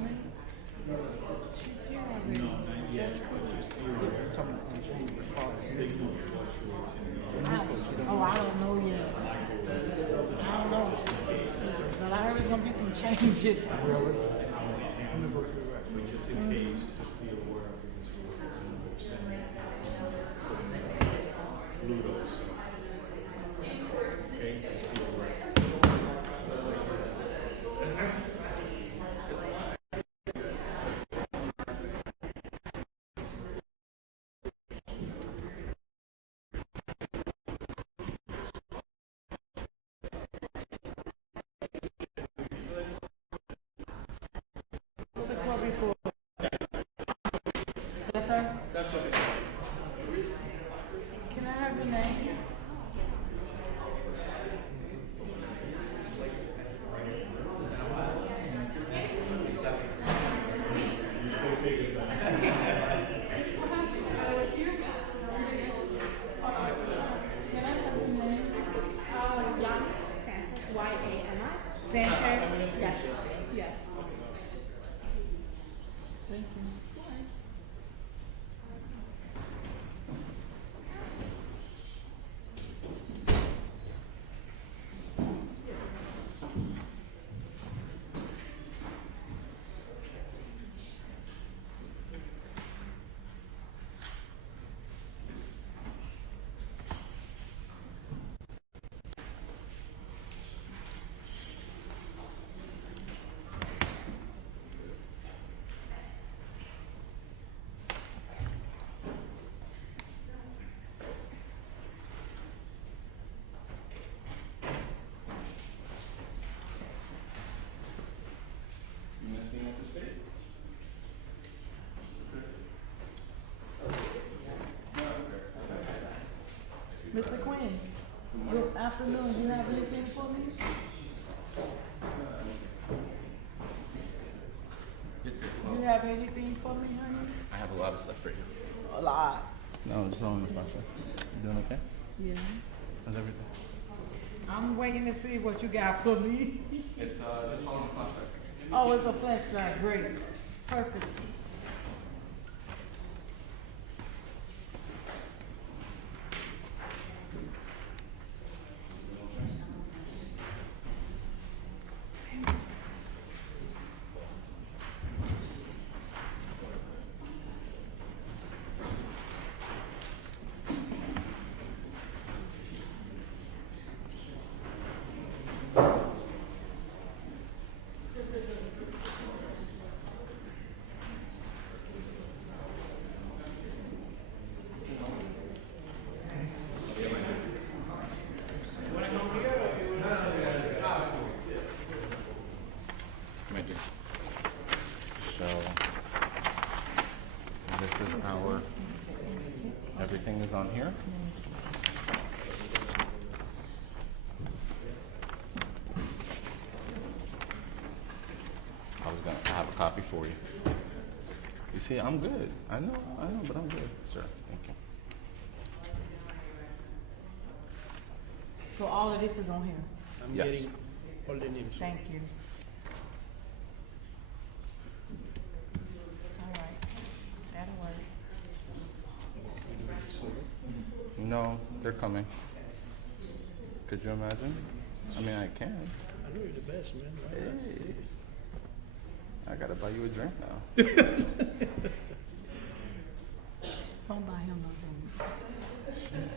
honey. She's here already. No, not yet, but just be aware. Oh, I don't know yet. I don't know. But I heard there's going to be some changes. But just in case, just be aware of because we're sending Ludos. Okay, just be aware. Yes, sir? That's okay. Can I have your name? Sanchez? Yes. Yes. Thank you. Mr. Quinn, good afternoon. Do you have anything for me? Yes, sir. Do you have anything for me, honey? I have a lot of stuff for you. A lot. No, just on the front side. You doing okay? Yeah. How's everything? I'm waiting to see what you got for me. It's just on the front side. Oh, it's a flashlight. Great. Perfect. My dear. So, this is our, everything is on here. I have a copy for you. You see, I'm good. I know, but I'm good, sir. Thank you. So all of this is on here. I'm Yes. getting all the names. Thank you. All right. That'll work. No, they're coming. Could you imagine? I mean, I can. I know you're the best, man. Why not? Hey. I gotta buy you a drink now. Don't buy him no drink.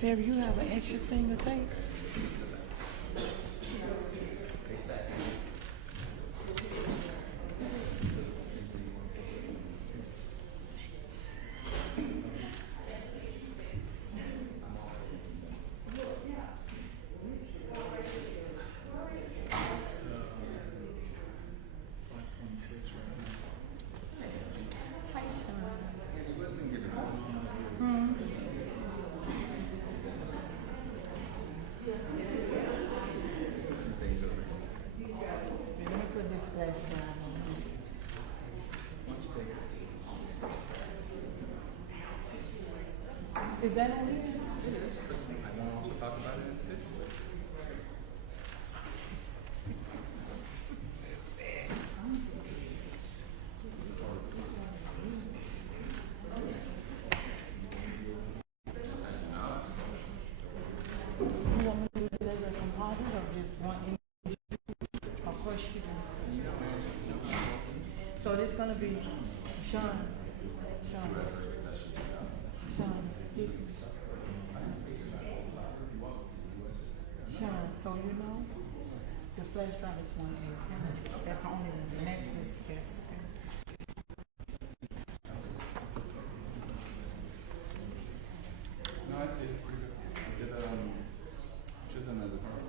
Perry, you have an extra thing to say? Let me put this flash drive on here. Is that on here? I want to also talk about it. You want me to do it as a composite or just one individual? Of course you can. So this gonna be Sean. Excuse me. Sean, so you know, the flash drive is 1A. That's the only one. The next is yes. No, I see. I did should them as a part.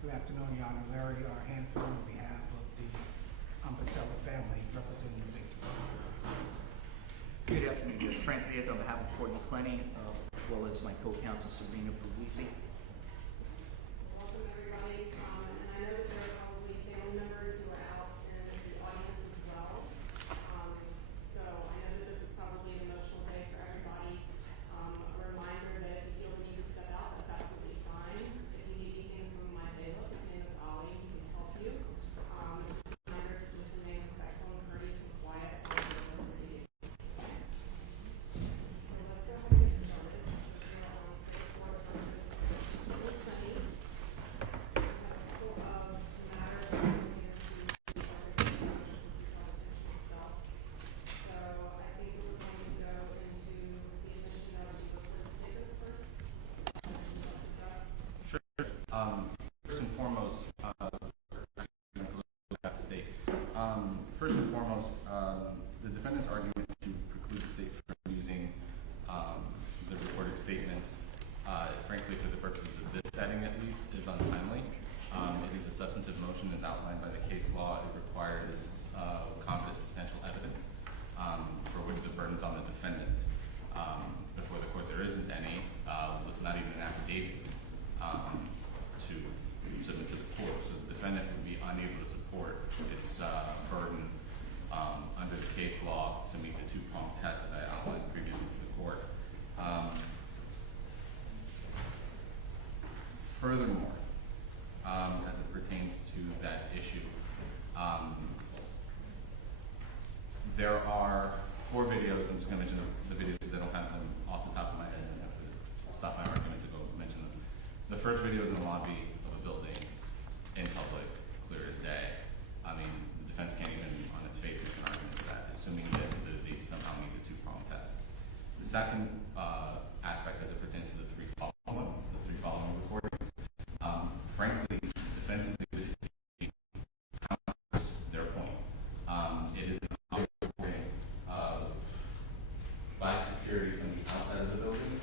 Good afternoon, Your Honor. Larry Handful on behalf of the Obumseli family representing the victim. Good afternoon, Judge. Frank Prieto on behalf of Courtney Clenney, as well as my co-counsel Sabrina Puglisi. Welcome everybody, and I know that there are probably family members who are out in the audience as well. So I know that this is probably an emotional day for everybody. A reminder that if you feel the need to step out, that's absolutely fine. If you need anything from my bailiff, his name is Ali, he can help you. Reminder to just remain respectful and courteous and quiet while the proceedings. So let's go ahead and get started. We're on state court versus Clenney. First and foremost, First and foremost, the defendant's argument to preclude the state from using the recorded statements, frankly, for the purposes of this setting at least, is untimely. It is a substantive motion as outlined by the case law. It requires competent substantial evidence for which the burden's on the defendant. Before the court, there isn't any, not even an affidavit to submit to the court. So the defendant would be unable to support its burden under the case law to meet the two-pronged test as I outlined previously to the court. Furthermore, as it pertains to that issue, there are 4 videos. I'm just going to mention the videos because I don't have them off the top of my head and I have to stop my argument to go mention them. The first video is in the lobby of a building in public. second aspect as it pertains to the three following recordings, frankly, defense exhibit counters their point. It is an audio recording by security from the outside of the building.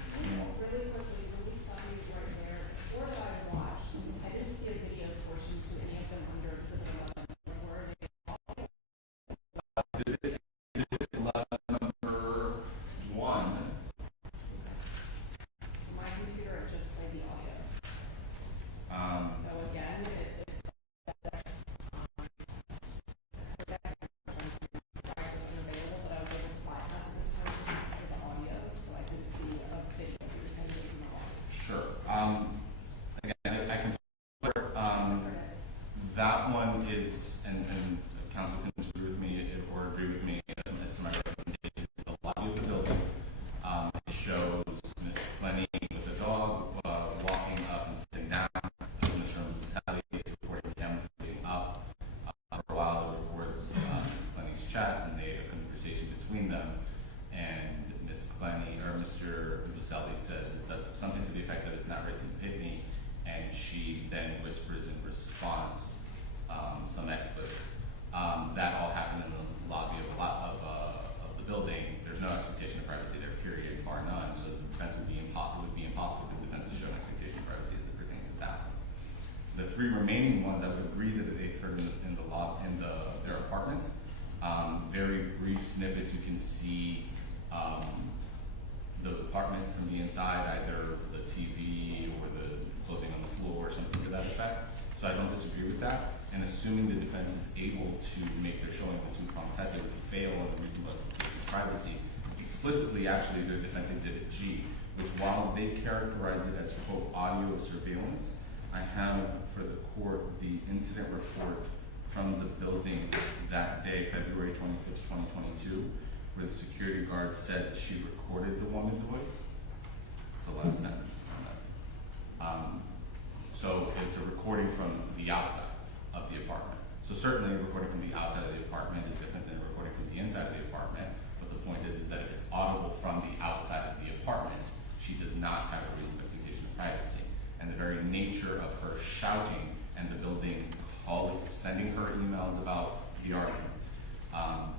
Really quickly, when we saw these right there, before that I watched, I didn't see a video portion to any of them under Exhibit 11. Like, where are they? Number 1. My computer just played the audio. So again, it's available, but I was able to bypass it this time for the audio, so I didn't see a video presented in the audio. Sure. Again, I can. That one is, and council can disagree with me or agree with me. As my recommendation is the lobby of the building. It shows Ms. Clenney with a dog walking up and sitting down. Mr. Obumseli is reporting him facing up. For a while, it reports Ms. Clenney's chest, and they had a conversation between them. And Ms. Clenney or Mr. Obumseli says it does something to the effect that it's not ready to hit me, and she then whispers in response some expletives. That all happened in the lobby of the building. There's no expectation of privacy there, period, bar none. So the defense would be impossible for the defense to show an expectation of privacy as it pertains to that. The three remaining ones, I would agree that they occurred in their apartment. Very brief snippets. You can see the apartment from the inside, either the TV or the clothing on the floor or something to that effect. So I don't disagree with that. And assuming the defense is able to make their showing the two-pronged test, they would fail on the reasonable expectation of privacy. Explicitly, actually, their defense exhibit G, which while they characterize it as, quote, audio surveillance, I have for the court the incident report from the building that day, February 26, 2022, where the security guard said she recorded the woman's voice. It's the last sentence on that. So it's a recording from the outside of the apartment. So certainly a recording from the outside of the apartment is different than a recording from the inside of the apartment. But the point is that if it's audible from the outside of the apartment, she does not have a reasonable expectation of privacy. And the very nature of her shouting and the building sending her emails about the arguments,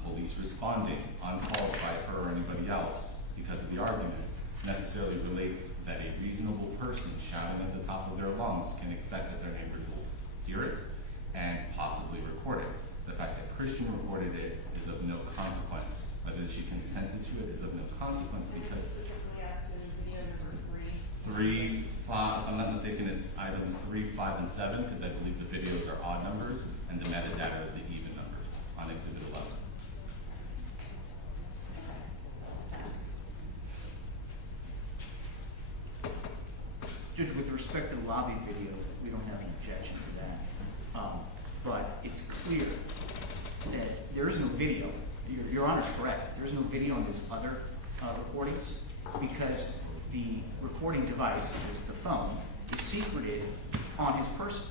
police responding uncalled by her or anybody else because of the arguments, necessarily relates that a reasonable person shouting at the top of their lungs can expect that their neighbors will hear it and possibly record it. The fact that Christian recorded it is of no consequence. Whether she consented to it is of no consequence because Specifically asked in video number 3. 3, 5, if I'm not mistaken, it's items 3, 5, and 7, because I believe the videos are odd numbers and the metadata are the even numbers on Exhibit 11. Judge, with respect to the lobby video, we don't have an objection to that. But it's clear that there is no video. Your Honor's correct. There is no video on those other recordings because the recording device, which is the phone, is secreted on his person.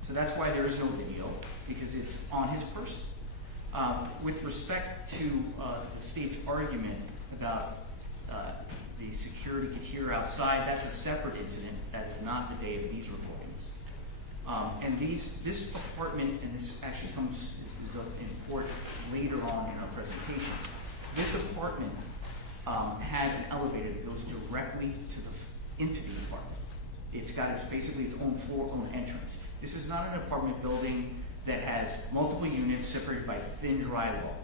So that's why there is no video, because it's on his person. With respect to the state's argument about the security could hear outside, that's a separate incident. That is not the day of these recordings. And this apartment, and this actually is of import later on in our presentation. This apartment had an elevator that goes directly into the apartment. It's got basically its own floor, own entrance. This is not an apartment building that has multiple units separated by thin drywall.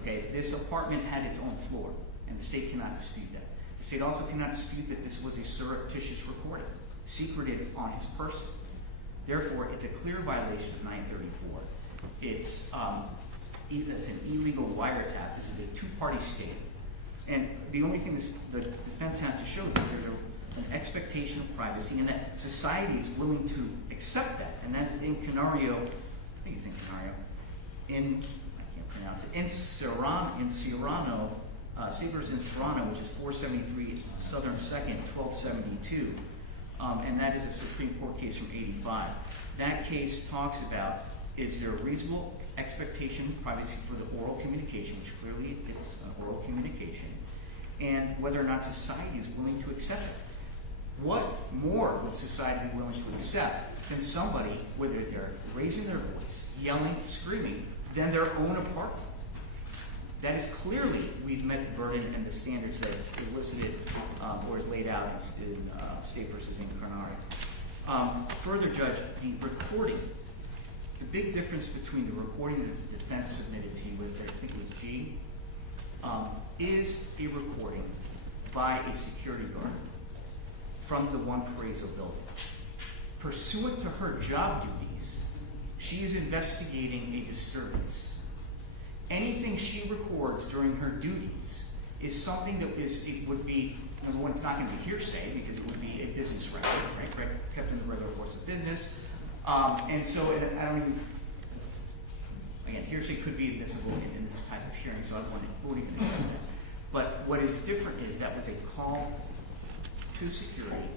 Okay, this apartment had its own floor, and the state cannot dispute that. The state also cannot dispute that this was a surreptitious recording, secreted on his person. Therefore, it's a clear violation of 934. It's an illegal wiretap. This is a two-party state. And the only thing the defense has to show is that there's an expectation of privacy and that society is willing to accept that. And that's in Canario, I think it's in Canario, I can't pronounce it, in Serrano, Sabres in Serrano, which is 473 Southern 2nd, 1272. And that is a Supreme Court case from '85. That case talks about, is there a reasonable expectation of privacy for the oral communication, which clearly it's an oral communication, and whether or not society is willing to accept it. What more would society be willing to accept than somebody, whether they're raising their voice, yelling, screaming, than their own apartment? That is clearly, we've met the burden and the standards that is elicited or is laid out in State versus Incarnati. Further, Judge, the recording, the big difference between the recording that the defense submitted to you with, I think it was G, is a recording by a security guard from the One Paraiso building. Pursuant to her job duties, she is investigating a disturbance. Anything she records during her duties is something that it would be, number one, it's not going to be hearsay because it would be a business record, right? Kept in the regular course of business. And I don't even, again, hearsay could be admissible in this type of hearing, so I won't even address that. But what is different is that was a call to security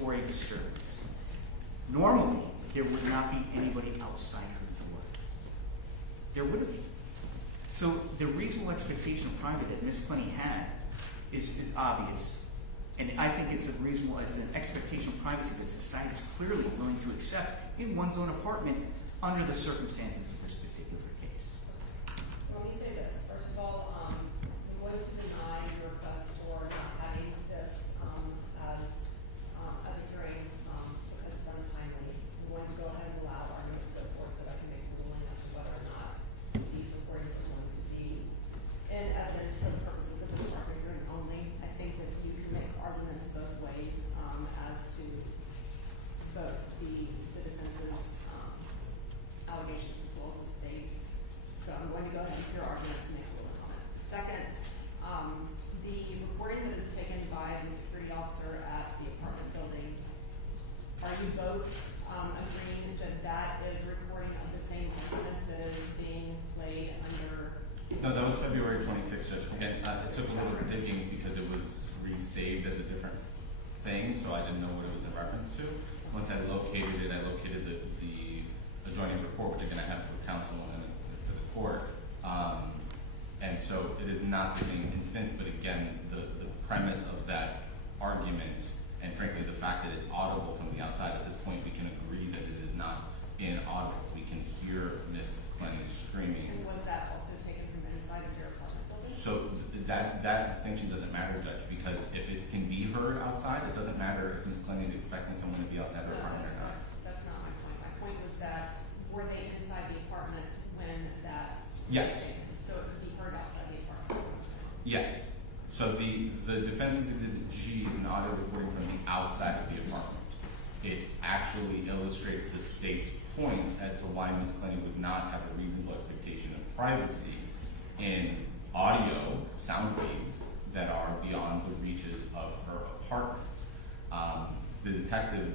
for a disturbance. Normally, there would not be anybody outside her door. There wouldn't be. So the reasonable expectation of privacy that Ms. Clenney had is obvious. And I think it's an expectation of privacy that society is clearly willing to accept in one's own apartment under the circumstances of this particular case. So let me say this. First of all, we want to deny your request for not having this as a hearing because it's untimely. We want to go ahead and allow our notice to the court so that I can make a ruling as to whether or not these recordings are going to be in evidence for the purposes of this record hearing only. I think that you can make arguments both ways as to both the defense's allegations as well as the state. So I'm going to go ahead and hear arguments and make a ruling on it. Second, the recording that is taken by the security officer at the apartment building, are you both agreeing that that is a recording of the same incident that is being played under? No, that was February 26th, Judge. Again, it took a little bit of digging because it was resaved as a different thing, so I didn't know what it was in reference to. Once I located it, I located the adjoining report, which again I have for counsel and for the court. And so it is not the same incident, but again, the premise of that argument, and frankly the fact that it's audible from the outside, at this point we can agree that it is not inaudible. We can hear Miss Clenney screaming. And was that also taken from inside of your apartment building? So that distinction doesn't matter, Judge, because if it can be heard outside, it doesn't matter if Miss Clenney is expecting someone to be outside her apartment or not. That's not my point. My point was that were they inside the apartment when that Yes. was taken? So it could be heard outside the apartment. Yes. So the defense's exhibit G is an audio recording from the outside of the apartment. It actually illustrates the state's point as to why Ms. Clenney would not have a reasonable expectation of privacy in audio, sound waves that are beyond the reaches of her apartment. The detective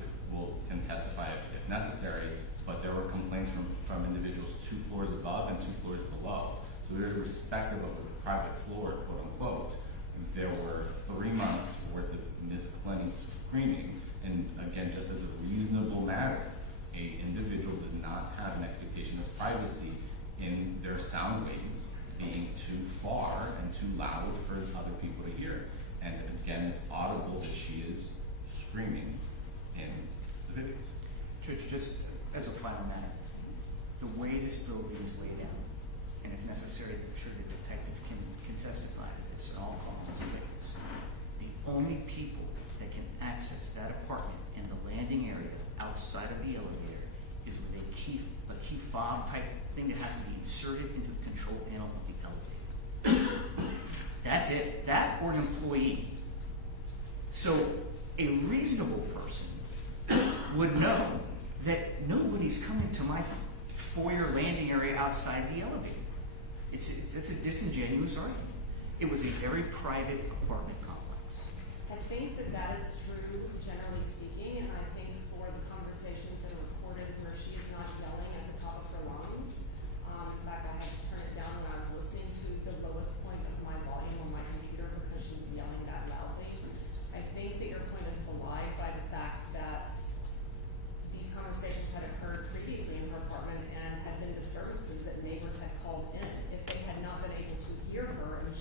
can testify if necessary, but there were complaints from individuals 2 floors above and 2 floors below. So irrespective of the private floor, quote unquote, there were 3 months worth of Miss Clenney screaming. And again, just as a reasonable matter, a individual does not have an expectation of privacy in their sound waves being too far and too loud for other people to hear. And again, it's audible that she is screaming in the videos. Judge, just as a final matter, the way this building is laid out, and if necessary, I'm sure the detective can testify to this and all calls and witness. The only people that can access that apartment in the landing area outside of the elevator is with a key fob type thing that has to be inserted into the control panel of the elevator. That's it. That or an employee. So a reasonable person would know that nobody's coming to my foyer landing area outside the elevator. It's a disingenuous argument. It was a very private apartment complex. I think that is true, generally speaking, and I think for the conversations that are recorded where she is not yelling at the top of her lungs. In fact, I had to turn it down when I was listening to the lowest point of my volume on my computer because she was yelling that loudly. I think that your point is belied by the fact that these conversations had occurred previously in her apartment and had been disturbances that neighbors had called in. If they had not been able to hear her and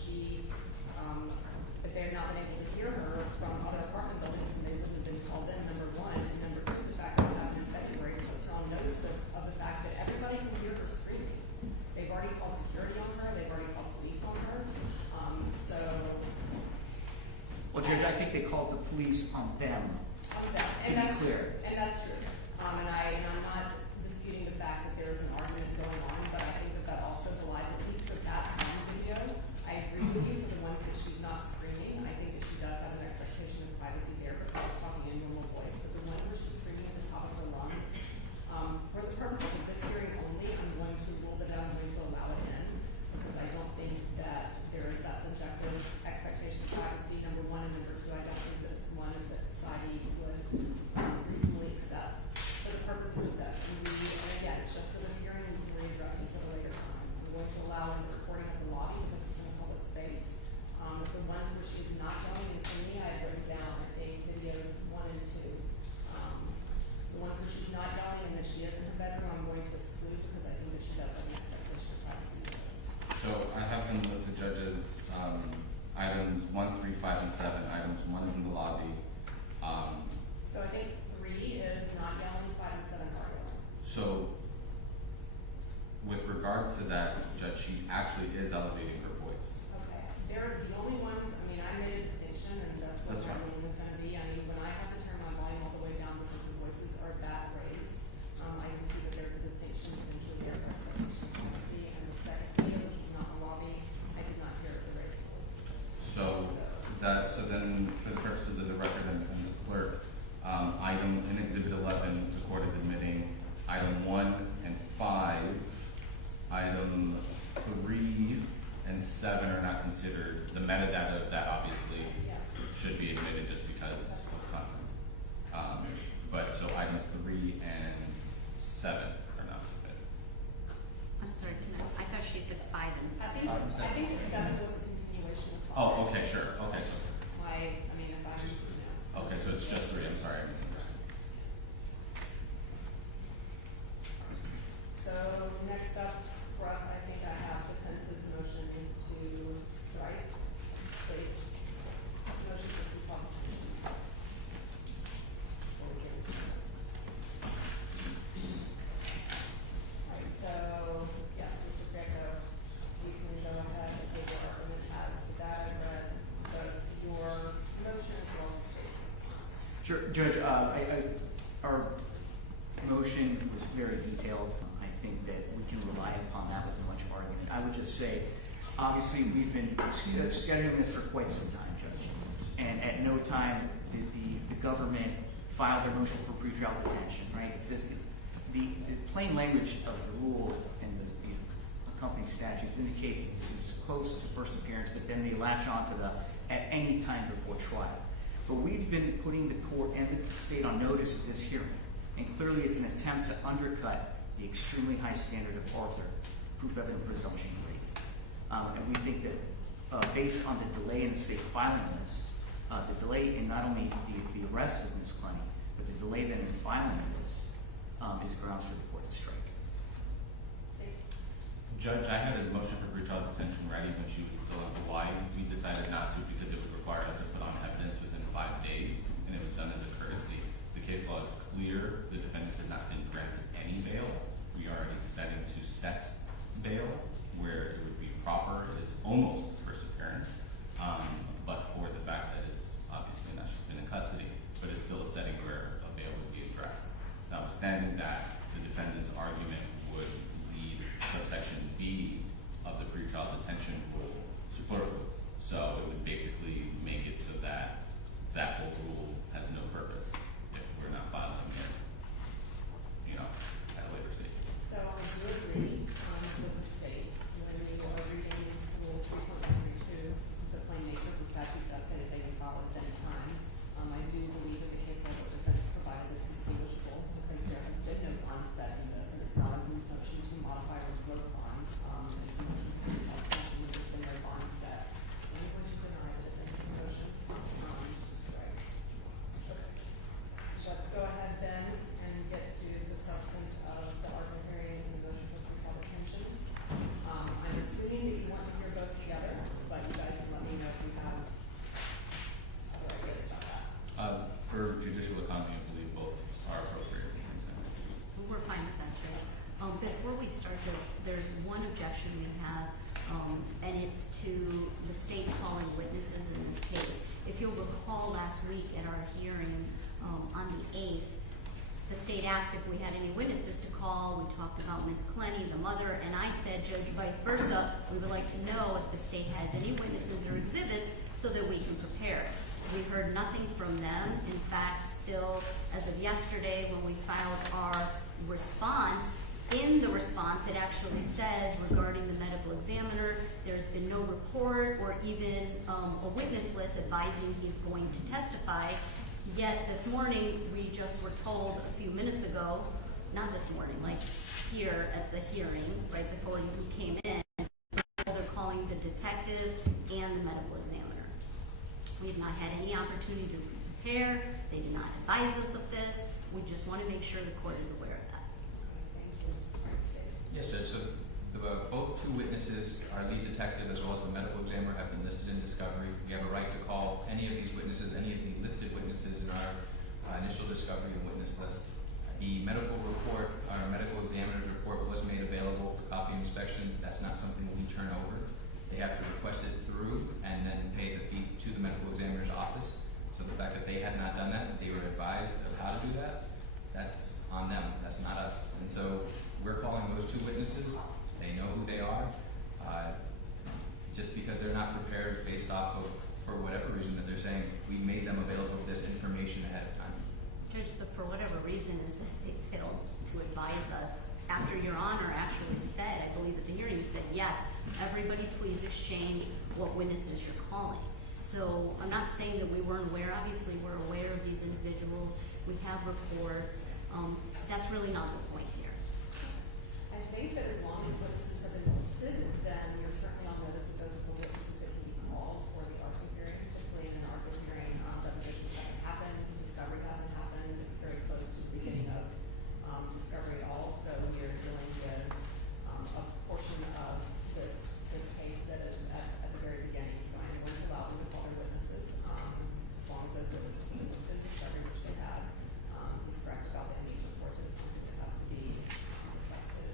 if they had not able to hear her from other apartment buildings and they wouldn't have been called in, number one. And number two, the fact that it happened in February is a strong notice of the fact that everybody can hear her screaming. They've already called security on her, they've already called police on her. So. Well, Judge, I think they called the police on them, to be clear. And that's true. And I'm not disputing the fact that there's an argument going on, but I think that also belies, at least with that one video. I agree with you for the ones that she's not screaming. I think that she does have an expectation of privacy there, but she's talking in normal voice. But the one where she's screaming at the top of her lungs, for the purposes of this hearing only, I'm going to rule that I'm going to allow it in, because I don't think that there is that subjective expectation of privacy, number one, and number two, I don't think that it's one that society would reasonably accept for the purposes of this. And again, it's just for this hearing, we can readdress this at a later time. I'm going to allow in the recording of the lobby, because it's in a public space. The ones where she's not going in Clenney, I've written down, I think, videos 1 and 2. The ones where she's not going and that she is in her bedroom, I'm going to exclude, because I think that she does have an expectation of privacy with this. So I have them listed, judges, items 1, 3, 5, and 7. Items 1 is in the lobby. So I think 3 is not yelling, 5 and 7 are yelling. So with regards to that, Judge, she actually is elevating her voice. Okay, they're the only ones, I mean, I made a distinction, and that's what That's my fine. ruling is gonna be. I mean, when I have to turn my volume all the way down because the voices are that raised, I can see that there's a distinction potentially there for expectation of privacy. And the second video, which was not in the lobby, I did not hear the raised voices. So then for the purposes of the record and the clerk, item in Exhibit 11, the court is admitting item 1 and 5. Item 3 and 7 are not considered. The metadata of that obviously Yes. should be admitted just because of content. But so items 3 and 7 are not admitted. I'm sorry, I thought she said 5 and 7. I think the 7 was a continuation of 5. Oh, okay, sure. Okay, so I mean, if I'm, okay, so it's just 3. I'm sorry, I misunderstood. So next up for us, I think I have defense's motion to strike state's motion for compulsion. Alright, so yes, Mr. Greco, you can go ahead and give your argument as to that. I've read both your motion as well as the state's response. Sure, Judge, our motion was very detailed. I think that we can rely upon that with much argument. I would just say, obviously, we've been scheduling this for quite some time, Judge. And at no time did the government file their motion for pretrial detention, right? It says the plain language of the rule and the accompanying statutes indicates that this is close to first appearance, but then they latch on to the at any time before trial. But we've been putting the court and the state on notice of this hearing. And clearly it's an attempt to undercut the extremely high standard of Arthur, proof evident presumption rate. And we think that based on the delay in the state filing this, the delay in not only the arrest of Ms. Clenney, but the delay then in filing this is grounds for the court to strike. Judge, I had a motion for pretrial detention ready when she was still in Hawaii. We decided not to because it would require us to put on evidence within 5 days, and it was done as a courtesy. The case law is clear. The defendant has not been granted any bail. We are already setting to set bail where it would be proper. It is almost first appearance, but for the fact that it's obviously not just been in custody, but it's still a setting where a bail would be addressed. Notwithstanding that, the defendant's argument would lead subsection B of the pretrial detention rule superfluous. So it would basically make it so recall last week at our hearing on the 8th, the state asked if we had any witnesses to call. We talked about Ms. Clenney, the mother, and I said, Judge, vice versa, we would like to know if the state has any witnesses or exhibits so that we can prepare. We heard nothing from them. In fact, still, as of yesterday, when we filed our response, in the response, it actually says regarding the medical examiner, there's been no report or even a witness list advising he's going to testify. Yet this morning, we just were told a few minutes ago, not this morning, like here at the hearing, right before you came in, they're calling the detective and the medical examiner. We have not had any opportunity to prepare. They did not advise us of this. We just want to make sure the court is aware of that. Thank you. All right, Dave. Yes, Judge. So both two witnesses, our lead detective as well as the medical examiner, have been listed in discovery. We have a right to call any of these witnesses, any of the listed witnesses in our initial discovery and witness list. The medical report, our medical examiner's report, was made available for copy inspection. That's not something we turn over. They have to request it through and then pay the fee to the medical examiner's office. So the fact that they had not done that, they were advised of how to do that, that's on them. That's not us. And so we're calling those two witnesses. They know who they are. Just because they're not prepared based off of, for whatever reason that they're saying, we made them available with this information ahead of time. Judge, for whatever reason is that they failed to advise us. After Your Honor actually said, I believe at the hearing, you said, yes, everybody please exchange what witnesses you're calling. So I'm not saying that we weren't aware. Obviously, we're aware of these individuals. We have reports. That's really not the point here. I think that as long as witnesses have been listed, then you're certainly on notice of those full witnesses that you can call for the ARPA hearing. Typically in an ARPA hearing, depositions haven't happened, discovery hasn't happened, it's very close to the beginning of discovery also. You're dealing with a portion of this case that is at the very beginning. So I'm going to allow them to call their witnesses, as long as those witnesses have been listed, discovery which they have. He's correct about the ND's report, that it's something that has to be requested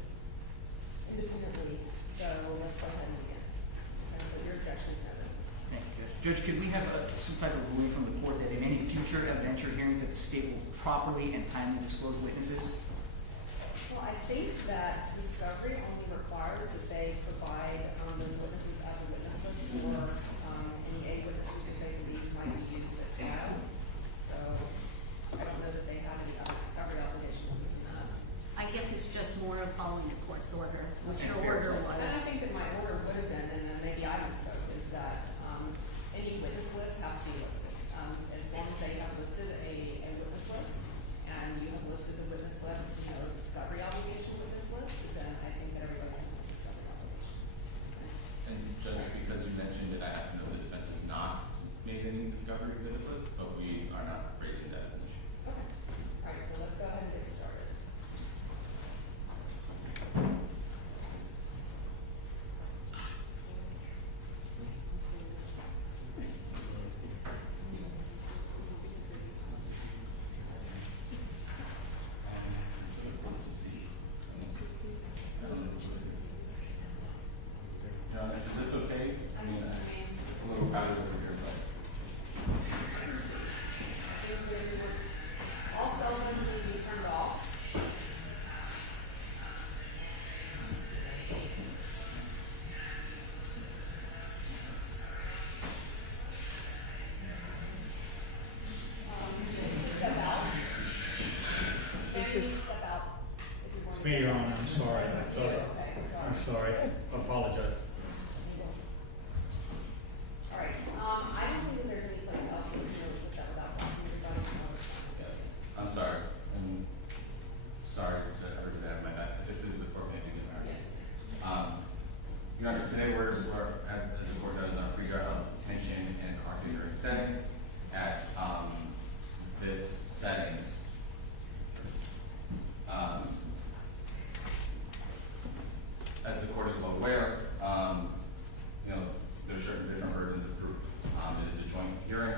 independently. So let's go ahead and begin. And put your objections noted. Thank you, Judge. Judge, could we have some type of ruling from the court that in any future evidentiary hearings that the state will properly and timely disclose witnesses? Well, I think that discovery only requires that they provide those witnesses as a witness list for any A witnesses that they believe might be used at trial. So I don't know that they have any discovery obligation other than that. I guess it's just more of following the court's order, which your order was. And I think that my order would have been, and then maybe I misspoke, is that any witness list have to be listed. As long as they have listed a witness list, and you have listed the witness list, you know, discovery obligation witness list, then I think that everybody's in discovery obligations. And Judge, because you mentioned it, I have to know the defense has not made any discovery exhibit list, but we are not raising that as an issue. Okay. All right, so let's go ahead and get started. Your Honor, is this okay? I mean, it's a little crowded over here, but. All cell phones need to be turned off. Step out. And you step out if you want It's to. me, Your Honor, I'm sorry. Okay, I'm sorry. I apologize. All right, I don't think that there's any place else that we can really put that without talking to everybody on oversight. Yeah, I'm sorry. I'm sorry to ever do that in my back. If this is the court, maybe get married. Yes. Your Honor, today we're as the court does on a pre-trial detention and our hearing setting at this settings. As the court is well aware, you know, there's certain different burdens of proof. It is a joint hearing.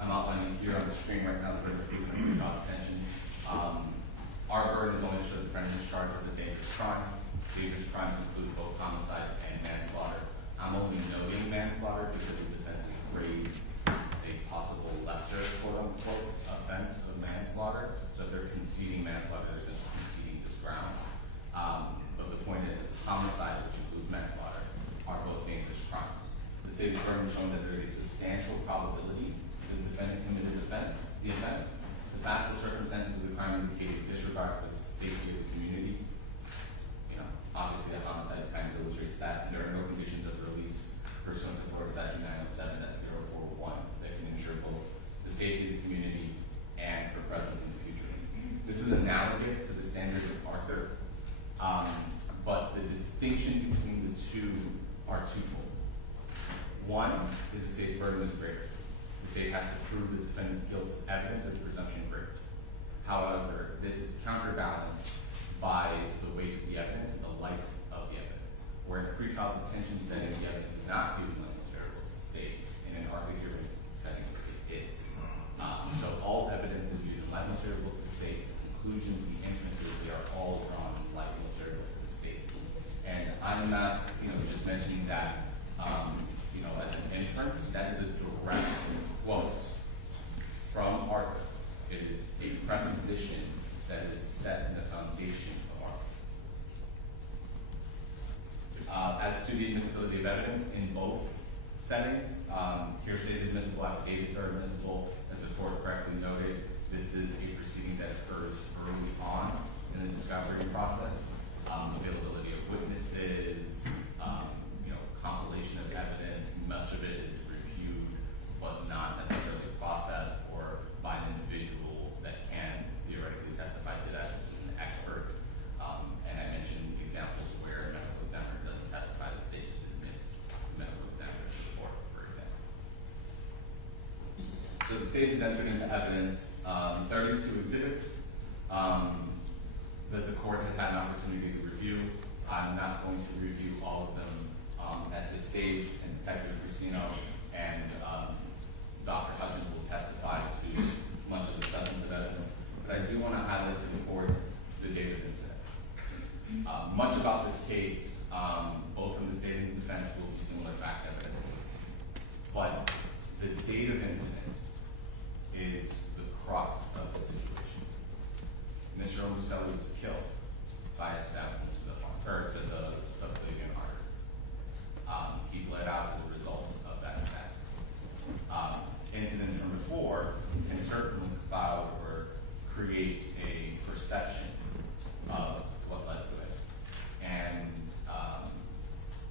I'm outlining here on the screen right now the burden of proof and pre-trial detention. Our burden is only to show the defendant is charged with a dangerous crime. Dangerous crimes include both homicide and manslaughter. I'm only noting manslaughter because the defense has raised a possible manslaughter. So if they're conceding manslaughter, they're essentially conceding this ground. But the point is homicide, which includes manslaughter, are both dangerous crimes. The state's burden shown that there is a substantial probability that the defendant committed the offense. The factual circumstances of the crime indicate disregard for the safety of the community. You know, obviously a homicide kind of illustrates that. And there are no conditions of release pursuant to Florida Statute 907 at 041 that can ensure both the safety of the community and her presence in the future. This is analogous to the standards of Arthur, but the distinction between the two are twofold. One is the state's burden is greater. The state has to prove the defendant's guilt as evidence of the presumption greater. However, this is counterbalanced by the weight of the evidence and the light of the evidence. Where in a pretrial detention setting, the evidence is not viewed as favorable to the state. In an Arthur hearing setting, it is. So all evidence is viewed as light and favorable to the state. The conclusions, the inferences, they are all drawn light and favorable to the state. And I'm not, just mentioning that, as an inference. That is a direct quote from Arthur. It is a preposition that is set in the foundation of Arthur. As to the admissibility of evidence in both settings, hearsay is admissible, affidavits are admissible. As the court correctly noted, this is a proceeding that occurs early on in the discovery process. Availability of witnesses, compilation of evidence, much of it is reviewed, but not necessarily processed or by an individual that can theoretically testify to that, which is an expert. And I mentioned examples where a medical examiner doesn't testify, the state just admits the medical examiner's report, for example. So the state has entered into evidence 32 exhibits that the court has had an opportunity to review. I'm not going to review all of them at this stage, and Detective Christino and Dr. Hutchins will testify to much of the substance of evidence, but I do want to highlight to the court the date of incident. Much about this case, both from the state and the defense, will be similar fact evidence, but the date of incident is the crux of the situation. Mr. Obumseli was killed by a stab to the subclavian artery. He bled out as a result of that stab. Incidents from before can certainly cloud or create a perception of what led to it. And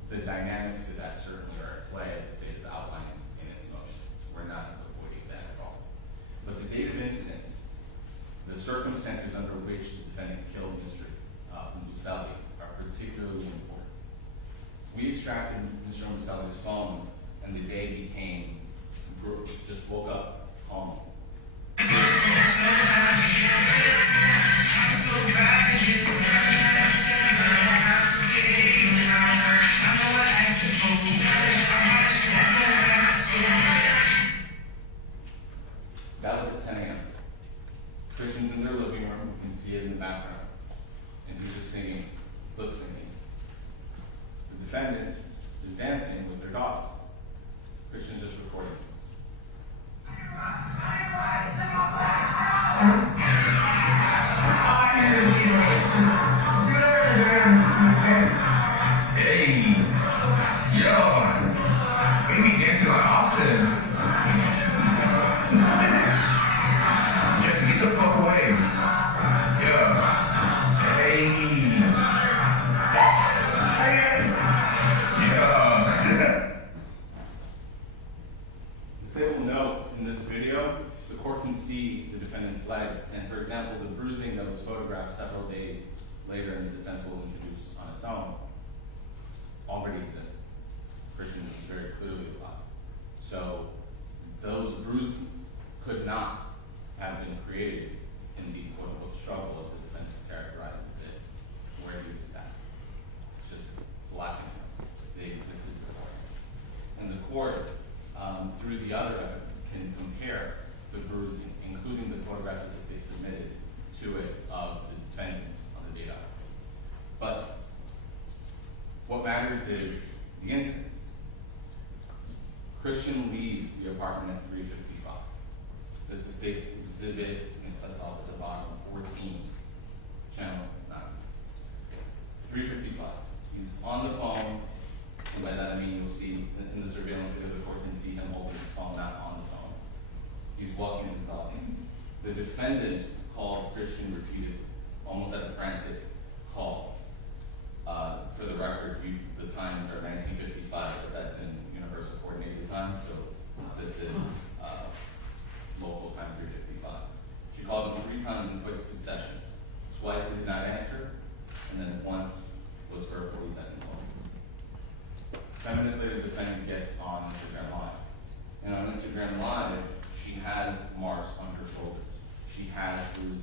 the dynamics of that certainly are at play, as the state is outlining in its motion. We're not avoiding that at all. But the date of incident, the circumstances under which the defendant killed Mr. Obumseli are particularly important. We extracted Mr. Obumseli's phone, and the day became, just woke up calm. That was at 10 a.m. Christian's in their living room, you can see it in the background, and he's just singing, lip singing. The defendant is dancing with their dogs. Christian's just recording. Hey, yo, baby dancing like Austin. Just get the fuck away. Yeah. Hey. Yeah. The state will note in this video, the court can see the defendant's legs, and for example, the bruising that was photographed several days later and the defense will introduce on its own already exists. Christian is very clearly alive. So those bruises could not have been created in the quote-unquote struggle as the defense characterizes it, where he was stabbed. It's just blacking them. They existed before. And the court, through the other evidence, can compare the bruising, including the photographs that the state submitted to it of the defendant on the data. But what matters is the incident. Christian leaves the apartment at 3:55. This is the state's exhibit at the bottom, 14, channel 9. 3:55. He's on the phone, and by that I mean you'll see in the surveillance video, the court can see him holding his phone, not on the phone. He's walking his dog. The defendant called Christian repeatedly, almost at a frantic call. For the record, the times are 19:55, but that's in Universal Coordinated Time, so this is local time 3:55. She called him 3 times in quick succession. Twice he did not answer, and then once was for a 40-second call. 10 minutes later, the defendant gets on Instagram Live. And on Instagram Live, she has marks on her shoulders. She has bruises.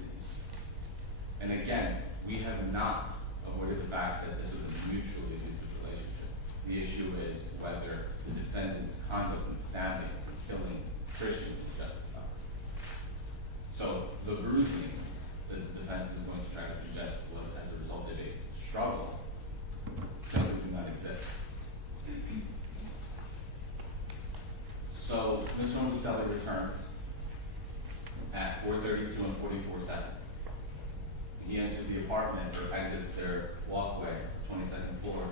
And again, we have not avoided the fact that this was a mutually abusive relationship. The issue is whether the defendant's conduct in stabbing and killing Christian is justified. So the bruising that the defense is going to try to suggest was as a result of a struggle simply do not exist. So Mr. Obumseli returns at 4:32 and 44 seconds. He enters the apartment or exits their walkway, 22nd floor,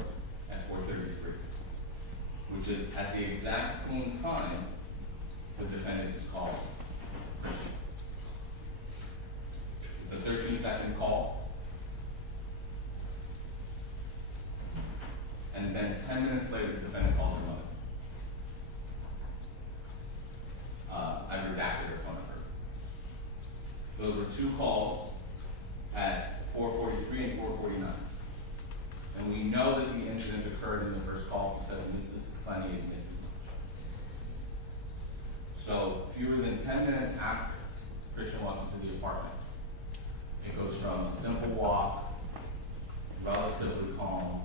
at 4:33, which is at the exact same time the defendant is called Christian. It's a 13-second call. And then 10 minutes later, the defendant calls her mother. I redacted her phone number. Those were 2 calls at 4:43 and 4:49. And we know that the incident occurred in the first call because Mrs. Clenney admits as much. So fewer than 10 minutes after Christian walks into the apartment, it goes from a simple walk, relatively calm,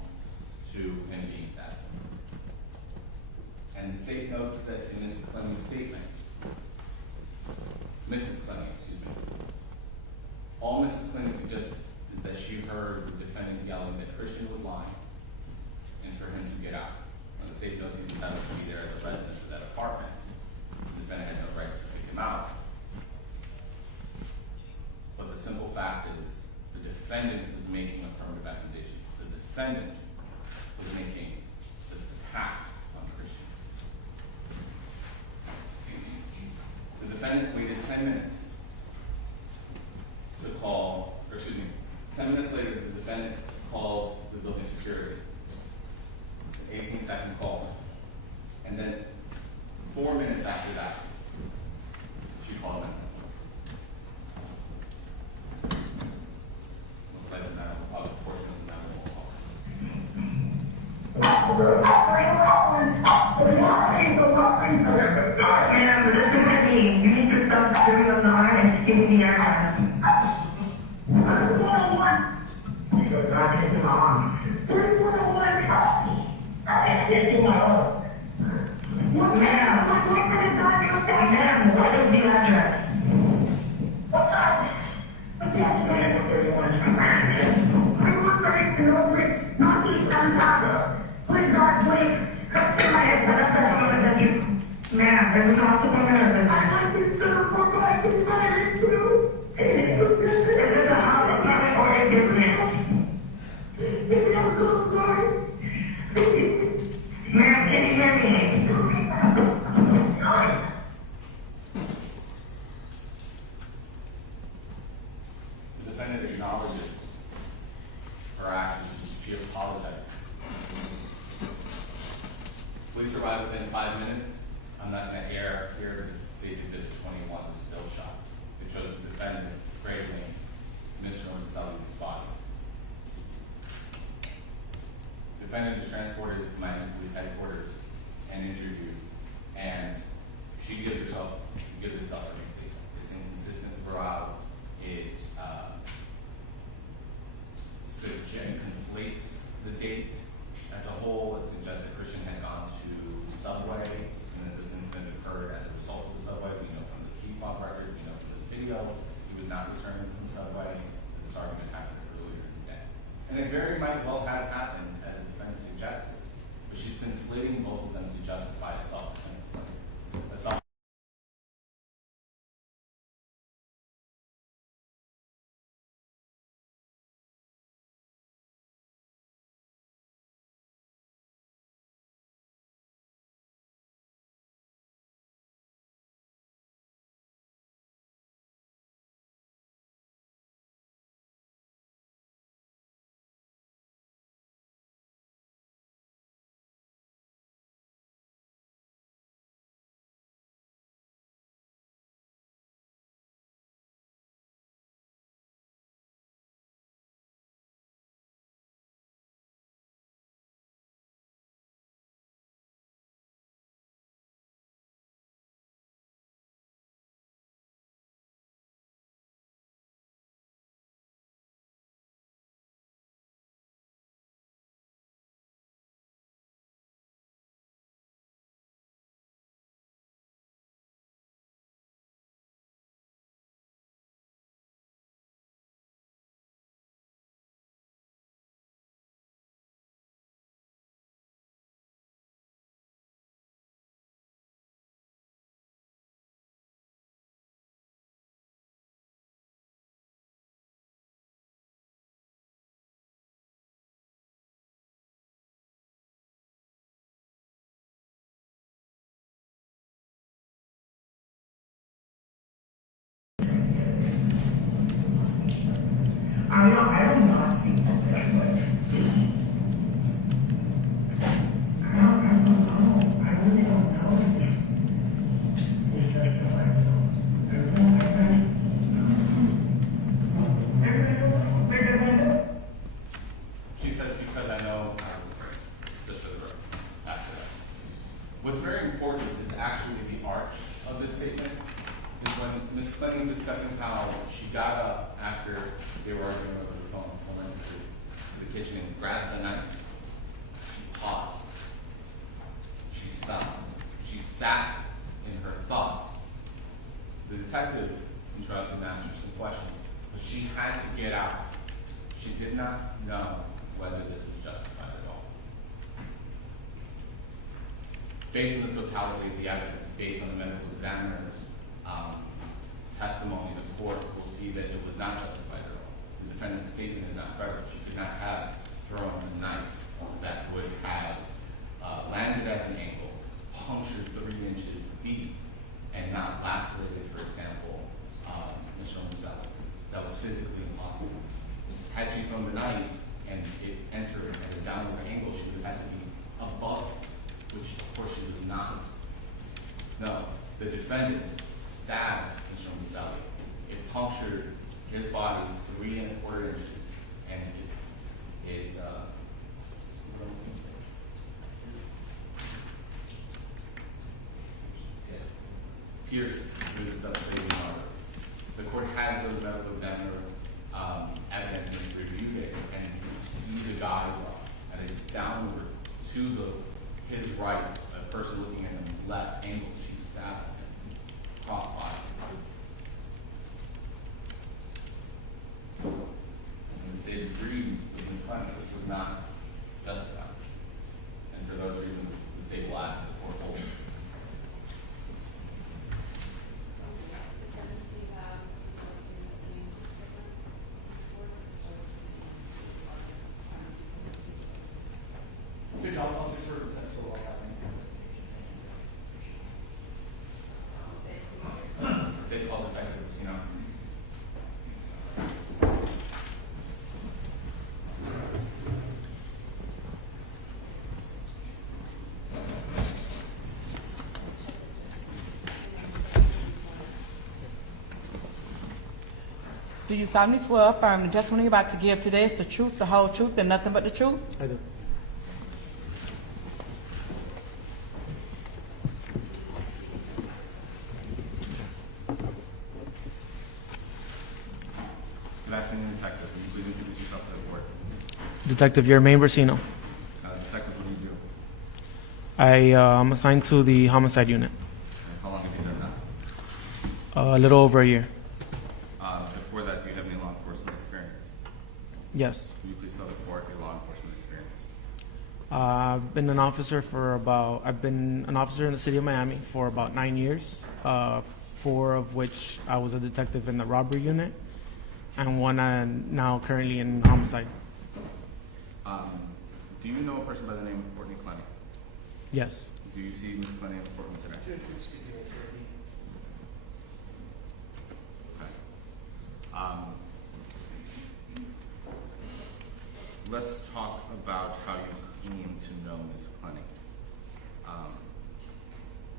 to him being stabbed. And the state notes that in Mrs. Clenney's statement, all Mrs. Clenney suggests is that she heard the defendant yelling that Christian was lying and for him to get out. When the state notes he's entitled to be there as a resident of that apartment, the defendant had no rights to pick him out. But the simple fact is the defendant was making affirmative accusations. The defendant was making the attacks on Christian. The defendant waited 10 minutes to call, 10 minutes later, the defendant called the building security. It's an 18-second call. And then 4 minutes after that, she called him. Looks like a portion of the 911 call. And this is the team. You need to stop doing on the line and give me the airline. Because I can't do my arm. Ma'am, what is the address? Ma'am, there's a hospital there. Is this a hospital or a business? Ma'am, can you hear me? The defendant acknowledges her actions. She apologized. Police arrived within 5 minutes. I'm not going to air here because the state exhibit 21 was still shot. It shows the defendant cradling Mr. Obumseli's body. The defendant is transported to Miami Police Headquarters and interviewed, and she gives herself a statement. It's inconsistent throughout. It conflates the date as a whole. It suggests that Christian had gone to Subway and that this incident occurred as a result of the Subway. We know from the key fob records, we know from the video, he was not returning from Subway. This argument happened earlier in the day. And it very might well have happened as the defendant suggested, but she's conflating both of them to justify a self-defense claim. Ms. Clenney was discussing how she got up after they were arguing over the phone, went into the kitchen and grabbed the knife. She paused. She stopped. She sat in her thought. The detective interrupted and asked her some questions, but she had to get out. She did not know whether this was justified at all. Based on the totality of the evidence, based on the medical examiner's testimony, the court will see that it was not justified at all. The defendant's statement is not credible. She could not have thrown a knife that would have landed at an angle, punctured 3 inches deep, and not lacerated, for example, Mr. Obumseli. That was physically impossible. Had she thrown the knife and it entered at a downward angle, she would have had to be above it, which of course she was not. No, the defendant stabbed Mr. Obumseli. It punctured his body 3 1/4 inches, and it pierced through the subclavian artery. The court has those medical examiner evidence and reviewed it, and you can see the guy at a downward to his right, a person looking at him left angle. She stabbed him cross body. And the state agrees with Ms. Clenney. This was not justified. And for those reasons, the state will ask the court hold. Judge, I'll defer to that, so I'll have State calls effective, you know. Do you solemnly swear or affirm the testimony you're about to give today is the truth, the whole truth, and nothing but the truth? I do. Good afternoon, Detective. Will you please introduce yourself to the court? Detective Yermain Brasino. Detective, what do you do? I'm assigned to the homicide unit. And how long have you done that? A little over a year. Before that, do you have any law enforcement experience? Yes. Will you please tell the court your law enforcement experience? I've been an officer in the city of Miami for about 9 years, 4 of which I was a detective in the robbery unit, and 1 now currently in homicide. Do you know a person by the name of Courtney Clenney? Yes. Do you see Ms. Clenney in the courtroom today? Judge would see the attorney. Okay. Let's talk about how you came to know Ms. Clenney.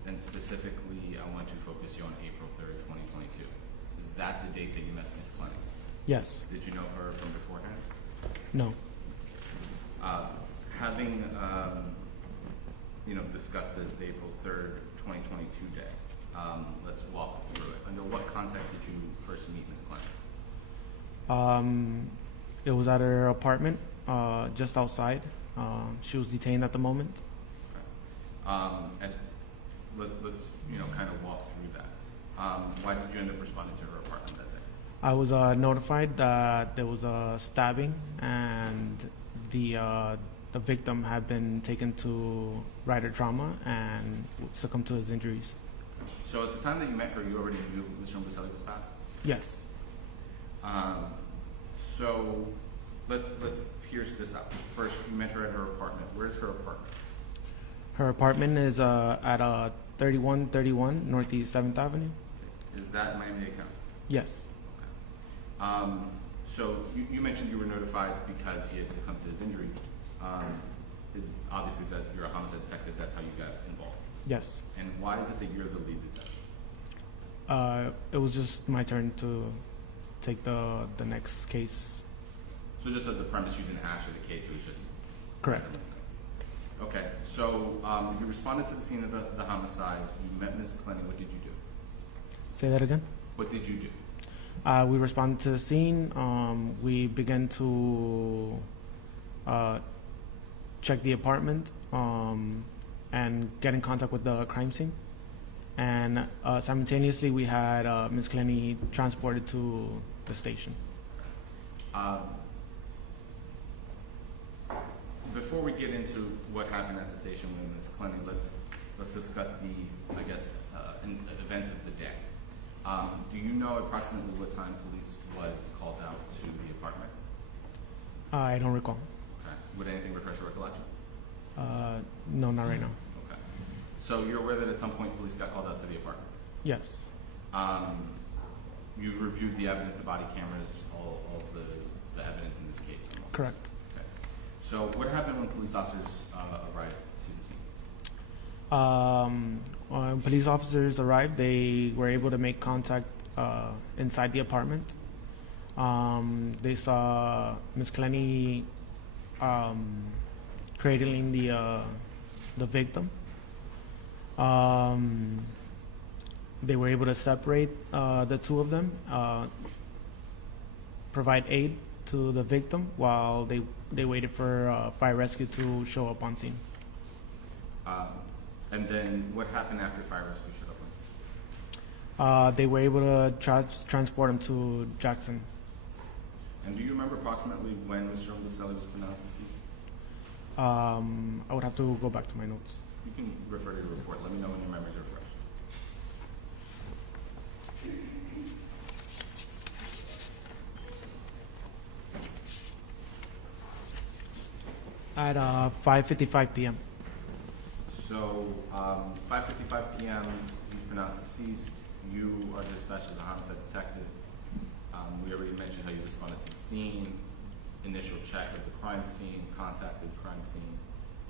And specifically, I want to focus you on April 3rd, 2022. Is that the date that you met Ms. Clenney? Yes. Did you know her from beforehand? No. Having discussed the April 3rd, 2022 day, let's walk through it. Under what context did you first meet Ms. Clenney? It was at her apartment, just outside. She was detained at the moment. Okay. And let's kind of walk through that. Why did you end up responding to her apartment that day? I was notified that there was a stabbing, and the victim had been taken to rider trauma and succumbed to his injuries. So at the time that you met her, you already knew Mr. Obumseli was passed? Yes. So let's pierce this out. First, you met her at her apartment. Where's her apartment? Her apartment is at 3131 Northeast 7th Avenue. Is that Miami-Dade County? Yes. So you mentioned you were notified because he had succumbed to his injuries. Obviously, that you're a homicide detective. That's how you got involved. Yes. And why is it that you're the lead detective? It was just my turn to take the next case. So just as a premise, you didn't ask for the case. It was just Correct. Okay. So you responded to the scene of the homicide. You met Ms. Clenney. What did you do? Say that again? What did you do? We responded to the scene. We began to check the apartment and get in contact with the crime scene. And simultaneously, we had Ms. Clenney transported to the station. Before we get into what happened at the station with Ms. Clenney, let's discuss the, I guess, events of the day. Do you know approximately what time police was called out to the apartment? I don't recall. Okay. Would anything refresh your recollection? No, not right now. Okay. So you're aware that at some point police got called out to the apartment? Yes. You've reviewed the evidence, the body cameras, all the evidence in this case? Correct. Okay. So what happened when police officers arrived to the scene? When police officers arrived, they were able to make contact inside the apartment. They saw Ms. Clenney cradling the victim. They were able to separate the two of them, provide aid to the victim while they waited for fire rescue to show up on scene. And then what happened after fire rescue showed up on scene? They were able to transport him to Jackson. And do you remember approximately when Mr. Obumseli was pronounced deceased? I would have to go back to my notes. You can refer to your report. Let me know when your memories are fresh. At 5:55 p.m. So, 5:55 p.m., he's pronounced deceased. You are dispatched as a homicide detective. We already mentioned how you responded to the scene, initial check of the crime scene, contacted the crime scene,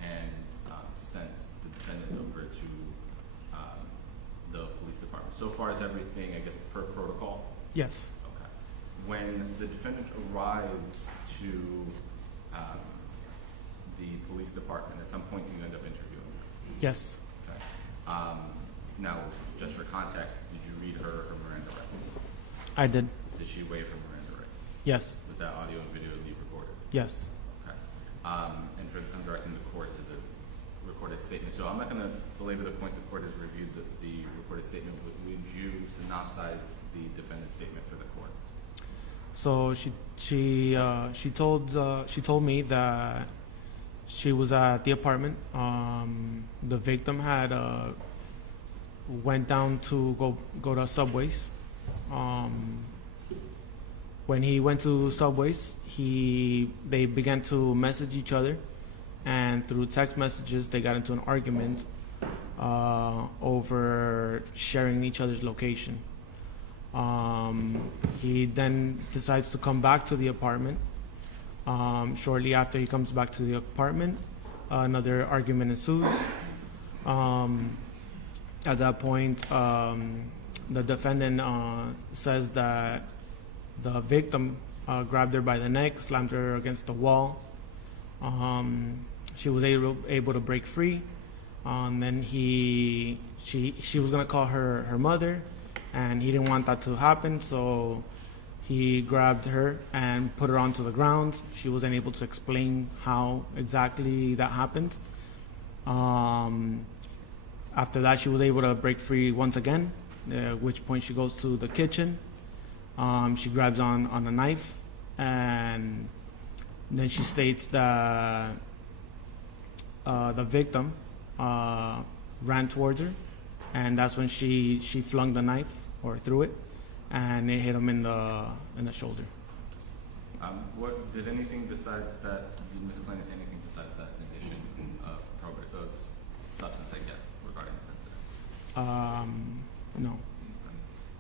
and sent the defendant over to the police department. So far as everything, I guess, per protocol? Yes. Okay. When the defendant arrives to the police department, at some point do you end up interviewing her? Yes. Okay. Now, just for context, did you read her Miranda rights? I did. Did she waive her Miranda rights? Yes. Was that audio and video leave recorded? Yes. Okay. And I'm directing the court to the recorded statement. So I'm not going to belabor the point. The court has reviewed the recorded statement. Would you synopsize the defendant's statement for the court? So she told me that she was at the apartment. The victim had went down to go to Subways. When he went to Subways, they began to message each other, and through text messages they got into an argument over sharing each other's location. He then decides to come back to the apartment. Shortly after he comes back to the apartment, another argument ensues. At that point, the defendant says that the victim grabbed her by the neck, slammed her against the wall. She was able to break free. Then she was gonna call her mother, and he didn't want that to happen, so he grabbed her and put her onto the ground. She wasn't able to explain how exactly that happened. After that, she was able to break free once again, at which point she goes to the kitchen. She grabs on a knife, and then she states that the victim ran towards her, and that's when she flung the knife, or threw it, and it hit him in the shoulder. What did anything besides that? Did Ms. Clenney say anything besides that in addition of substance, I guess, regarding this incident? No.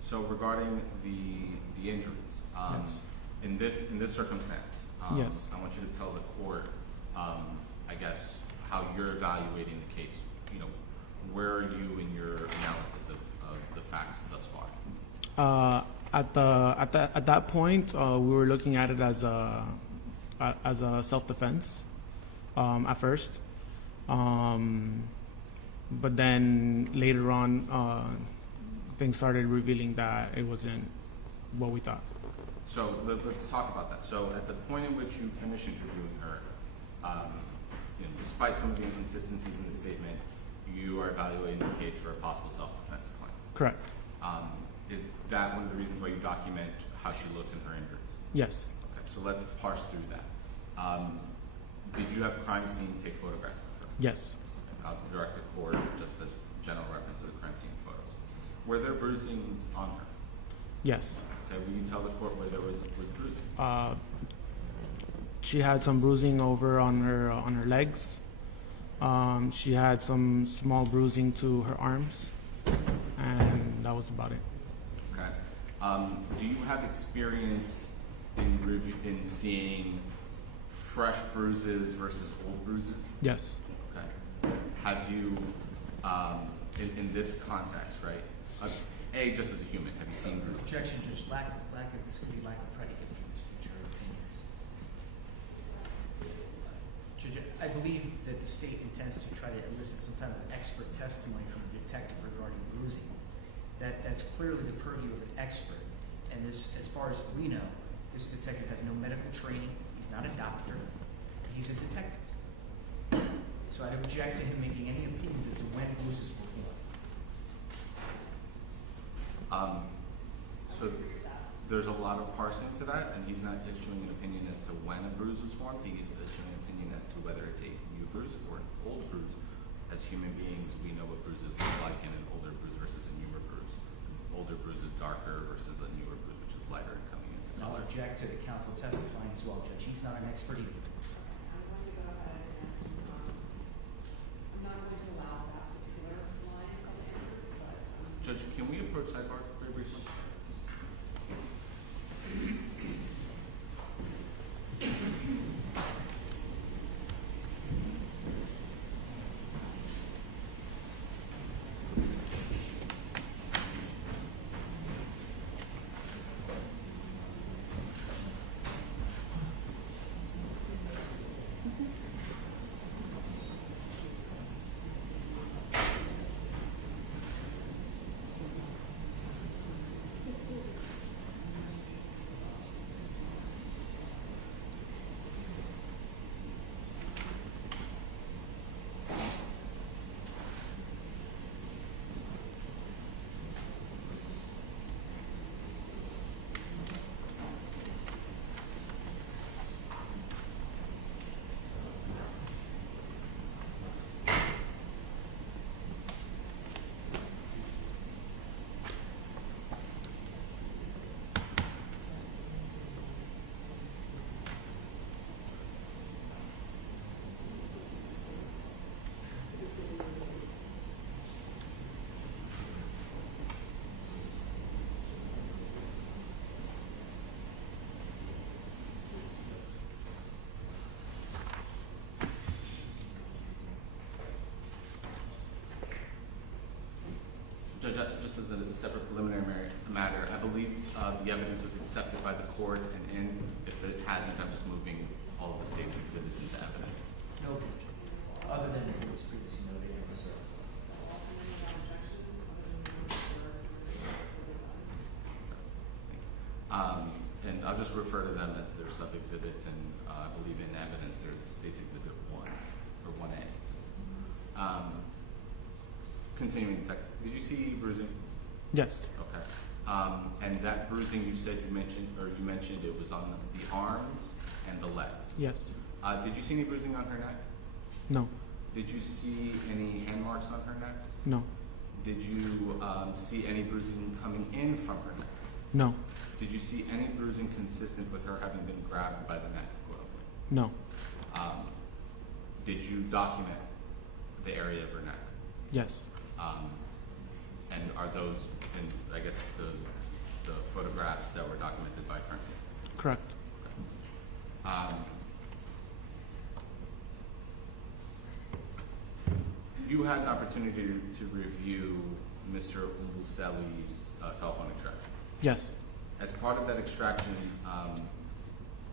So regarding the injuries, Yes. in this circumstance, Yes. I want you to tell the court, I guess, how you're evaluating the case. You know, where are you in your analysis of the facts thus far? At that point, we were looking at it as a self-defense at first, but then later on, things started revealing that it wasn't what we thought. So let's talk about that. So at the point in which you finish interviewing her, despite some of the inconsistencies in the statement, you are evaluating the case for a possible self-defense claim. Correct. Is that one of the reasons why you document how she looks in her injuries? Yes. Okay, so let's parse through that. Did you have crime scene take photographs of her? Yes. I'll direct the court just as general reference to the crime scene photos. Were there bruisings on her? Yes. Okay, will you tell the court where there was bruising? She had some bruising over on her legs. She had some small bruising to her arms, and that was about it. Okay. Do you have experience in seeing fresh bruises versus old bruises? Yes. Okay. Have you, in this context, right? Just as a human, have you seen bruises? Objection, Judge. This could be lack of predicate for these future opinions. Judge, I believe that the state intends to try to elicit some kind of expert testimony from a detective regarding bruising. That's clearly the purview of an expert. And this, as far as we know, this detective has no medical training. He's not a doctor. He's a detective. So I'd object to him making any opinions as to when bruises were formed. So there's a lot of parsing to that, and he's not issuing an opinion as to when a bruise was formed. He's issuing an opinion as to whether it's a new bruise or an old bruise. As human beings, we know what bruises look like in an older bruise versus a newer bruise. Older bruise is darker versus a newer bruise, which is lighter and coming into And I'll color. object to the counsel testifying as well, Judge. He's not an expert either. I'm going to go ahead and, I'm not going to allow that particular line of answers, but, Judge, can we approach sidebar very briefly? Judge, just as a separate preliminary matter, I believe the evidence was accepted by the court, and if it hasn't, I'm just moving all of the state's exhibits into evidence. No objection. Other than it was previously noted in reserve. And I'll just refer to them as their sub-exhibits, and I believe in evidence there's State's Exhibit 1, or 1A. Continuing, did you see bruising? Yes. Okay. And that bruising you mentioned it was on the arms and the legs. Yes. Did you see any bruising on her neck? No. Did you see any hand marks on her neck? No. Did you see any bruising coming in from her neck? No. Did you see any bruising consistent with her having been grabbed by the neck, quote unquote? No. Did you document the area of her neck? Yes. And are those in, I guess, the photographs that were documented by crime scene? Correct. You had an opportunity to review Mr. Obumseli's cell phone extraction. Yes. As part of that extraction,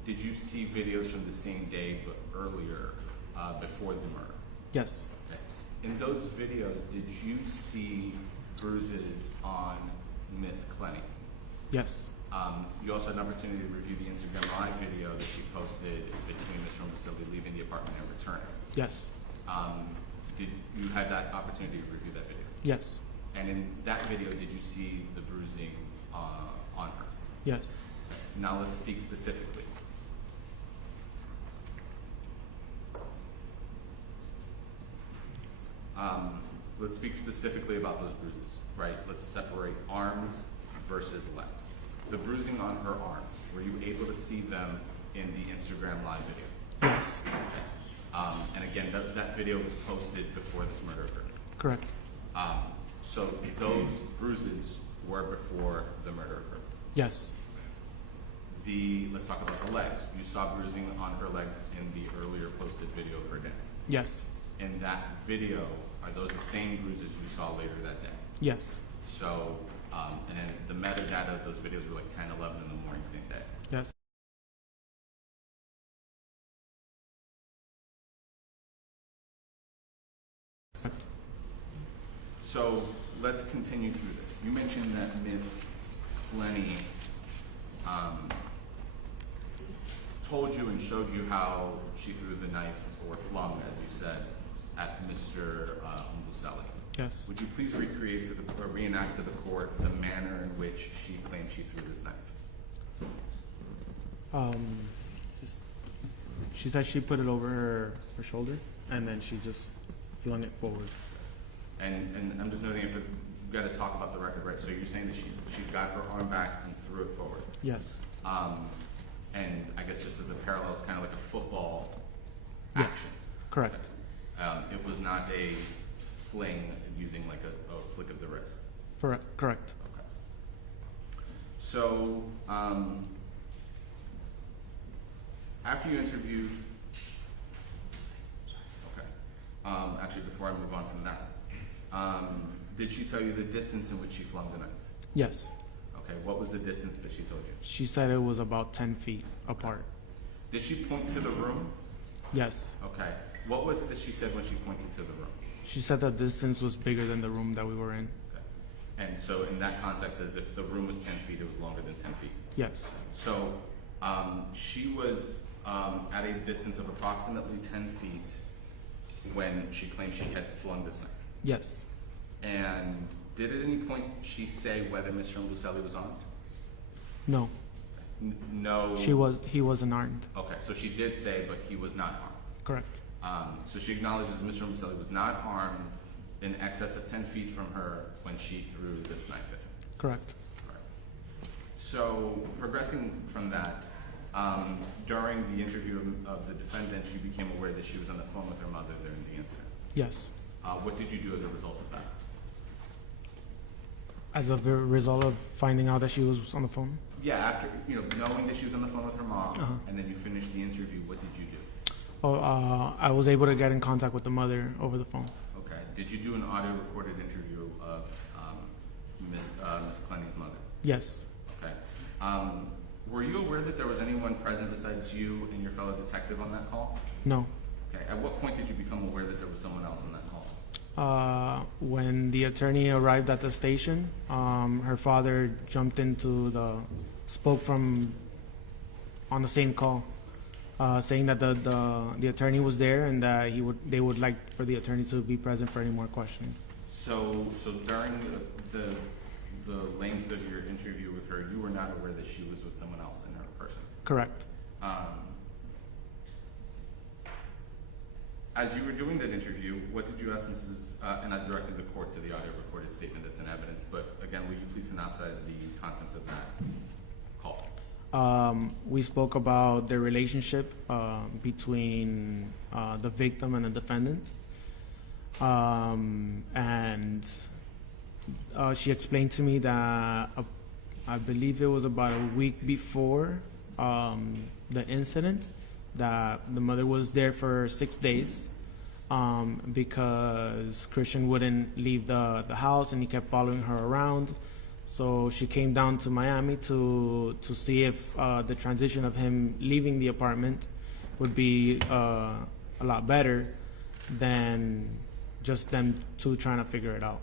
did you see videos from the same day but earlier, before the murder? Yes. Okay. In those videos, did you see bruises on Miss Clenney. Yes. You also had an opportunity to review the Instagram live video that she posted between Mr. Obumseli leaving the apartment and returning. Yes. Did you had that opportunity to review that video? Yes. And in that video, did you see the bruising on her? Yes. Now let's speak specifically. Let's speak specifically about those bruises, right? Let's separate arms versus legs. The bruising on her arms, were you able to see them in the Instagram live video? Yes. And again, that video was posted before this murder occurred. Correct. So those bruises were before the murder occurred. Yes. Let's talk about the legs. You saw bruising on her legs in the earlier posted video of her death. Yes. In that video, are those the same bruises you saw later that day? Yes. So, and then the metadata of those videos were like 10, 11 in the morning, same day. Yes. Correct. So let's continue through this. You mentioned that Miss Clenney told you and showed you how she threw the knife or flung, as you said, at Mr. Obumseli. Yes. Would you please reenact to the court the manner in which she claimed she threw this knife? She said she put it over her shoulder, and then she just flung it forward. And I'm just noting, if we've got to talk about the record, right? So you're saying that she got her arm back and threw it forward. Yes. And I guess just as a parallel, it's kind of like a football Yes. action. Correct. It was not a fling using like a flick of the wrist. Correct. Okay. So, after you interviewed, okay. Actually, before I move on from that, did she tell you the distance in which she flung the knife? Yes. Okay. What was the distance that she told you? She said it was about 10 feet apart. Did she point to the room? Yes. Okay. What was it that she said when she pointed to the room? She said the distance was bigger than the room that we were in. Okay. And so in that context, as if the room was 10 feet, it was longer than 10 feet. Yes. So she was at a distance of approximately 10 feet when she claimed she had flung this knife. Yes. And did at any point she say whether Mr. Obumseli was armed? No. No. He wasn't armed. Okay, so she did say, but he was not armed. Correct. So she acknowledges Mr. Obumseli was not armed in excess of 10 feet from her when she threw this knife at her. Correct. Right. So progressing from that, during the interview of the defendant, you became aware that she was on the phone with her mother during the incident. Yes. What did you do as a result of that? As a result of finding out that she was on the phone? Yeah, after knowing that she was on the phone with her mom, and then you finished the interview, what did you do? I was able to get in contact with the mother over the phone. Okay. Did you do an audio recorded interview of Miss Clenney's mother? Yes. Okay. Were you aware that there was anyone present besides you and your fellow detective on that call? No. Okay. At what point did you become aware that there was someone else on that call? When the attorney arrived at the station, her father jumped into spoke from on the same call, saying that the attorney was there and that they would like for the attorney to be present for any more questioning. So during the length of your interview with her, you were not aware that she was with someone else in her person? Correct. As you were doing that interview, what did you ask Mrs. And I directed the court to the audio recorded statement that's in evidence, but again, will you please synopsize the contents of that call? We spoke about the relationship between the victim and the defendant. And she explained to me that I believe it was about a week before the incident that the mother was there for 6 days because Christian wouldn't leave the house and he kept following her around. So she came down to Miami to see if the transition of him leaving the apartment would be a lot better than just them two trying to figure it out.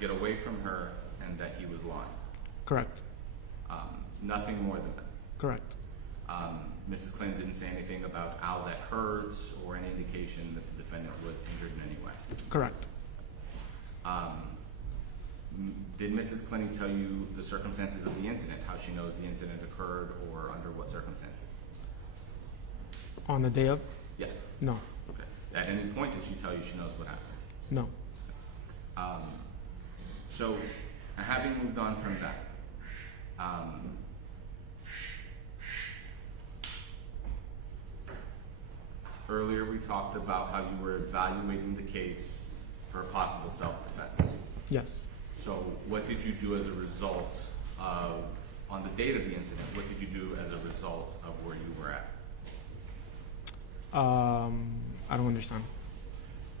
get away from her and that he was lying. Correct. Nothing more than that. Correct. Mrs. Clenney didn't say anything about outlet hurts or any indication that the defendant was injured in any way. Correct. Did Mrs. Clenney tell you the circumstances of the incident, how she knows the incident occurred, or under what circumstances? On the day of? Yeah. No. Okay. At any point did she tell you she knows what happened? No. So, having moved on from that, earlier we talked about how you were evaluating the case for a possible self-defense. Yes. So what did you do as a result of, on the date of the incident, what did you do as a result of where you were at? I don't understand.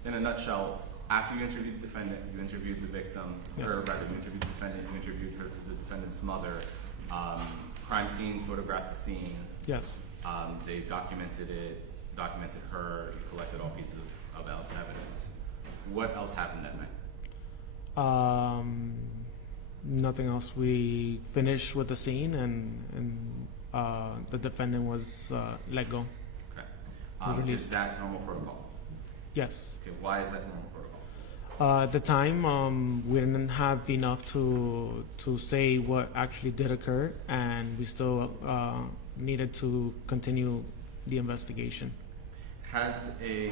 In a nutshell, after you interviewed the defendant, you interviewed the victim, Yes. or rather you interviewed the defendant, you interviewed the defendant's mother, crime scene, photographed the scene, Yes. they documented her, you collected all pieces of evidence. What else happened that night? Nothing else. We finished with the scene, and the defendant was let go. Okay. Was Is released. that normal protocol? Yes. Okay, why is that normal protocol? At the time, we didn't have enough to say what actually did occur, and we still needed to continue the investigation. Had a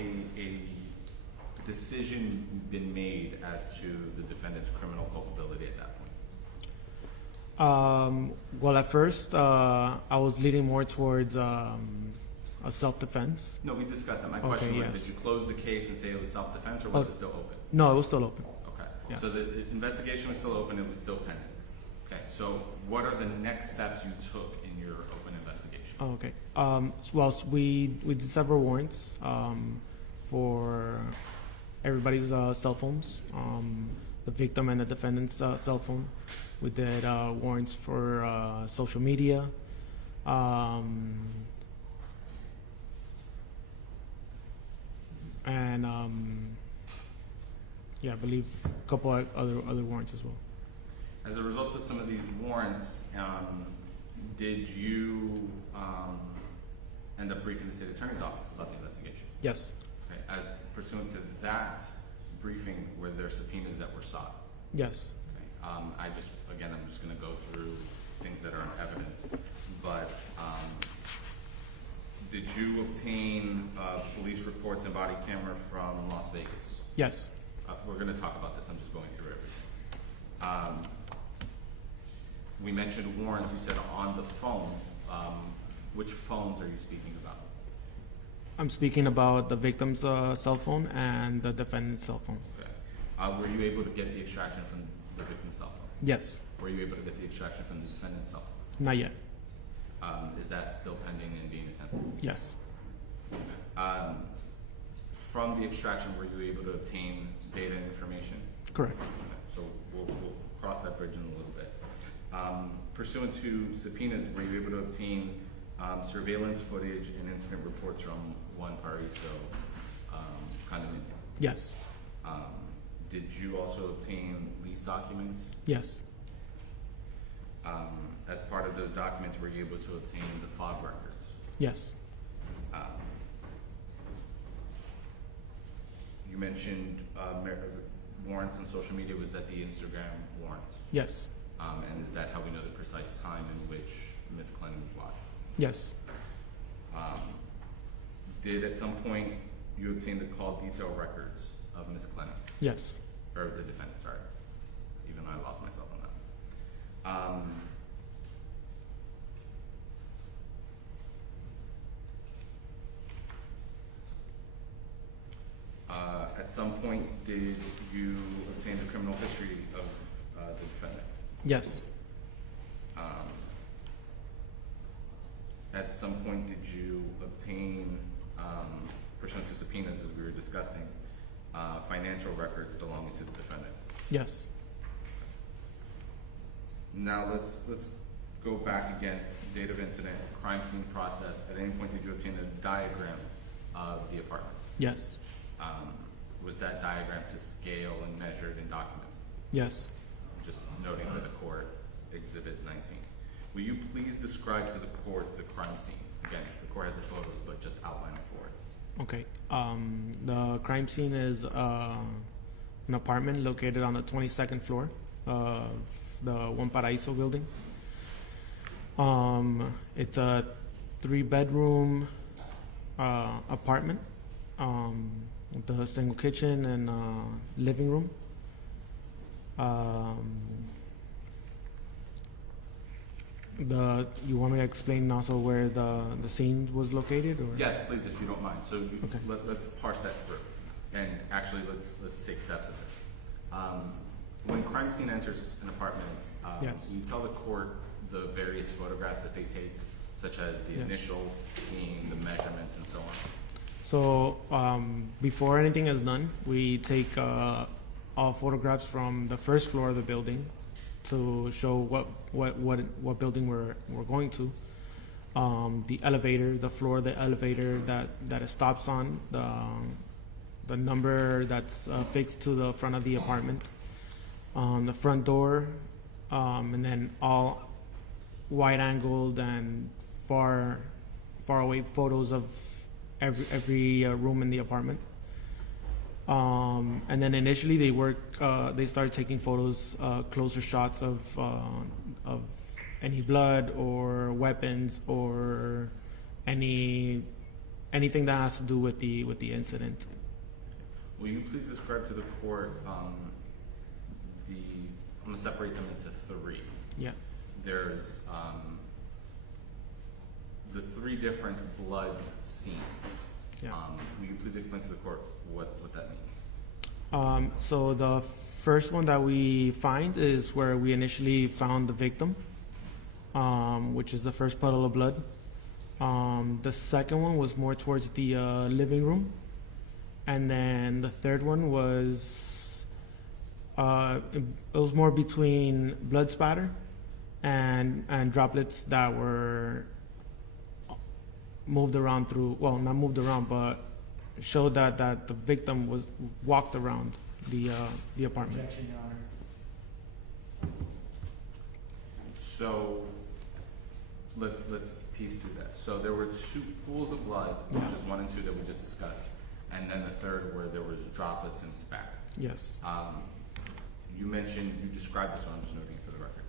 decision been made as to the defendant's criminal culpability at that point? Well, at first, I was leaning more towards a self-defense. No, we discussed that. My question was, yes. did you close the case and say it was self-defense, or was Oh. it still open? No, it was still open. Okay. Yes. So the investigation was still open, it was still pending. Okay, so what are the next steps you took in your open investigation? Oh, okay. Well, we did several warrants for everybody's cell phones, the victim and the defendant's cell phone. We did warrants for social media. And yeah, I believe a couple of other warrants as well. As a result of some of these warrants, did you end up briefing the state attorney's office about the investigation? Yes. Okay. As pursuant to that briefing, were there subpoenas that were sought? Yes. Okay. I'm just going to go through things that are in evidence, but did you obtain police reports and body camera from Las Vegas? Yes. We're going to talk about this. I'm just going through everything. We mentioned warrants. You said on the phone. Which phones are you speaking about? I'm speaking about the victim's cell phone and the defendant's cell phone. Okay. Were you able to get the extraction from the victim's cell phone? Yes. Were you able to get the extraction from the defendant's cell phone? Not yet. Is that still pending and being attempted? Yes. From the extraction, were you able to obtain data and information? Correct. Okay, so we'll cross that bridge in a little bit. Pursuant to subpoenas, were you able to obtain surveillance footage and incident reports from one Paraiso condominium? Yes. Did you also obtain lease documents? Yes. As part of those documents, were you able to obtain the FOB records? Yes. You mentioned warrants on social media. Was that the Instagram warrant? Yes. And is that how we know the precise time in which Ms. Clenney was live? Yes. Did at some point you obtain the call detail records of Ms. Clenney? Yes. Or the defendant, sorry. Even though I lost myself on that. At some point, did you obtain the criminal history of the defendant? Yes. At some point, did you obtain, pursuant to subpoenas as we were discussing, financial records belonging to the defendant? Yes. Now let's go back again. Date of incident, crime scene process. At any point, did you obtain a diagram of the apartment? Yes. Was that diagram to scale and measured and documented? Yes. Just noting for the court, Exhibit 19. Will you please describe to the court the crime scene? Again, the court has the photos, but just outline it for it. Okay. The crime scene is an apartment located on the 22nd floor of the One Paraíso building. It's a 3-bedroom apartment with a single kitchen and living room. You want me to explain also where the scene was located, or? Yes, please, if you don't mind. So Okay. let's parse that through, and actually let's take steps of this. When crime scene enters an apartment, Yes. you tell the court the various photographs that they take, such as the Yes. initial scene, the measurements, and so on. So before anything is done, we take all photographs from the first floor of the building to show what building we're going to. The elevator, the floor of the elevator that it stops on, the number that's fixed to the front of the apartment, the front door, and then all wide-angled and far away photos of every room in the apartment. And then initially they started taking photos, closer shots of any blood or weapons or anything that has to do with the incident. Will you please describe to the court I'm gonna separate them into 3. Yeah. There's the 3 different blood scenes. Yeah. Will you please explain to the court what that means? So the first one that we find is where we initially found the victim, which is the first puddle of blood. The second one was more towards the living room. And then the third one was, it was more between blood spatter and droplets that were moved around not moved around, but showed that the victim was walked around the apartment. Objection, Your Honor. So let's piece through that. So there were 2 pools of blood, which is 1 and 2 that we just discussed, and then the third where there was droplets and spatter. Yes. You described this one, I'm just noting it for the record.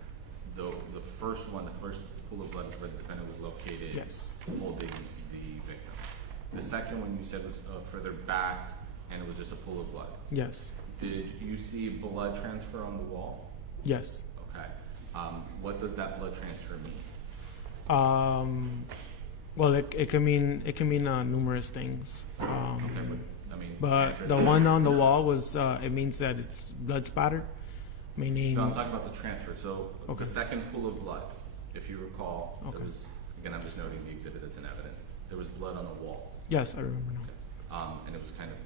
The first one, the first pool of blood is where the defendant was located, Yes. holding the victim. The second one you said was further back, and it was just a pool of blood. Yes. Did you see blood transfer on the wall? Yes. Okay. What does that blood transfer mean? Well, it can mean numerous things. But answer the it. one on the wall was it means that it's blood spatter, meaning. No, I'm talking about the transfer. So Okay. the second pool of blood, if you recall, Okay. there was, again, I'm just noting the exhibit that's in evidence. There was blood on the wall. Yes, I remember now. Okay. And it was kind of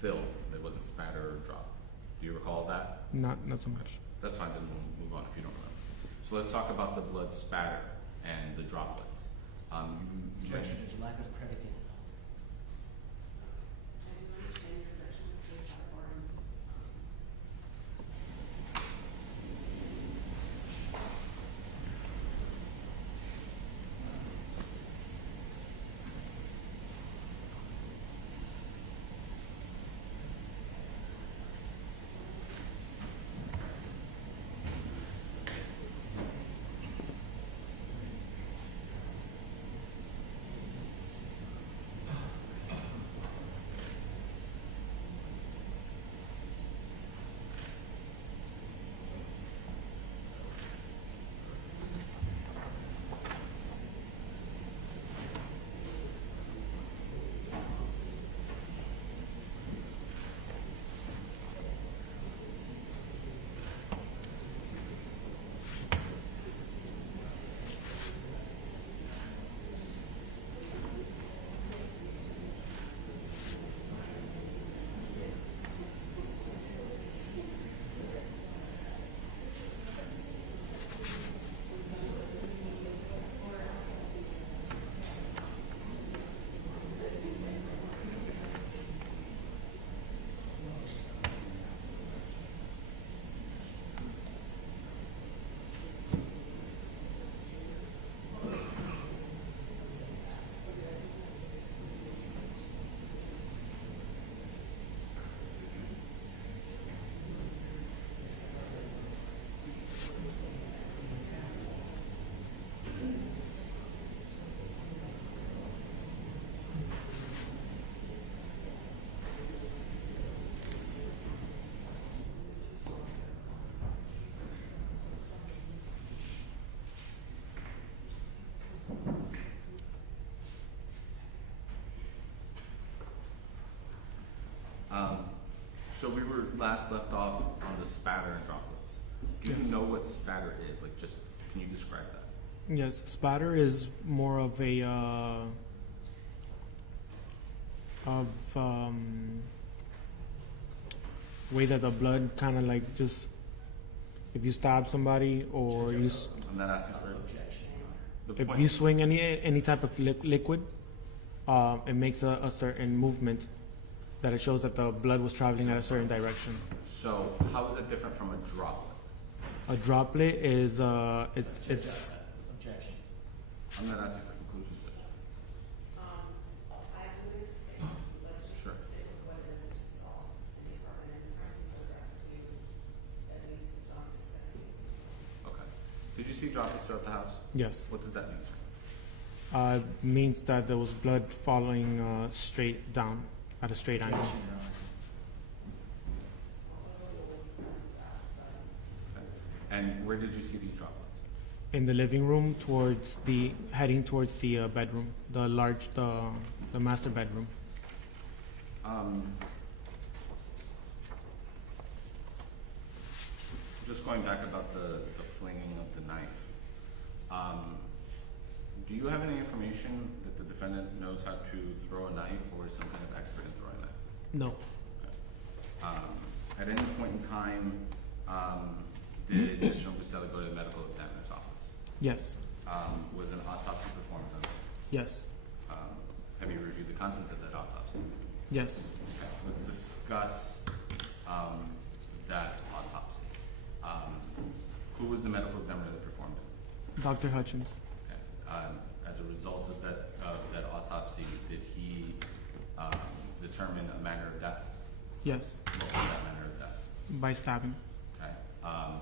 filled. It wasn't spatter or drop. Do you recall that? Not so much. That's fine. Then we'll move on if you don't remember. So let's talk about the blood spatter and the droplets. You mentioned. Objection, lack of predicate. So we were last left off on the spatter and droplets. Do you Yes. know what spatter is? Like, just can you describe that? Yes, spatter is more of a way that the blood kind of like just, if you stab somebody or I'm not asking for the if point. you swing any type of liquid, it makes a certain movement that it shows that the blood was traveling at a certain direction. So how is it different from a droplet? A droplet is it's Objection. I'm not asking for conclusions, Judge. I have a witness statement, let's just Sure. stick with what it is that saw in the apartment and turn some photographs to at least to some extent. Okay. Did you see droplets throughout the house? yes. What does that mean, sir? Means that there was blood following straight down at a straight angle. Objection, Your Honor. Okay. And where did you see these droplets? In the living room, heading towards the bedroom, the master bedroom. Just going back about the flinging of the knife. Do you have any information that the defendant knows how to throw a knife or is some kind of expert in throwing a knife? No. At any point in time, did Mr. Obumseli go to the medical examiner's office? Yes. Was an autopsy performed on him? Yes. Have you reviewed the contents of that autopsy? Yes. Okay, let's discuss that autopsy. Who was the medical examiner that performed it? Dr. Hutchins. Okay. As a result of that autopsy, did he determine a manner of death? Yes. What was that manner of death? By stabbing. Okay.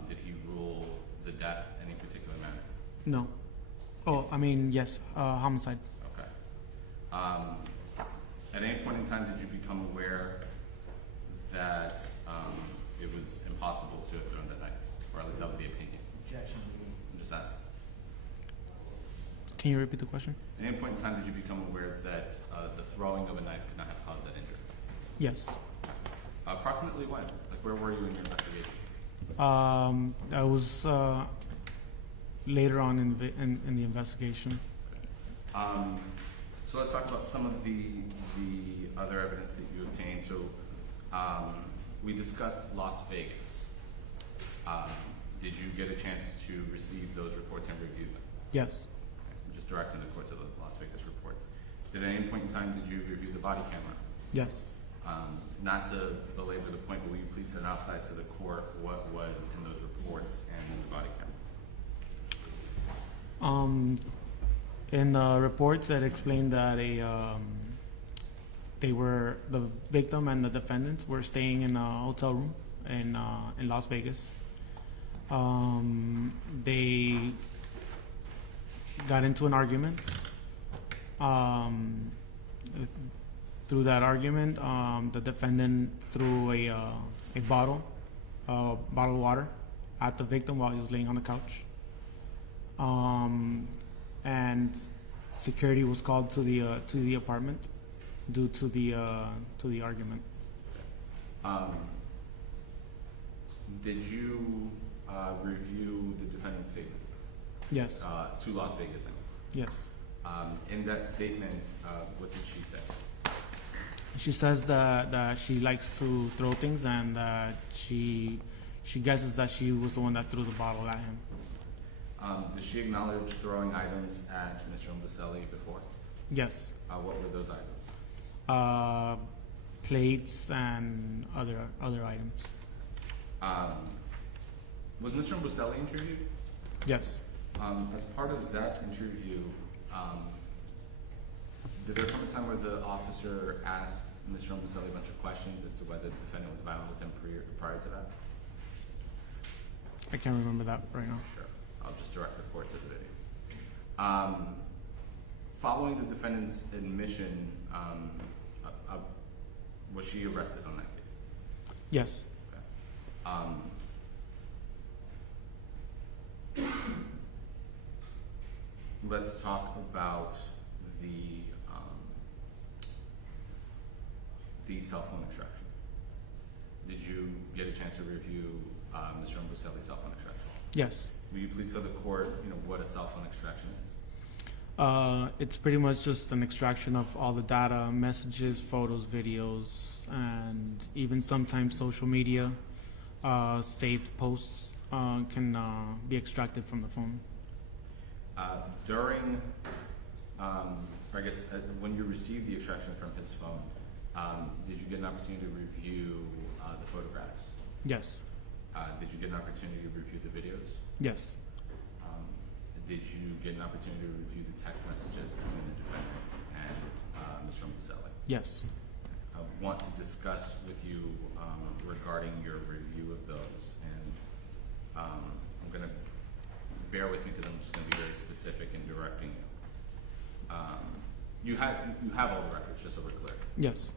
Did he rule the death any particular manner? No. Oh, I mean, yes. Homicide. Okay. At any point in time, did you become aware that it was impossible to have thrown that knife? Or at least that was the opinion? Objection. I'm just asking. Can you repeat the question? At any point in time, did you become aware that the throwing of a knife could not have caused that injury? Yes. Approximately when? Like, where were you in your investigation? I was later on in the investigation. So let's talk about some of the other evidence that you obtained. So we discussed Las Vegas. Did you get a chance to receive those reports and review them? Yes. Okay. Just directing the court to the Las Vegas reports. Did at any point in time did you review the body camera? Yes. Not to belabor the point, but will you please synopsize to the court what was in those reports and in the body camera? In the reports, it explained that the victim and the defendants were staying in a hotel room in Las Vegas. They got into an argument. Through that argument, the defendant threw a bottle of water at the victim while he was laying on the couch. And security was called to the apartment due to the argument. Did you review the defendant's statement? Yes. To Las Vegas. Yes. In that statement, what did she say? She says that she likes to throw things, and she guesses that she was the one that threw the bottle at him. Did she acknowledge throwing items at Mr. Obumseli before? Yes. What were those items? Plates and other items. Was Mr. Obumseli interviewed? Yes. As part of that interview, did there come a time where the officer asked Mr. Obumseli a bunch of questions as to whether the defendant was violent with him prior to that? I can't remember that right now. Sure. I'll just direct the court to the video. Following the defendant's admission, was she arrested on that case? Yes. Okay. Let's talk about the cell phone extraction. Did you get a chance to review Mr. Obumseli's cell phone extraction? Yes. Will you please tell the court, what a cell phone extraction is? It's pretty much just an extraction of all the data, messages, photos, videos, and even sometimes social media, saved posts can be extracted from the phone. During, or I guess when you received the extraction from his phone, did you get an opportunity to review the photographs? Yes. Did you get an opportunity to review the videos? Yes. Did you get an opportunity to review the text messages between the defendant and Mr. Obumseli? Yes. I want to discuss with you regarding your review of those, and I'm going to bear with me because I'm just going to be very specific in directing you. You have all the records, just so we're clear. Yes.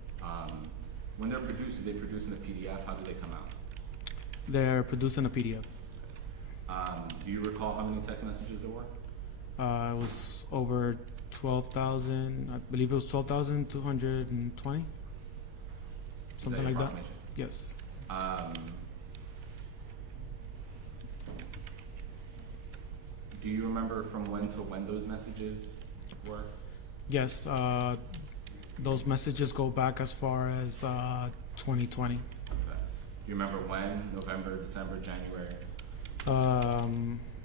When they're produced, do they produce in a PDF? How do they come out? They're produced in a PDF. Do you recall how many text messages there were? It was over 12,000. I believe it was 12,220. Something like that. Yes. Do you remember from when to when those messages were? Yes. Those messages go back as far as 2020. Okay. Do you remember when? November, December, January?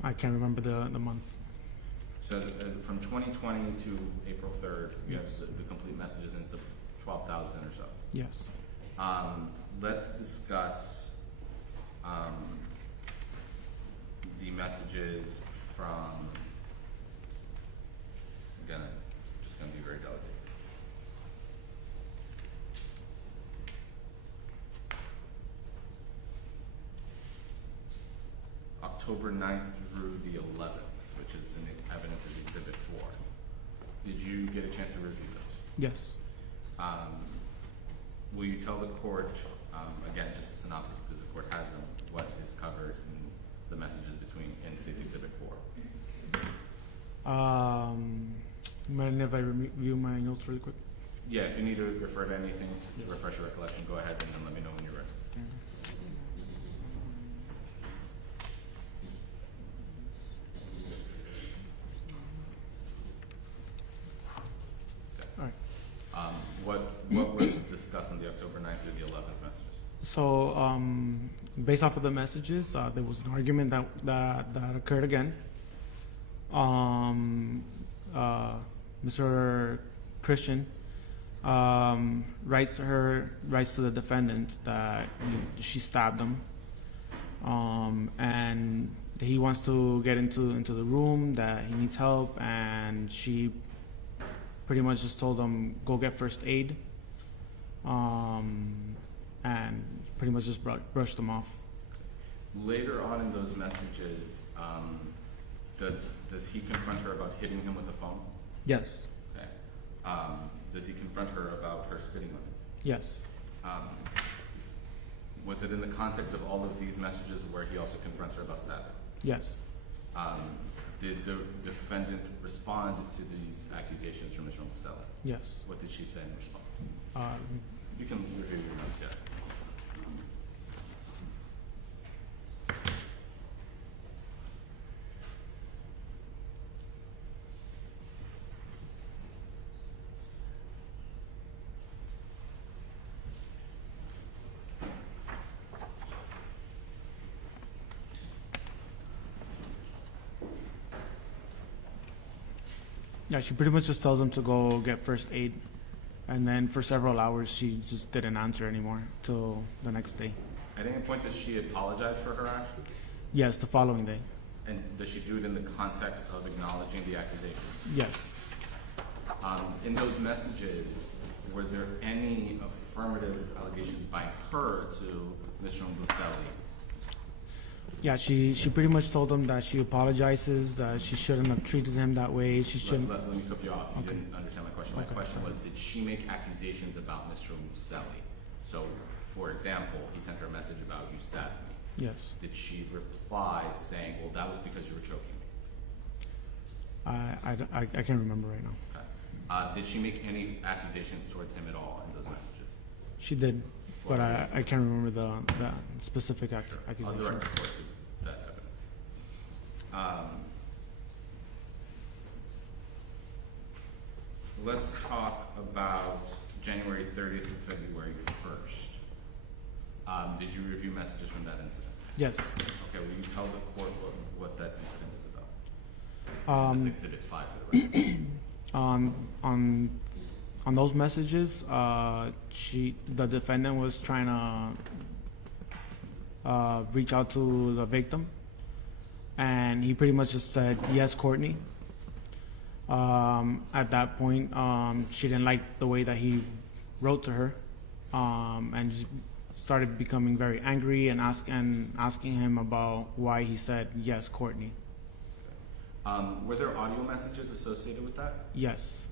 I can't remember the month. So from 2020 to April 3rd, you Yes. have the complete messages, and it's 12,000 or so. Yes. Let's discuss the messages from, again, I'm just going to be very delicate. October 9th through the 11th, which is in evidence as Exhibit 4. Did you get a chance to review those? Yes. Will you tell the court, again, just a synopsis because the court has them, what is covered in the messages between in State's Exhibit 4? Mind if I review my notes really quick? Yeah, if you need to refer to anything to refresh your recollection, go ahead and then let me know when you're ready. All right. What was discussed on the October 9th through the 11th messages? So, based off of the messages, there was an argument that occurred again. Mr. Christian writes to the defendant that she stabbed him, and he wants to get into the room, that he needs help, and she pretty much just told him go get first aid, and pretty much just brushed him off. Later on in those messages, does he confront her about hitting him with a phone? Yes. Okay. Does he confront her about her spitting on him? Yes. Was it in the context of all of these messages where he also confronts her about stabbing? Yes. Did the defendant respond to these accusations from Mr. Obumseli? Yes. What did she say in response? You can review your notes, yeah. Yeah, she pretty much just tells him to go get first aid, and then for several hours she just didn't answer anymore till the next day. At any point does she apologize for her action? Yes, the following day. And does she do it in the context of acknowledging the accusations? Yes. In those messages, were there any affirmative allegations by her to Mr. Obumseli? Yeah, she pretty much told him that she apologizes, that she shouldn't have treated him that way. She shouldn't. Let me cut you off. You Okay. didn't understand my question. My Okay, question sorry. was, did she make accusations about Mr. Obumseli? So, for example, he sent her a message about you stabbed me. Yes. Did she reply saying, well, that was because you were choking me? I can't remember right now. Okay. Did she make any accusations towards him at all in those messages? She did, but I can't remember the specific I'll accusations. direct the court to that evidence. Let's talk about January 30th to February 1st. Did you review messages from that incident? Yes. Okay, will you tell the court what that incident is about? That's Exhibit 5 for the record. On those messages, the defendant was trying to reach out to the victim, and he pretty much just said, "Yes, Courtney." At that point, she didn't like the way that he wrote to her, and just started becoming very angry and asking him about why he said, "Yes, Courtney." Were there audio messages associated with that? Yes.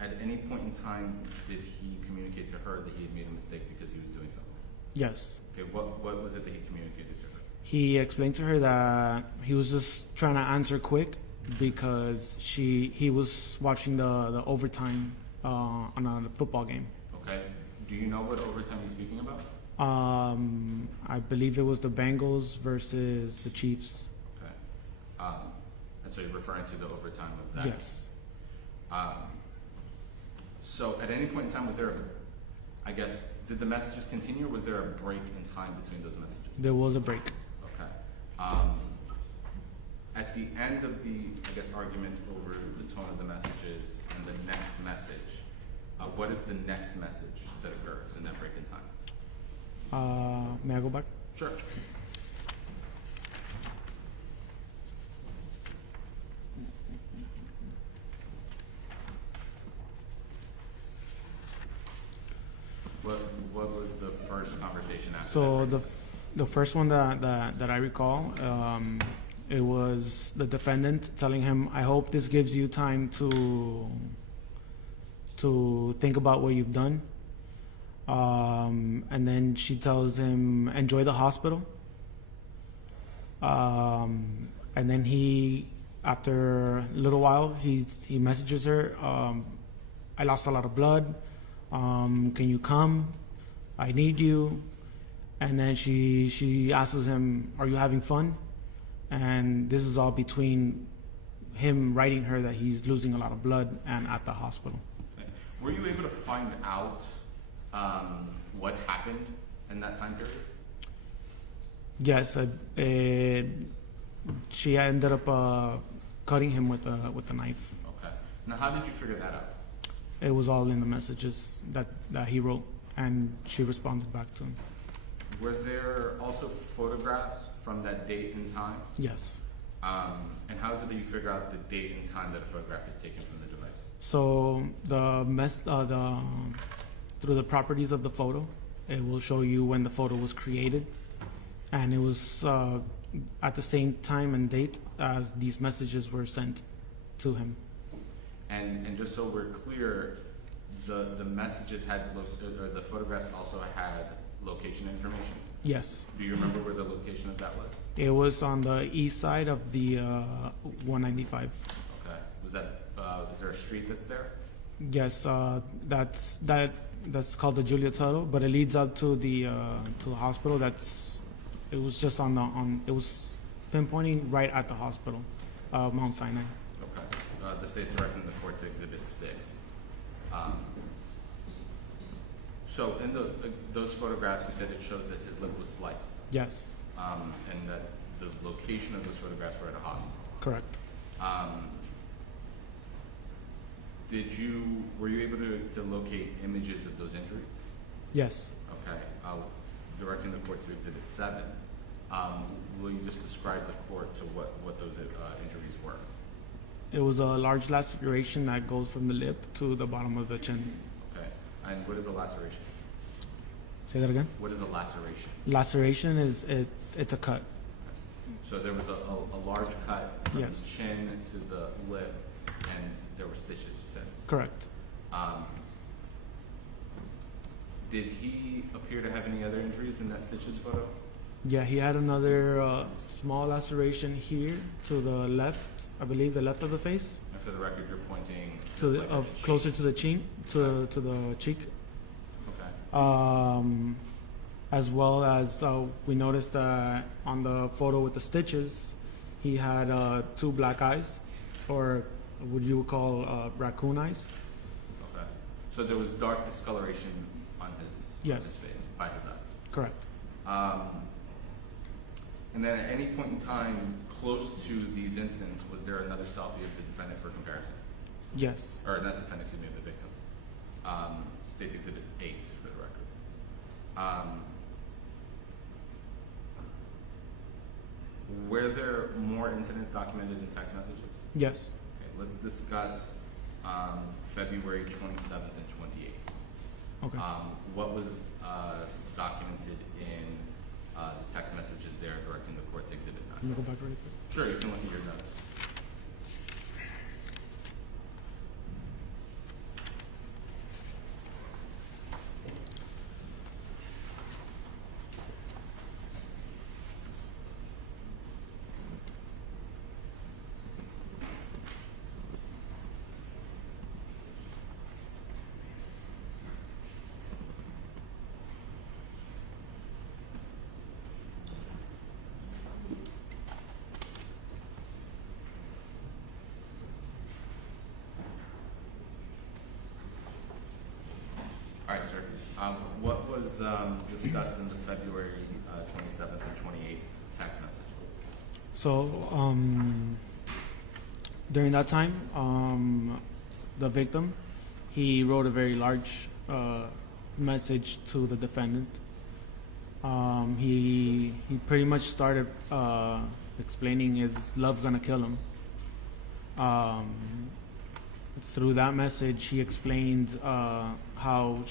At any point in time, did he communicate to her that he had made a mistake because he was doing something? Yes. Okay, what was it that he communicated to her? He explained to her that he was just trying to answer quick because he was watching the overtime on a football game. Okay. Do you know what overtime he's speaking about? I believe it was the Bengals versus the Chiefs. Okay. And so you're referring to the overtime of that? Yes. So at any point in time, did the messages continue, or was there a break in time between those messages? There was a break. Okay. At the end of the, argument over the tone of the messages and the next message, what is the next message that occurs in that break in time? May I go back? Sure. What was the first conversation after So that? the first one that I recall, it was the defendant telling him, "I hope this gives you time to think about what you've done." And then she tells him, "Enjoy the hospital." And then after a little while, he messages her, "I lost a lot of blood. Can you come? I need you." And then she asks him, "Are you having fun?" And this is all between him writing her that he's losing a lot of blood and at the hospital. Okay. Were you able to find out what happened in that time period? Yes, she ended up cutting him with a knife. Okay. Now, how did you figure that out? It was all in the messages that he wrote, and she responded back to him. Were there also photographs from that date and time? Yes. And how is it that you figure out the date and time that a photograph is taken from the device? So through the properties of the photo, it will show you when the photo was created, and it was at the same time and date as these messages were sent to him. And just so we're clear, the messages had or the photographs also had location information? Yes. Do you remember where the location of that was? It was on the east side of the 195. Okay. Was that is there a street that's there? Yes, that's called the Julia Tuttle, but it leads up to the hospital. It was just it was pinpointing right at the hospital, Mount Sinai. Okay. The state's directing the court to Exhibit 6. So in those photographs, you said it shows that his lip was sliced. Yes. And that the location of those photographs were at a hospital. Correct. Were you able to locate images of those injuries? Yes. Okay. Directing the court to Exhibit 7. Will you just describe the court to what those injuries were? It was a large laceration that goes from the lip to the bottom of the chin. Okay. And what is a laceration? Say that again? What is a laceration? Laceration it's a cut. So there was a large cut from Yes. the chin to the lip, and there were stitches, you said? Correct. Did he appear to have any other injuries in that stitches photo? Yeah, he had another small laceration here to the left, I believe the left of the face, And for the record, you're pointing to like a cheek. closer to the chin, to the cheek. Okay. As well as we noticed that on the photo with the stitches, he had 2 black eyes, or what you would call raccoon eyes. Okay. So there was dark discoloration on his face, by his eyes. Correct. And then at any point in time close to these incidents, was there another selfie of the defendant for comparison? Yes. Or not the defendant, excuse me, the victim. States Exhibit 8 for the record. Were there more incidents documented in text messages? Yes. Okay, let's discuss February 27th and 28th. Okay. What was documented in the text messages there directing the court's Exhibit 9? Let me go back really quick. Sure, you can look at your notes. All right, sir. What was discussed in the February 27th and 28th text message? So during that time, the victim, he wrote a very large message to the defendant. He pretty much started explaining, is love gonna kill him? Through that message, he explained how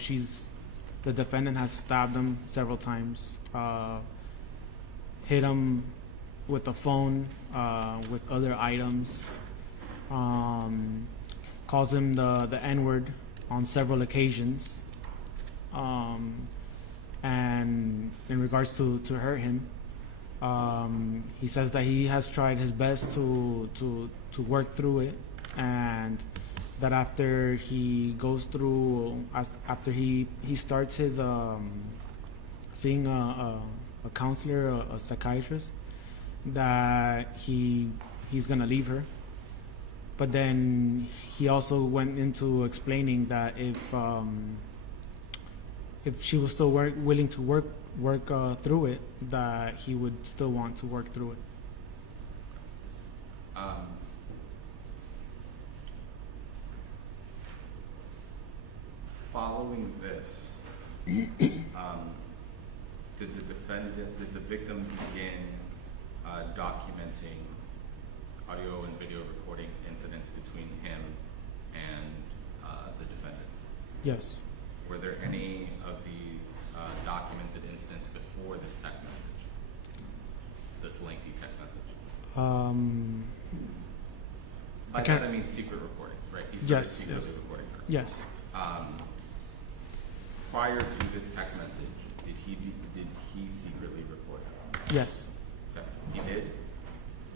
the defendant has stabbed him several times, hit him with a phone, with other items, calls him the N-word on several occasions, and in regards to hurt him, he says that he has tried his best to work through it, and that after he goes through, after he starts his seeing a counselor, a psychiatrist, that he's gonna leave her. But then he also went into explaining that if she was still willing to work through it, that he would still want to work through it. Following this, did the victim begin documenting audio and video recording incidents between him and the defendant? Yes. Were there any of these documented incidents before this text message? This lengthy text message? By that I mean secret recordings, right? He started secretly recording her. Yes. Prior to this text message, did he secretly record her? Yes. Okay. He did?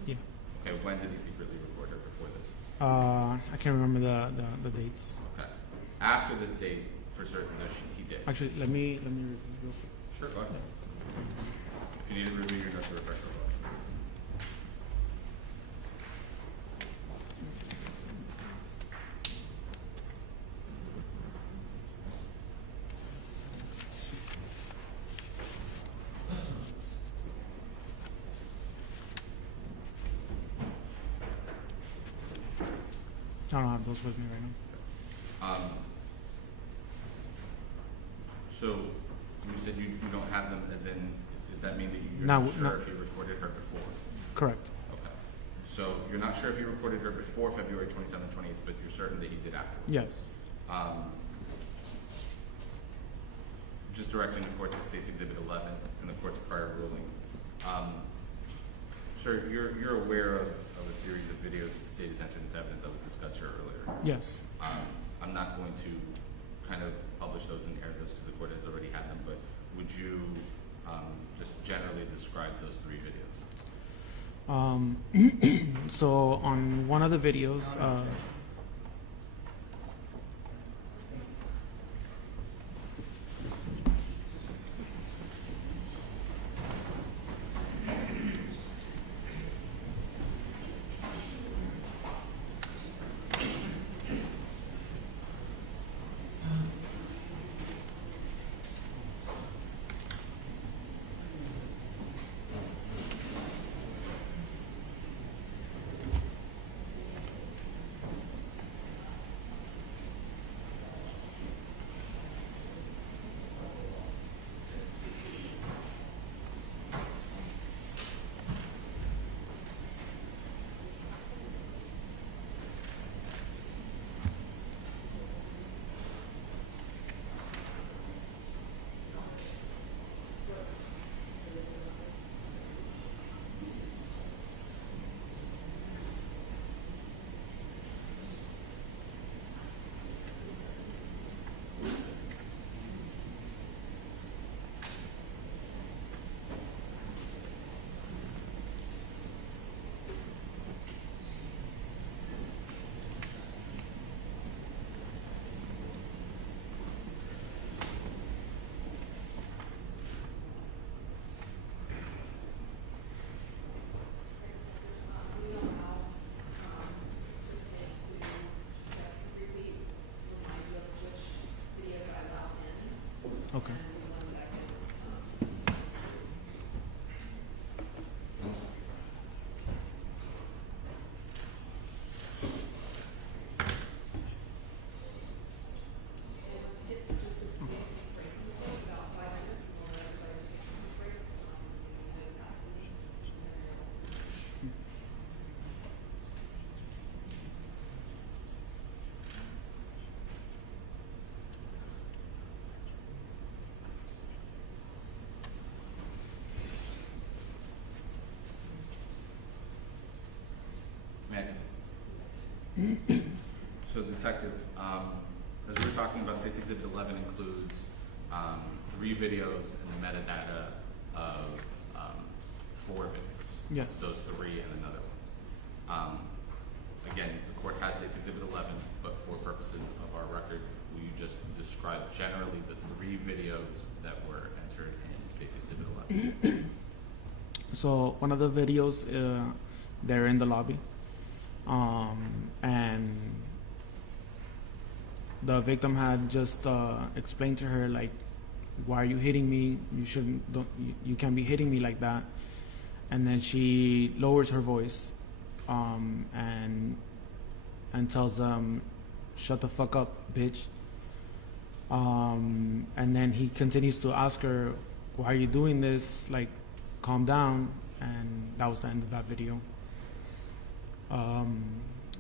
Yeah. Okay, when did he secretly record her before this? I can't remember the dates. Okay. After this date, for certain, he did. Actually, let me review real quick. Sure, go ahead. If you need to review your notes to refresh your thoughts. I don't have those with me right now. So you said you don't have them, as in, does that mean that you're No, not sure no. if you recorded her before? Correct. Okay. So you're not sure if you recorded her before February 27th, 28th, but you're certain that you did afterwards? Yes. Just directing the court to States Exhibit 11 and the court's prior rulings. Sir, you're aware of a series of videos that the state has entered into evidence that was discussed here earlier. Yes. I'm not going to kind of publish those and air those because the court has already had them, but would you just generally describe those 3 videos? So on one of the videos, Okay. May I continue? So Detective, as we were talking about, State's Exhibit 11 includes 3 videos and the metadata of 4 videos. Yes. Those 3 and another one. Again, the court has State's Exhibit 11, but for purposes of our record, will you just describe generally the 3 videos that were entered in State's Exhibit 11? So one of the videos, they're in the lobby, and the victim had just explained to her, like, why are you hitting me? You can't be hitting me like that. And then she lowers her voice and tells them, shut the fuck up, bitch. And then he continues to ask her, why are you doing this? Like, calm down. And that was the end of that video.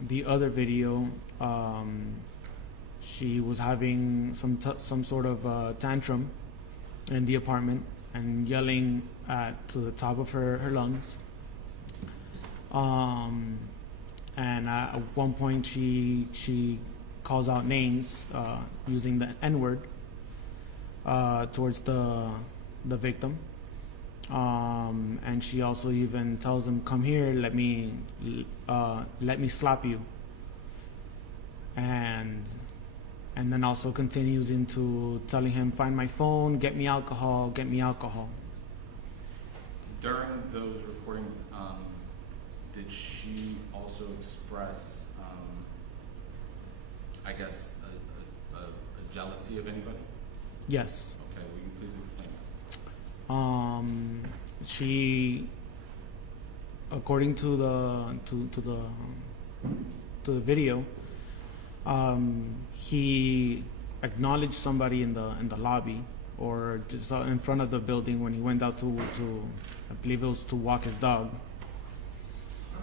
The other video, she was having some sort of tantrum in the apartment and yelling to the top of her lungs. And at one point she calls out names using the N-word towards the victim. And she also even tells him, come here, let me slap you. And then also continues into telling him, find my phone, get me alcohol, get me alcohol. During those recordings, did she also express, I guess, a jealousy of anybody? Yes. Okay, will you please explain that? She, according to the video, he acknowledged somebody in the lobby or just in front of the building when he went out to I believe it was to walk his dog.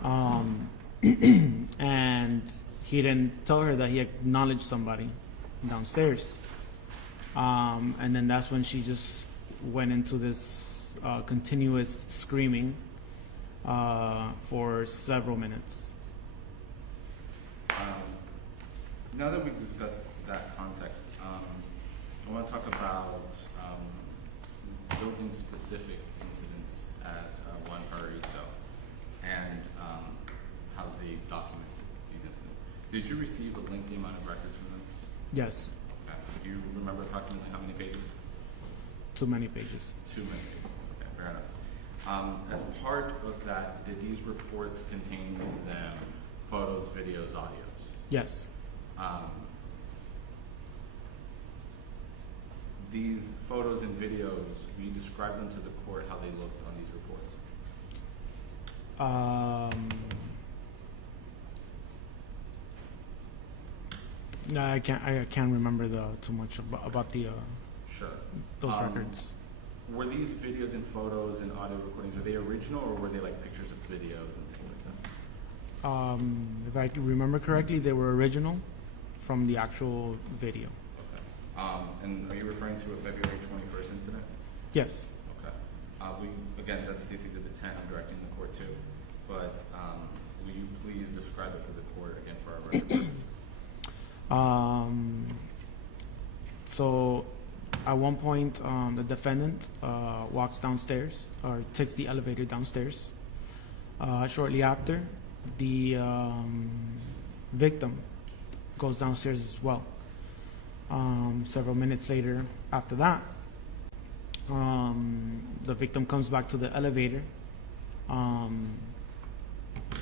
And he didn't tell her that he acknowledged somebody downstairs. And then that's when she just went into this continuous screaming for several minutes. Now that we've discussed that context, I want to talk about building-specific incidents at One Paraiso and how they documented these incidents. Did you receive a lengthy amount of records from them? Yes. Okay. Do you remember approximately how many pages? Too many pages. Too many pages. Okay, fair enough. As part of that, did these reports contain with them photos, videos, audios? Yes. These photos and videos, will you describe them to the court how they looked on these reports? No, I can't remember too much about the Sure. those records. Were these videos and photos and audio recordings, were they original or were they like pictures of videos and things like that? If I remember correctly, they were original from the actual video. Okay. And are you referring to a February 21st incident? Yes. Okay. Again, that's State's Exhibit 10, I'm directing the court to, but will you please describe it for the court again for our record purposes? So at one point, the defendant walks downstairs or takes the elevator downstairs. Shortly after, the victim goes downstairs as well. Several minutes later after that, the victim comes back to the elevator.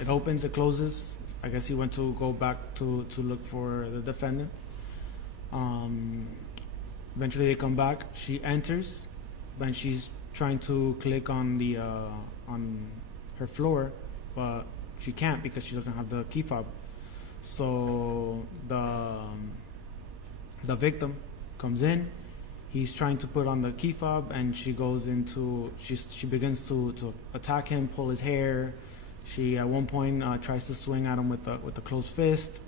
It opens, it closes. I guess he went to go back to look for the defendant. Eventually they come back. She enters, and she's trying to click on the on her floor, but she can't because she doesn't have the key fob. So the victim comes in. He's trying to put on the key fob, and she goes into she begins to attack him, pull his hair. She at one point tries to swing at him with a closed fist.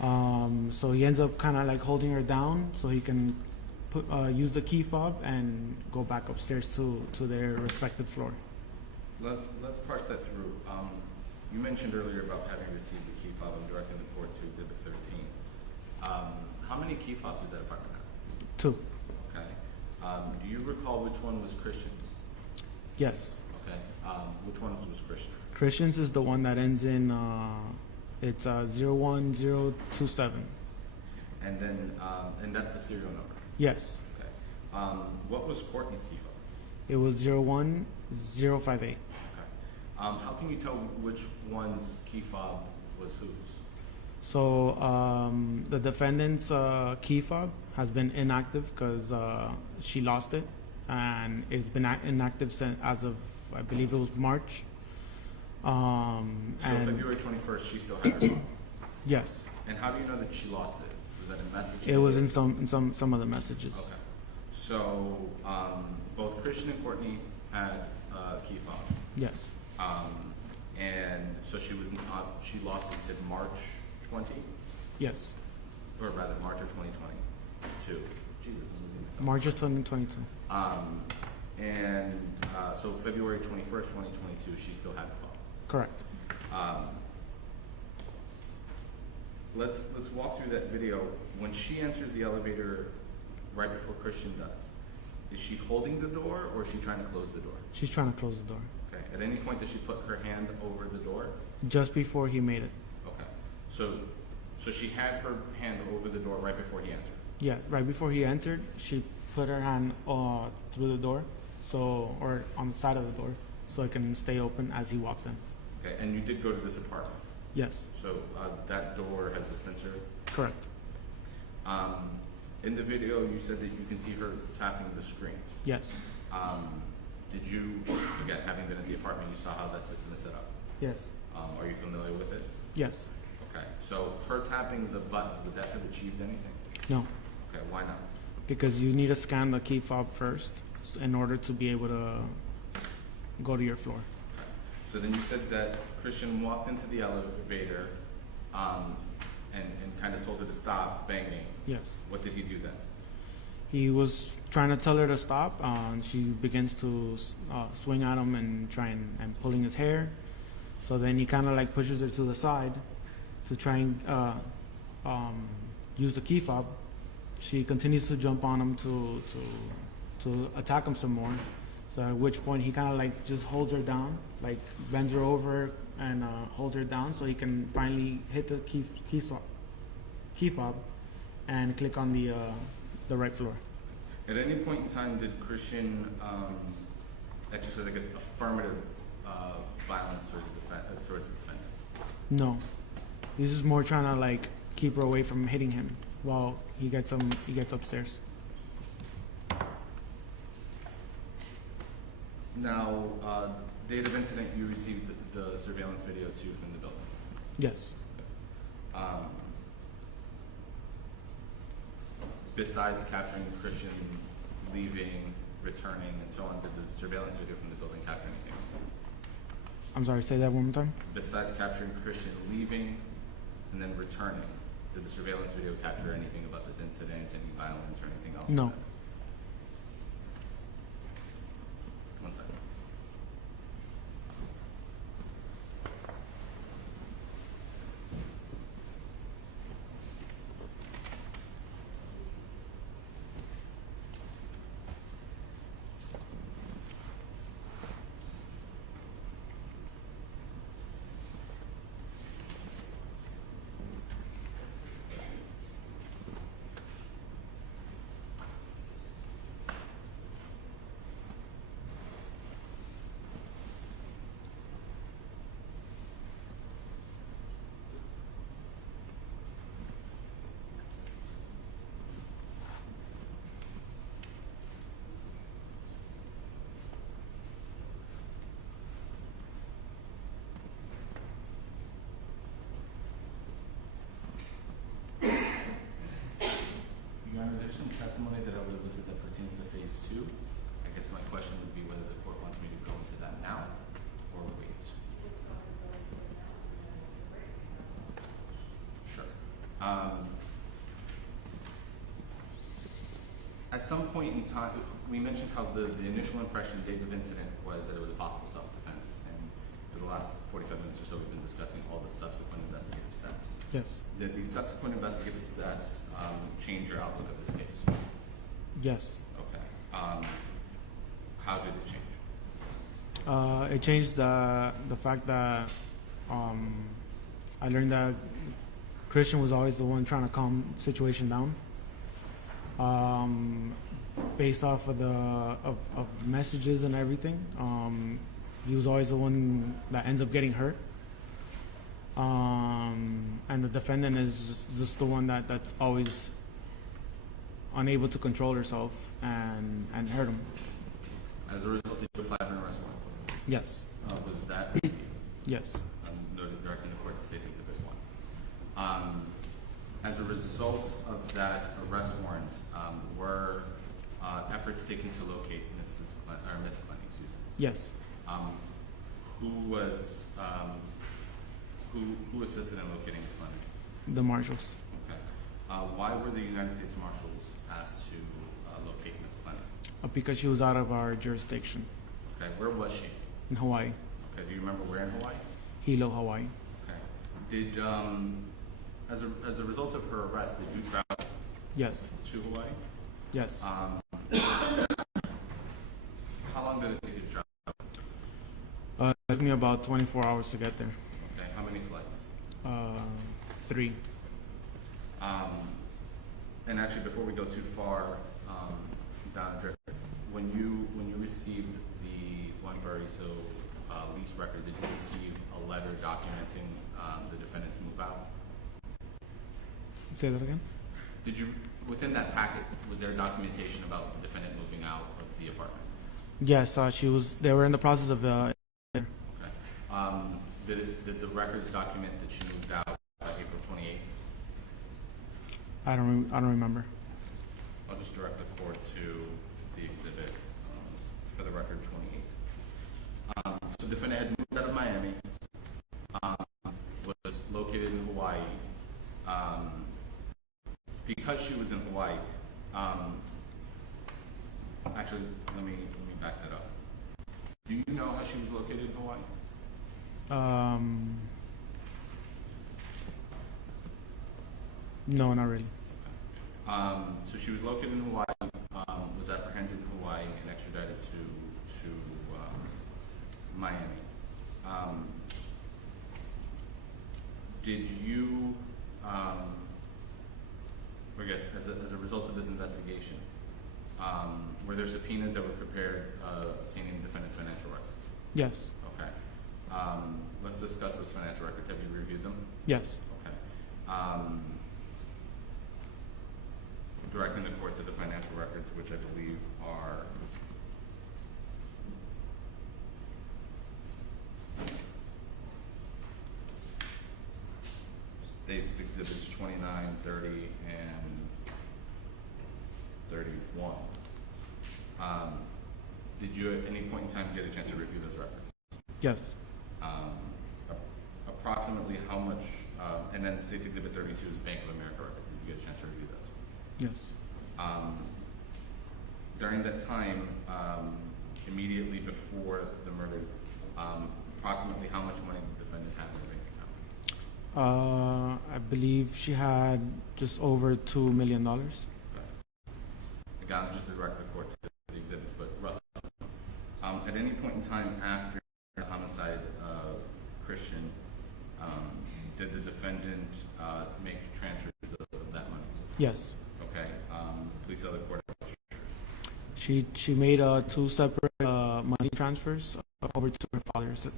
So he ends up kind of like holding her down so he can use the key fob and go back upstairs to their respective floor. Let's parse that through. You mentioned earlier about having received the key fob and directing the court to Exhibit 13. How many key fobs did that apartment have? 2. Okay. Do you recall which one was Christian's? Yes. Okay. Which one was Christian? Christian's is the one that ends in it's 01027. And then and that's the serial number. Yes. Okay. What was Courtney's key fob? It was 01058. Okay. How can you tell which one's key fob was whose? So the defendant's key fob has been inactive because she lost it, and it's been inactive since as of, I believe it was March. and February 21st, she still had her phone. Yes. And how do you know that she lost it? Was that a message? It was in some of the messages. Okay. So both Christian and Courtney had key fobs. Yes. And so she lost it, you said March 20? Yes. Or rather, March of 2022. Jesus, I'm losing myself. March of 2022. So February 21st, 2022, she still had the phone. Correct. Let's walk through that video. When she enters the elevator right before Christian does, is she holding the door or is she trying to close the door? She's trying to close the door. Okay. At any point does she put her hand over the door? Just before he made it. Okay. So she had her hand over the door right before he entered? Yeah, right before he entered, she put her hand through the door, or on the side of the door, so it can stay open as he walks in. Okay, and you did go to this apartment? Yes. So that door has the sensor? Correct. In the video, you said that you can see her tapping the screen. Yes. Did you, again, having been at the apartment, you saw how that system is set up? Yes. Are you familiar with it? Yes. Okay, so her tapping the buttons, would that have achieved anything? No. Okay, why not? Because you need to scan the key fob first in order to be able to go to your floor. Okay. So then you said that Christian walked into the elevator and kind of told her to stop banging. Yes. What did he do then? He was trying to tell her to stop. She begins to swing at him and and pulling his hair. So then he kind of like pushes her to the side to try and use the key fob. She continues to jump on him to attack him some more. So at which point he kind of like just holds her down, like bends her over and holds her down so he can finally hit the key fob and click on the right floor. At any point in time, did Christian exercise, I guess, affirmative violence towards the defendant? No, he's just more trying to like keep her away from hitting him while he gets upstairs. Now, date of incident, you received the surveillance video too from the building. Yes. Besides capturing Christian leaving, returning, and so on, did the surveillance video from the building capture anything? I'm sorry, say that one more time. Besides capturing Christian leaving and then returning, did the surveillance video capture anything about this incident, any violence or anything else? No. One second. some testimony that I would elicit that pertains to phase 2. I guess my question would be whether the court wants me to go into that now or wait. Sure. At some point in time, we mentioned how the initial impression, date of incident, was that it was a possible self-defense, and for the last 45 minutes or so, we've been discussing all the subsequent investigative steps. Yes. Did these subsequent investigative steps change your outlook of this case? Yes. Okay. How did it change? It changed the fact that I learned that Christian was always the one trying to calm the situation down. Based off of the messages and everything, he was always the one that ends up getting hurt. And the defendant is just the one that's always unable to control herself and hurt him. As a result, did you apply for an arrest warrant? Yes. Was that Yes. directing the court to state Exhibit 1? As a result of that arrest warrant, were efforts taken to locate Miss Clenney, excuse me? Yes. Who assisted in locating Miss Clenney? The marshals. Okay. Why were the United States Marshals asked to locate Miss Clenney? Because she was out of our jurisdiction. Okay. Where was she? In Hawaii. Okay. Do you remember where in Hawaii? Hilo, Hawaii. Okay. Did as a result of her arrest, did you travel Yes. to Hawaii? Yes. How long did it take you to travel? It took me about 24 hours to get there. Okay. How many flights? 3. And actually, before we go too far down the drift, when you received the lease records, did you receive a letter documenting the defendant's move out? Say that again? Did you, within that packet, was there documentation about the defendant moving out of the apartment? Yes. They were in the process of. Okay. Did the records document that she moved out April 28th? I don't remember. I'll just direct the court to the exhibit for the record 28th. So the defendant had moved out of Miami, was located in Hawaii. Because she was in Hawaii, actually, let me back that up. Do you know how she was located in Hawaii? No, not really. So she was located in Hawaii, was apprehended in Hawaii and extradited to Miami. Did you, I guess, as a result of this investigation, were there subpoenas that were prepared obtaining the defendant's financial records? Yes. Okay. Let's discuss those financial records. Have you reviewed them? Yes. Okay. Directing the court to the financial records, which I believe are states exhibits 29, 30, and 31. Did you at any point in time get a chance to review those records? Yes. Approximately how much, and then states exhibit 32 is Bank of America records. Did you get a chance to review those? Yes. During that time, immediately before the murder, approximately how much money did the defendant have in her bank account? I believe she had just over $2 million. Okay. Again, just to direct the court to the exhibits, but roughly. At any point in time after the homicide of Christian, did the defendant make transfers of that money? Yes. Okay. Please tell the court. She made 2 separate money transfers over to her father's. Okay.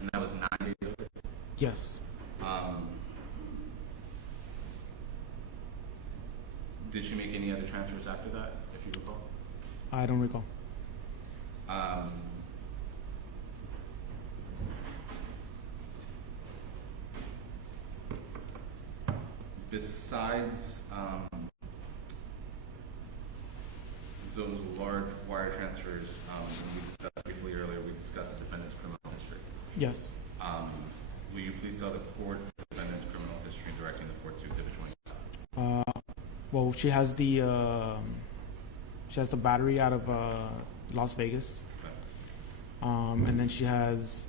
And that was 9 days ago? Yes. Did she make any other transfers after that, if you recall? I don't recall. Besides those large wire transfers, we discussed briefly earlier, we discussed the defendant's criminal history. Yes. Will you please tell the court the defendant's criminal history directing the court to Exhibit 25? Well, she has the battery out of Las Vegas, and then she has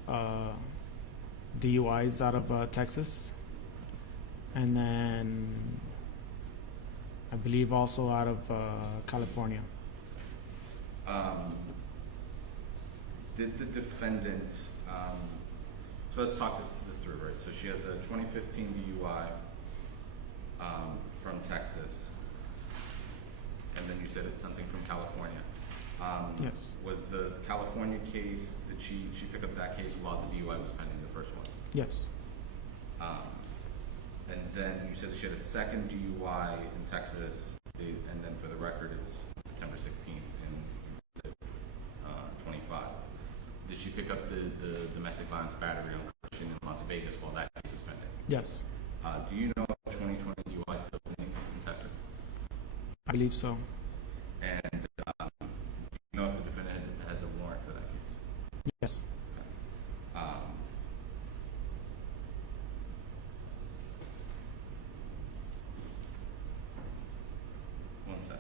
DUIs out of Texas, and then I believe also out of California. Did the defendant, so let's talk this through, right? So she has a 2015 DUI from Texas, and then you said it's something from California. Yes. Was the California case, did she pick up that case while the DUI was pending, the first one? Yes. And then you said she had a second DUI in Texas, and then for the record, it's September 16th in 25. Did she pick up the domestic violence battery on Christian in Las Vegas while that case was pending? Yes. Do you know if 2020 DUI is still pending in Texas? I believe so. And do you know if the defendant has a warrant for that case? Yes. One second.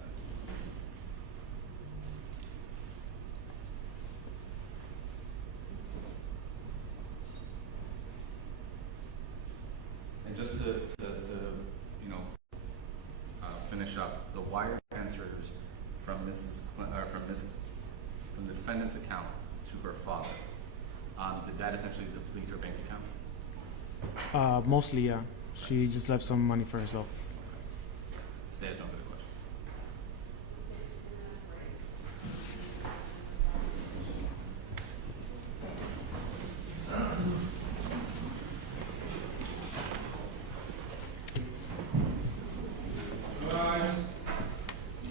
And just to finish up, the wire transfers from from the defendant's account to her father, did that essentially deplete her bank account? Mostly, yeah. She just left some money for herself. Stay at home for the question.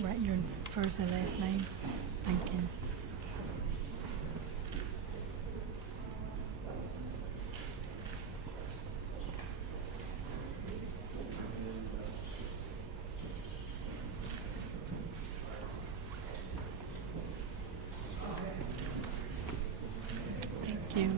Write your first and last name. Thank you. Thank you.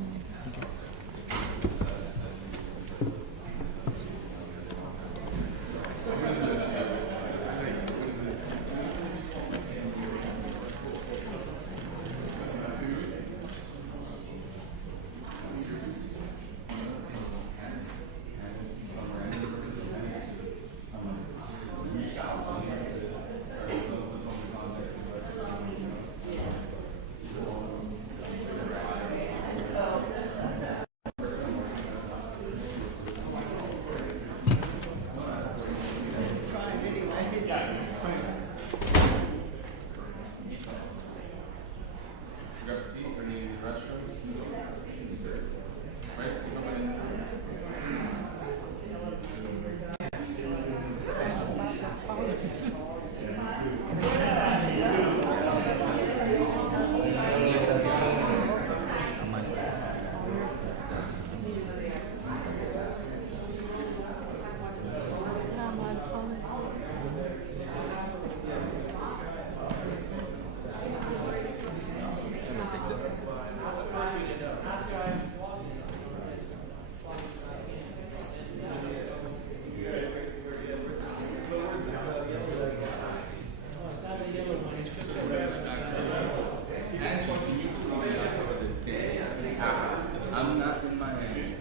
I'm not in Miami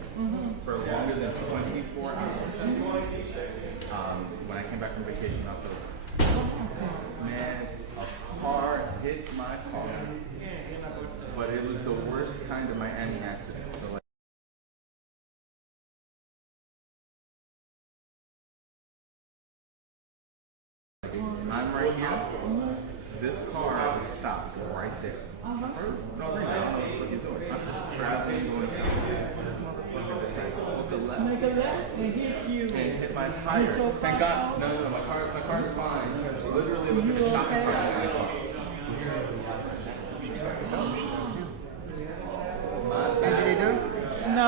for longer than 24 hours. When I came back from vacation in October, man, a car hit my car, but it was the worst kind of Miami accident. So like, I'm right here. This car is stopped right there. For no reason. I don't know what he's doing. I'm just traveling going south. This motherfucker decided to left and hit my tire. Thank God. No. My car's fine. Literally, it was in a shopping cart in my car. Hey, did they do? No.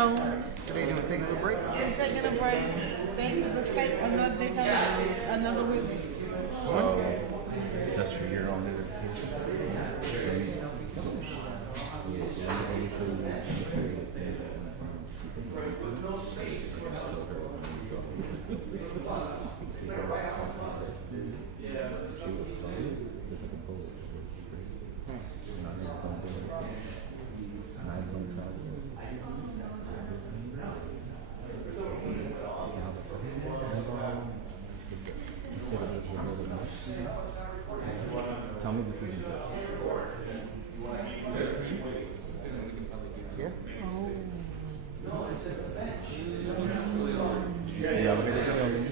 Did they do a taking a break? I'm taking a break. Thanks for the state. Another witness. So, just for your own Tell me this isn't this. Yeah? Did you see the elevator building?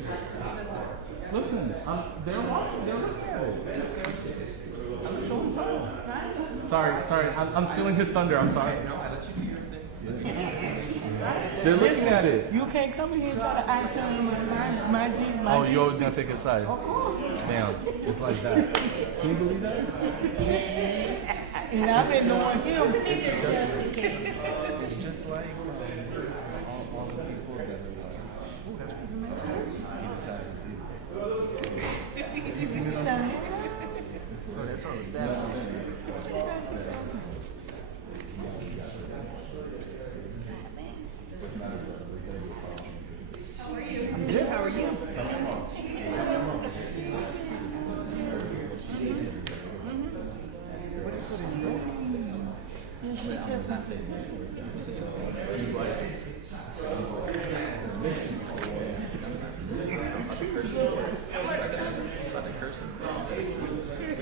Listen, they're watching, they're looking at it. Sorry, I'm stealing his thunder, I'm sorry. They're looking at it. You can't come in here and try to act on my Oh, you always gonna take his side? Of course. Damn, it's like that. Can you believe that? And I've been knowing him. It's just like all the people that are you seen it on Oh, that's on the staff. I'm good. How are you?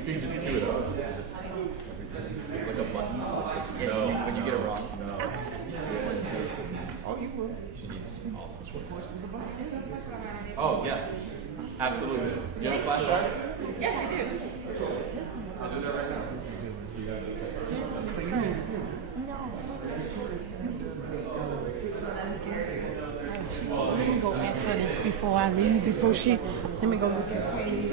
You can just cue it up. It's like a button. No, when you get it wrong. No. Oh, you will. She needs all. What course is about? Oh, yes. Absolutely. You have a flash drive? Yes, I do. I'll do that right now. Let me go back for this before I leave. Let me go look at Courtney.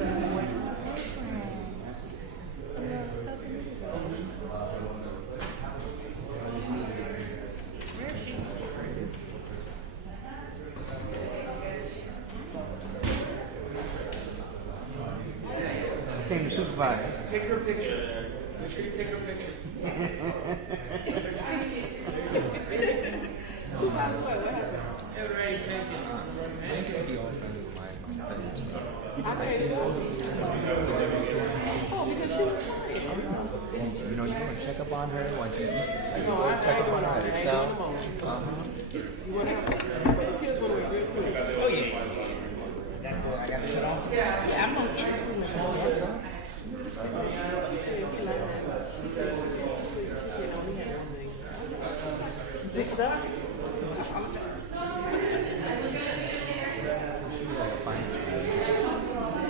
Came to supervise. Take her picture. Make sure you take her picture. Supervisor, what happened? I paid it off. Oh, because she was You know, you want to check up on her once you check up on her at herself. You want to have this here's one of the real quick. Oh, yeah. I got to shut off. Yeah, I'm on Instagram. She said, oh, we had this suck.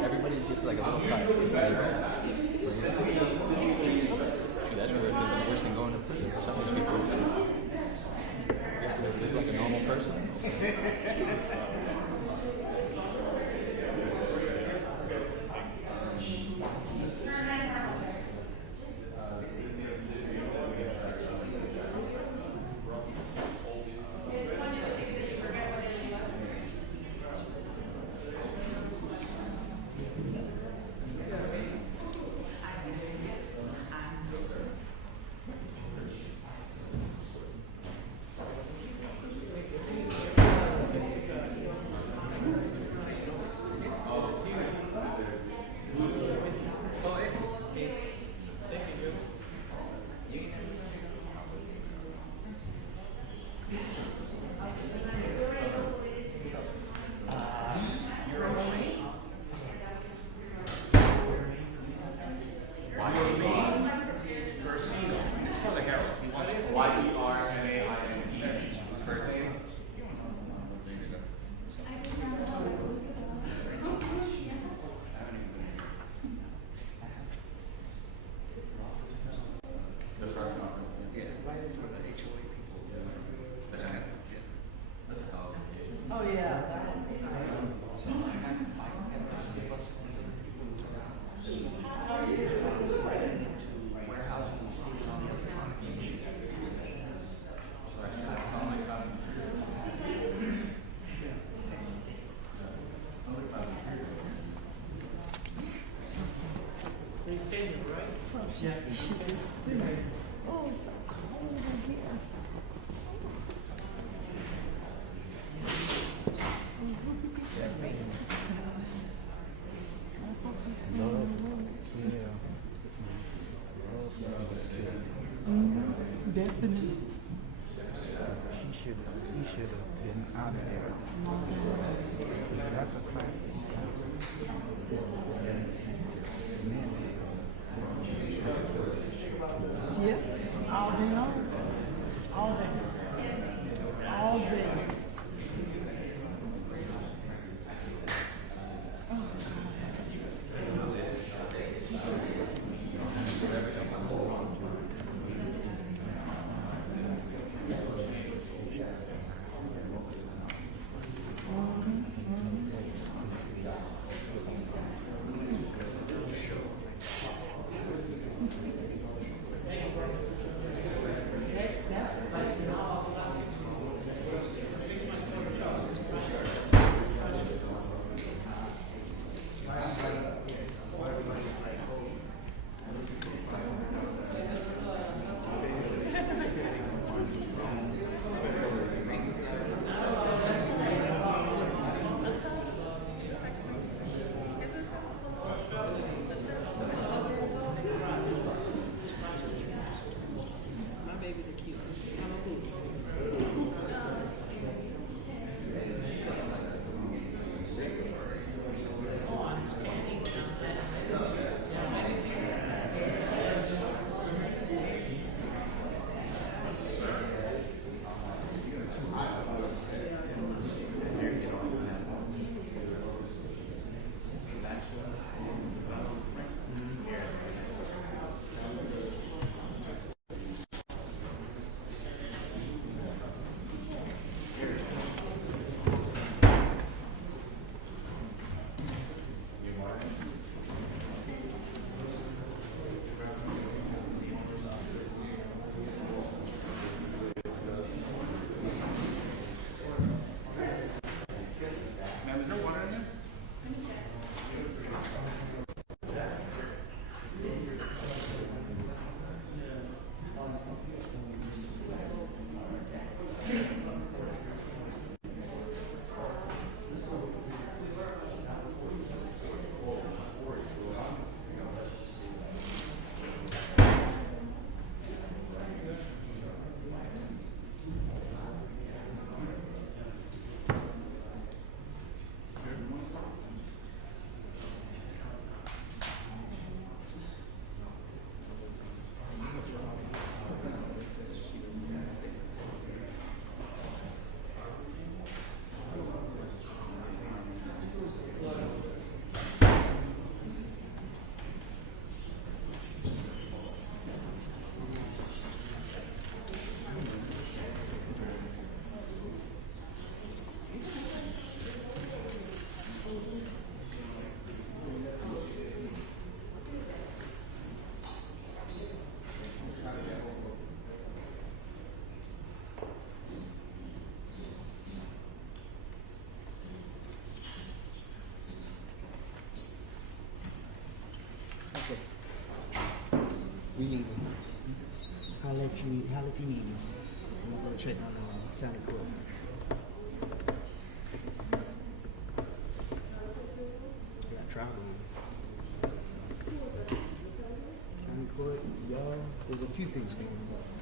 Everybody gets like a little cut. That's really worse than going to prison. Some of these people you have to live like a normal person. Oh, yeah. They say you're right. Oh, it's so cold in here. Definitely. He should have been out of there. See, that's a classic. Yes, all day long. All day. All day. We need them. Holler if you need them. I'm gonna check on county court. Got travel. County court, y'all. There's a few things going on.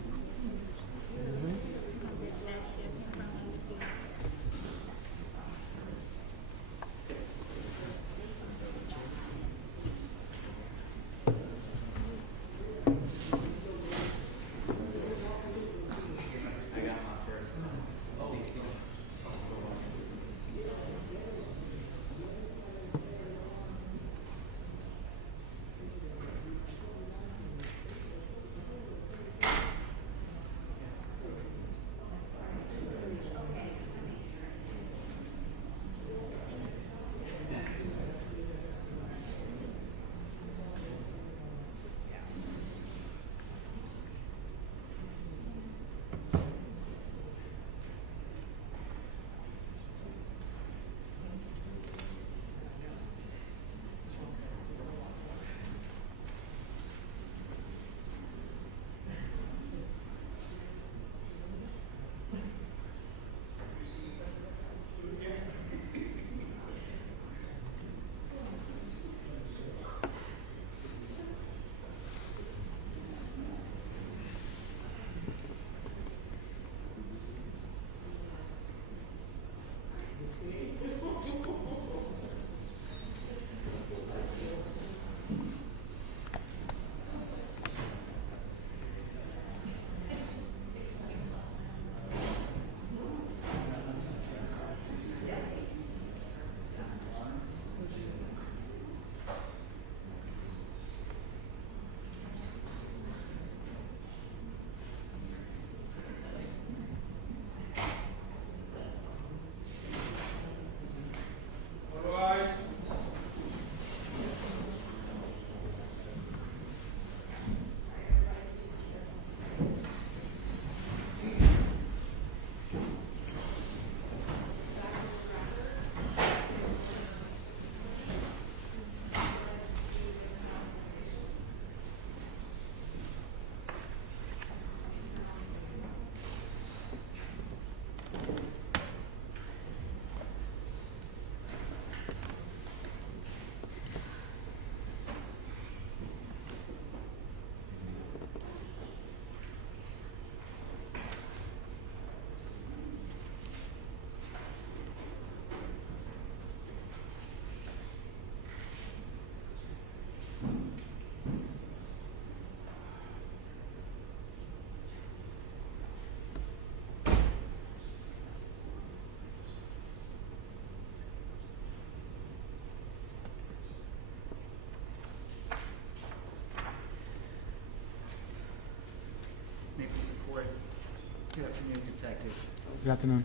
Detective. Good afternoon.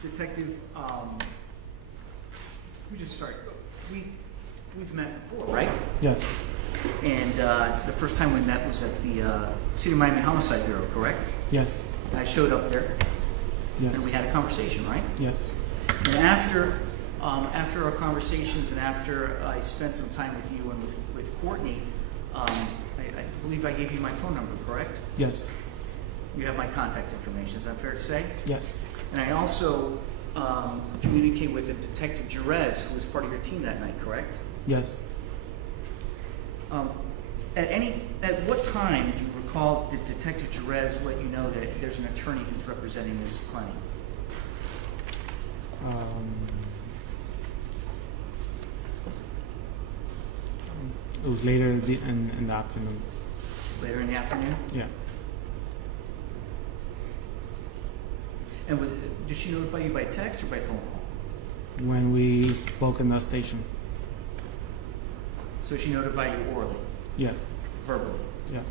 Detective, let me just start. We've met before, right? Yes. And the first time we met was at the City of Miami Homicide Bureau, correct? Yes. I showed up there. Yes. And we had a conversation, right? Yes. And after our conversations and after I spent some time with you and with Courtney, I believe I gave you my phone number, correct? Yes. You have my contact information, is that fair to say? Yes. And I also communicated with a Detective Jerez, who was part of your team that night, correct? Yes. At what time do you recall did Detective Jerez let you know that there's an attorney who's representing Ms. Clenney? It was later in the afternoon. Later in the afternoon? Yeah. And did she notify you by text or by phone call? When we spoke in the station. So she notified you orally? Yeah. Verbally? Yeah.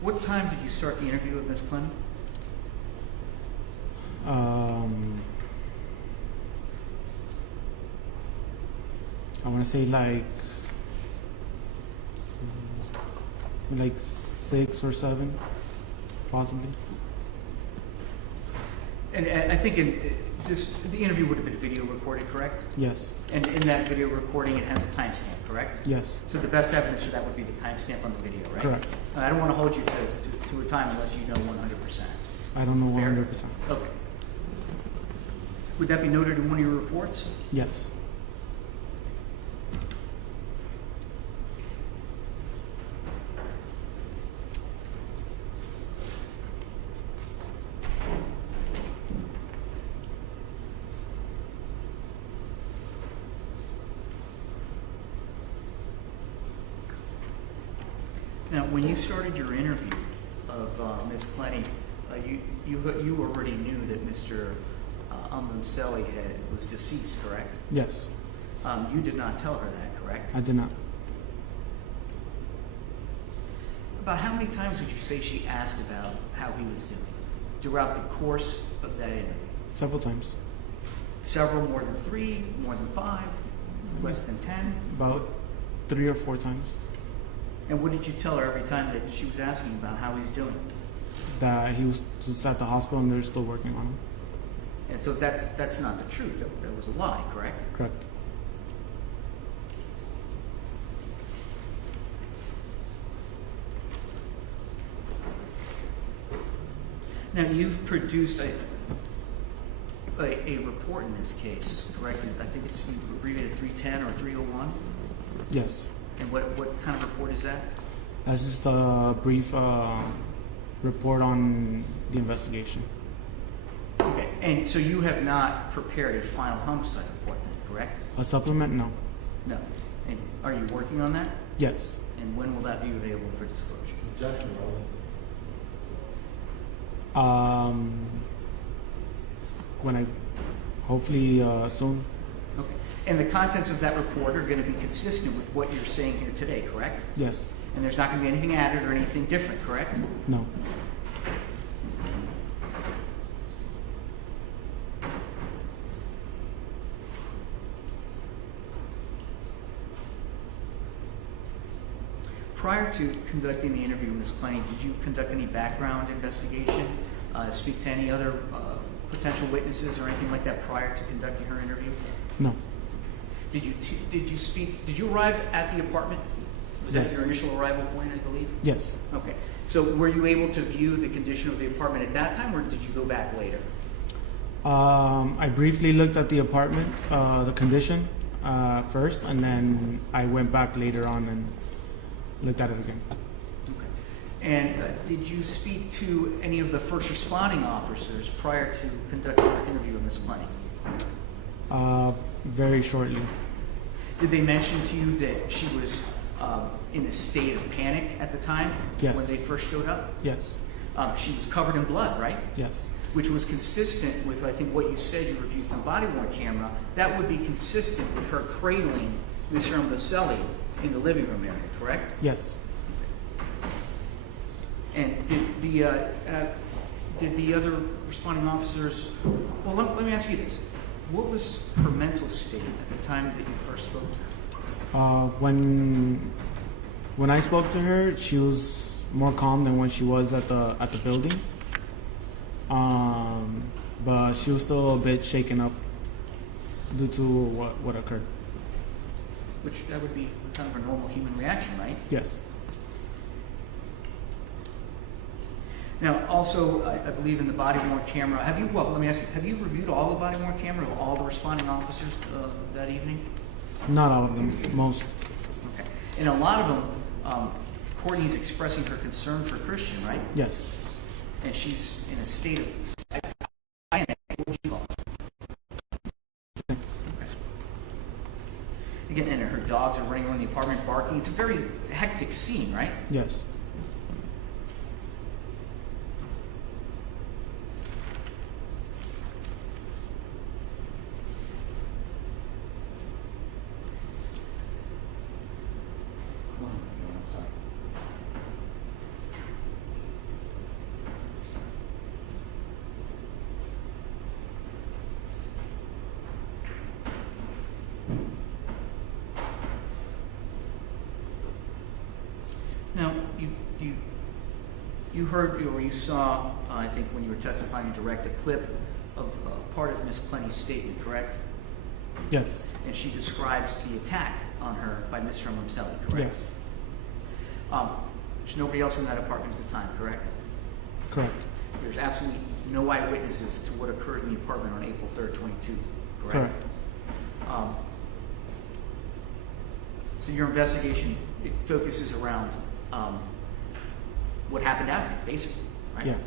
What time did you start the interview with Ms. Clenney? I want to say like 6 or 7, possibly. And I think the interview would have been video recorded, correct? Yes. And in that video recording, it has a timestamp, correct? Yes. So the best evidence for that would be the timestamp on the video, right? Correct. I don't want to hold you to a time unless you know 100%. I don't know Fair? 100%. Okay. Would that be noted in one of your reports? Yes. Now, when you started your interview of Ms. Clenney, you already knew that Mr. Obumseli was deceased, correct? Yes. You did not tell her that, correct? I did not. About how many times would you say she asked about how he was doing throughout the course of that interview? Several times. Several, more than 3, more than 5, less than 10? About 3 or 4 times. And what did you tell her every time that she was asking about how he's doing? That he was just at the hospital and they're still working on him. And so that's not the truth. That was a lie, correct? Correct. Now, you've produced a report in this case, correct? I think it's abbreviated 310 or 301? Yes. And what kind of report is that? That's just a brief report on the investigation. Okay, and so you have not prepared a final homicide report then, correct? A supplement? No. No. And are you working on that? Yes. And when will that be available for disclosure? Objection, When I, hopefully soon. Okay. And the contents of that report are going to be consistent with what you're saying here today, correct? Yes. And there's not going to be anything added or anything different, correct? No. Prior to conducting the interview with Ms. Clenney, did you conduct any background investigation, speak to any other potential witnesses or anything like that prior to conducting her interview? No. Did you arrive at the apartment? Was that Yes. your initial arrival point, I believe? Yes. Okay. So were you able to view the condition of the apartment at that time, or did you go back later? I briefly looked at the apartment, the condition first, and then I went back later on and looked at it again. Okay. And did you speak to any of the first responding officers prior to conducting your interview with Ms. Clenney? Very shortly. Did they mention to you that she was in a state of panic at the time? Yes. When they first showed up? Yes. She was covered in blood, right? Yes. Which was consistent with, I think, what you said. You reviewed some body-worn camera. That would be consistent with her cradling Mr. Obumseli in the living room area, correct? Yes. And did the other responding officers, well, let me ask you this. What was her mental state at the time that you first spoke to her? When I spoke to her, she was more calm than when she was at the building. But she was still a bit shaken up due to what occurred. Which that would be kind of a normal human reaction, right? Yes. Now, also, I believe in the body-worn camera. Let me ask you, have you reviewed all the body-worn camera of all the responding officers that evening? Not all of them, most. Okay. And a lot of them, Courtney's expressing her concern for Christian, right? Yes. And she's in a state of panic. What would you call it? Okay. Again, and her dogs are running around the apartment barking. It's a very hectic scene, right? Yes. Now, you heard or you saw, I think when you were testifying in direct, a clip of part of Ms. Clenney's statement, correct? Yes. And she describes the attack on her by Mr. Obumseli, correct? Yes. There's nobody else in that apartment at the time, correct? Correct. There's absolutely no eyewitnesses to what occurred in the apartment on April 3rd, 22, correct? Correct. So your investigation, it focuses around what happened after, basically, right? Yeah.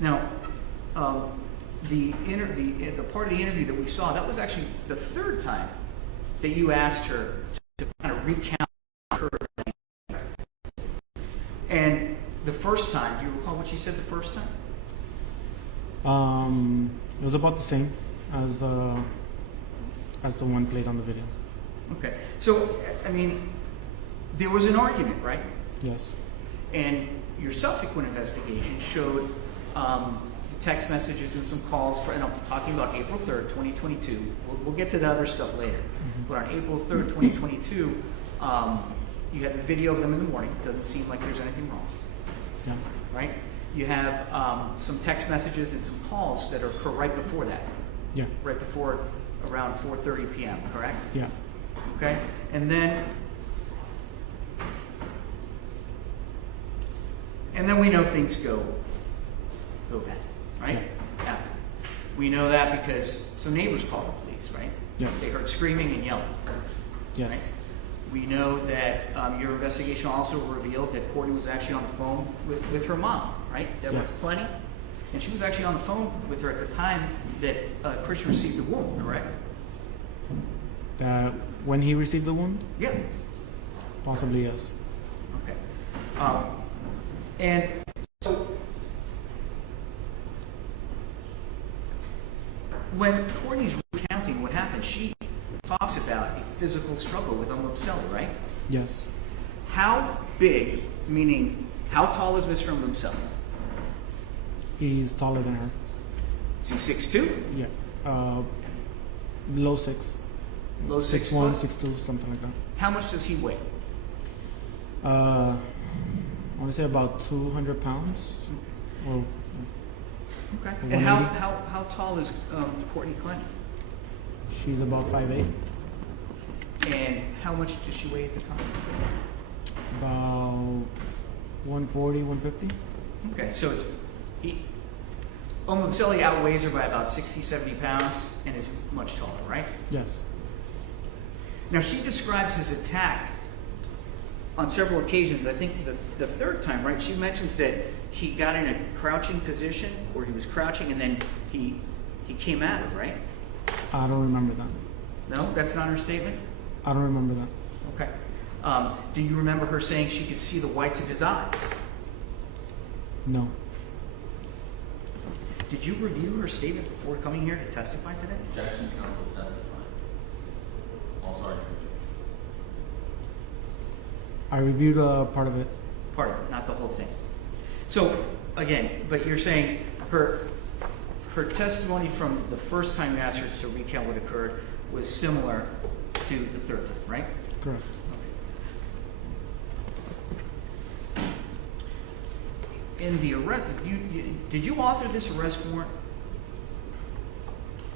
Now, the part of the interview that we saw, that was actually the third time that you asked her to kind of recount her. And the first time, do you recall what she said the first time? It was about the same as the one played on the video. Okay. So, I mean, there was an argument, right? Yes. And your subsequent investigation showed the text messages and some calls and I'm talking about April 3rd, 2022. We'll get to the other stuff later. Mm-hmm. But on April 3rd, 2022, you had the video of them in the morning. Doesn't seem like there's anything wrong. Yeah. Right? You have some text messages and some calls that occur right before that. Yeah. Right before around 4:30 p.m., correct? Yeah. Okay? And then we know things go bad, right? Yeah. We know that because some neighbors called the police, right? Yes. They heard screaming and yelling. Yes. Right? We know that your investigation also revealed that Courtney was actually on the phone with her mom, right? Deborah Clenney. And she was actually on the phone with her at the time that Christian received the wound, correct? When he received the wound? Yeah. Possibly, yes. Okay. And so when Courtney's recounting what happened, she talks about a physical struggle with Obumseli, right? Yes. How big, meaning how tall is Mr. Obumseli? He's taller than her. Is he 6'2"? Yeah. Low 6. Low 6'1", 6'2", something like that. How much does he weigh? I want to say about 200 pounds. Or, okay. And how tall is Courtney Clenney? She's about 5'8". And how much did she weigh at the time? About 140, 150. Okay, so Obumseli outweighs her by about 60, 70 pounds and is much taller, right? Yes. Now, she describes his attack on several occasions. I think the third time, right, she mentions that he got in a crouching position, or he was crouching, and then he came at her, right? I don't remember that. No? That's not her statement? I don't remember that. Okay. Do you remember her saying she could see the whites of his eyes? No. Did you review her statement before coming here to testify today? Objection, counsel testifying. also arguing I reviewed part of it. Part of it, not the whole thing. So, again, but you're saying her testimony from the first time you asked her to recount what occurred was similar to the third time, right? Correct. In the arrest, did you author this arrest warrant?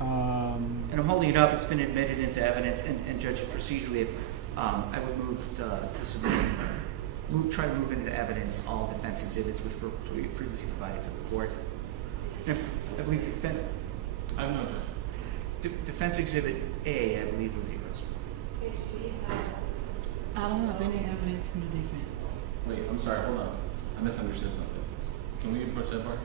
And I'm holding it up. It's been admitted into evidence, and Judge, procedurally, I would move to submit, try to move into evidence all defense exhibits which were previously provided to the court. And I believe I have no objection. defense exhibit A, I believe, was the arrest warrant. I don't have any evidence from the defense. Wait, I'm sorry, hold on. I misunderstood something. Can we approach that part?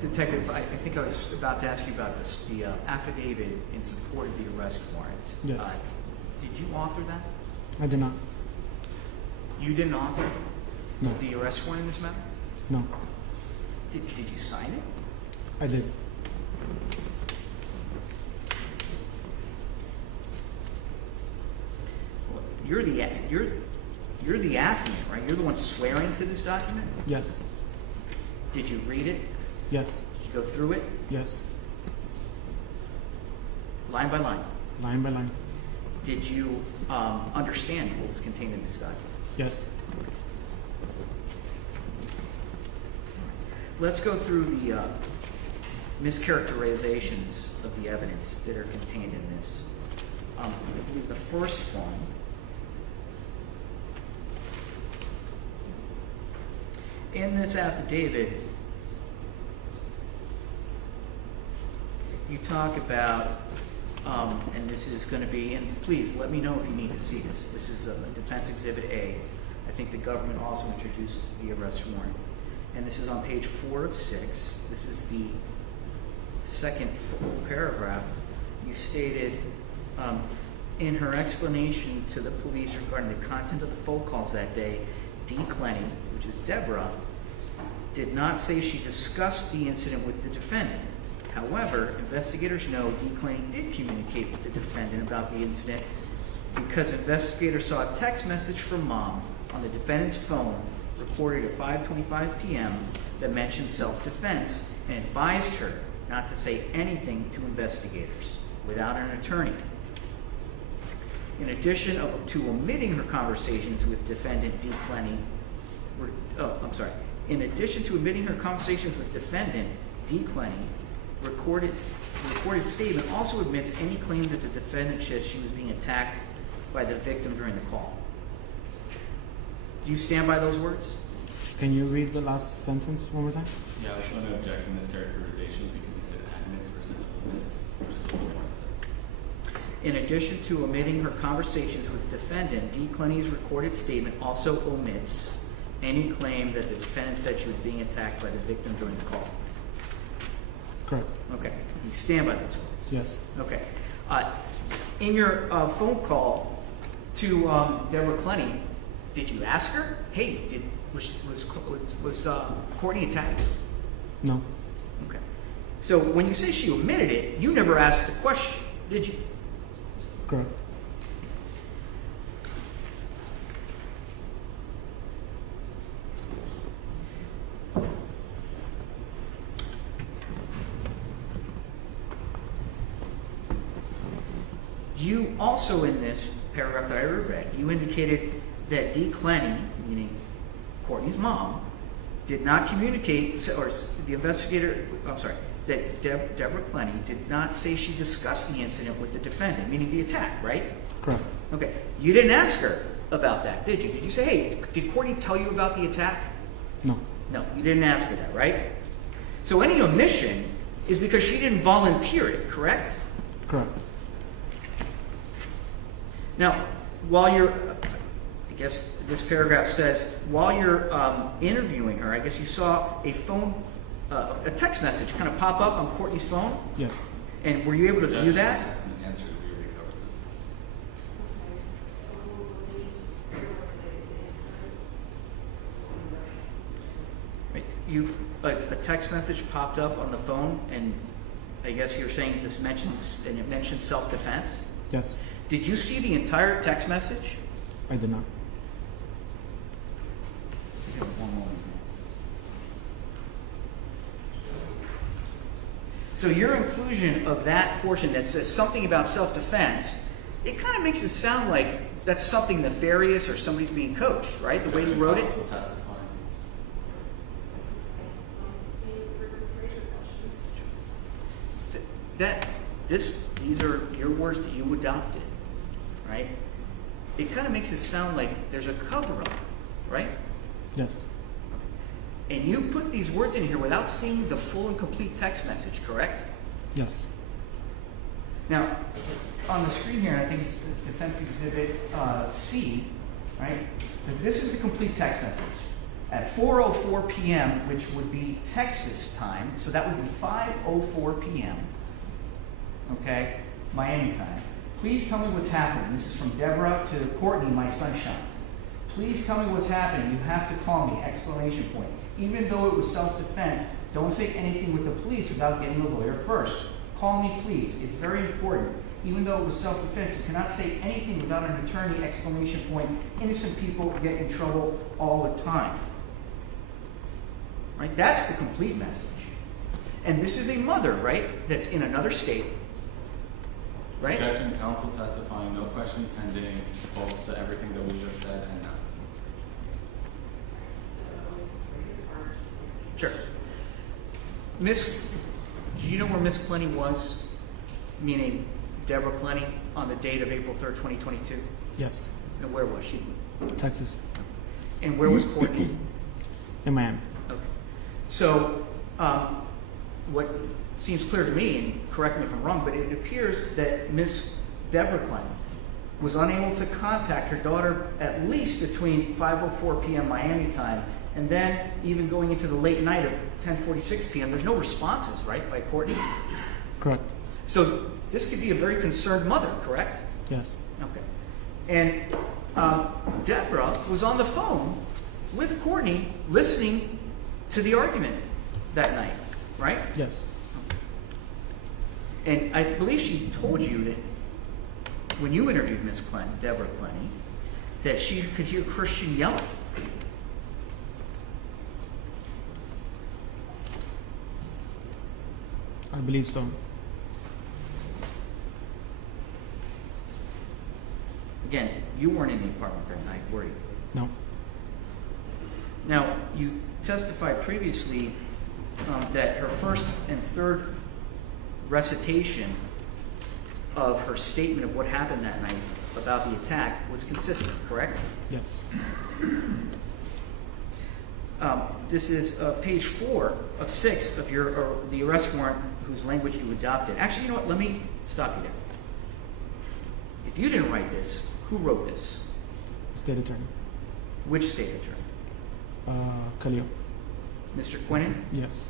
Detective, I think I was about to ask you about this, the affidavit in support of the arrest warrant. Yes. Did you author that? I did not. You didn't author No. the arrest warrant in this matter? No. Did you sign it? I did. Well, you're the affidavit, right? You're the one swearing to this document? Yes. Did you read it? Yes. Did you go through it? Yes. Line by line? Line by line. Did you understand what was contained in this document? Yes. Let's go through the mischaracterizations of the evidence that are contained in this. I believe the first one. In this affidavit, you talk about, and this is going to be, and please let me know if you need to see this. This is a Defense Exhibit A. I think the government also introduced the arrest warrant. And this is on page 4 of 6. This is the second full paragraph. You stated, in her explanation to the police regarding the content of the phone calls that day, D. Clenney, which is Deborah, did not say she discussed the incident with the defendant. However, investigators know D. Clenney did communicate with the defendant about the incident because investigators saw a text message from mom on the defendant's phone recorded at 5:25 p.m. that mentioned self-defense and advised her not to say anything to investigators without an attorney. In addition to omitting her conversations with defendant D. Clenney, in addition to omitting her conversations with defendant D. Clenney, recorded statement also admits any claim that the defendant said she was being attacked by the victim during the call. Do you stand by those words? Can you read the last sentence one more time? Yeah, I was showing an objection to this characterization because he said admits versus omits, which is what the warrant says. In addition to omitting her conversations with defendant, D. Clenney's recorded statement also omits any claim that the defendant said she was being attacked by the victim during the call. Correct. Okay. You stand by those words? Yes. Okay. In your phone call to Deborah Clenney, did you ask her, hey, was Courtney attacked? No. Okay. So when you say she omitted it, you never asked the question, did you? Correct. You also, in this paragraph that I read, you indicated that D. Clenney, meaning Courtney's mom, did not communicate, or the investigator, that Deborah Clenney did not say she discussed the incident with the defendant, meaning the attack, right? Correct. Okay. You didn't ask her about that, did you? Did you say, hey, did Courtney tell you about the attack? No. No, you didn't ask her that, right? So any omission is because she didn't volunteer it, correct? Correct. Now, while you're, I guess this paragraph says, while you're interviewing her, I guess you saw a text message kind of pop up on Courtney's phone? Yes. And were you able to view that? That's the answer that we already Right. A text message popped up on the phone, and I guess you're saying it mentioned self-defense? Yes. Did you see the entire text message? I did not. One moment. So your inclusion of that portion that says something about self-defense, it kind of makes it sound like that's something nefarious or somebody's being coached, right? The way you wrote it? These are your words that you adopted, right? It kind of makes it sound like there's a cover-up, right? Yes. And you put these words in here without seeing the full and complete text message, correct? Yes. Now, on the screen here, I think it's the Defense Exhibit C, right? This is the complete text message. At 4:04 p.m., which would be Texas time, so that would be 5:04 p.m., okay, Miami time. Please tell me what's happening. This is from Deborah to Courtney, my sunshine. Please tell me what's happening. You have to call me, exclamation point. Even though it was self-defense, don't say anything with the police without getting a lawyer first. Call me, please. It's very important. Even though it was self-defense, you cannot say anything without an attorney, exclamation point. Innocent people get in trouble all the time. Right? That's the complete message. And this is a mother, right, that's in another state. Right? Objection, counsel testifying, no question pending, both to everything that we just said and now. Sure. Do you know where Miss Clenney was? Meaning Deborah Clenney? on the date of April 3rd, 2022? Yes. And where was she? Texas. And where was Courtney? In Miami. Okay. So, what seems clear to me, and correct me if I'm wrong, but it appears that Miss Deborah Clenney was unable to contact her daughter at least between 5:04 p.m. Miami time, and then even going into the late night of 10:46 p.m. There's no responses, right, by Courtney? Correct. So this could be a very concerned mother, correct? Yes. Okay. And Deborah was on the phone with Courtney listening to the argument that night, right? Yes. And I believe she told you that when you interviewed Miss Clenney, Deborah Clenney, that she could hear Christian yelling. I believe so. Again, you weren't in the apartment that night, were you? No. Now, you testified previously that her first and third recitation of her statement of what happened that night about the attack was consistent, correct? Yes. This is page 4 of 6 of your the arrest warrant whose language you adopted. Actually, you know what? Let me stop you there. If you didn't write this, who wrote this? State attorney. Which state attorney? Khalil. Mr. Quinnen? Yes.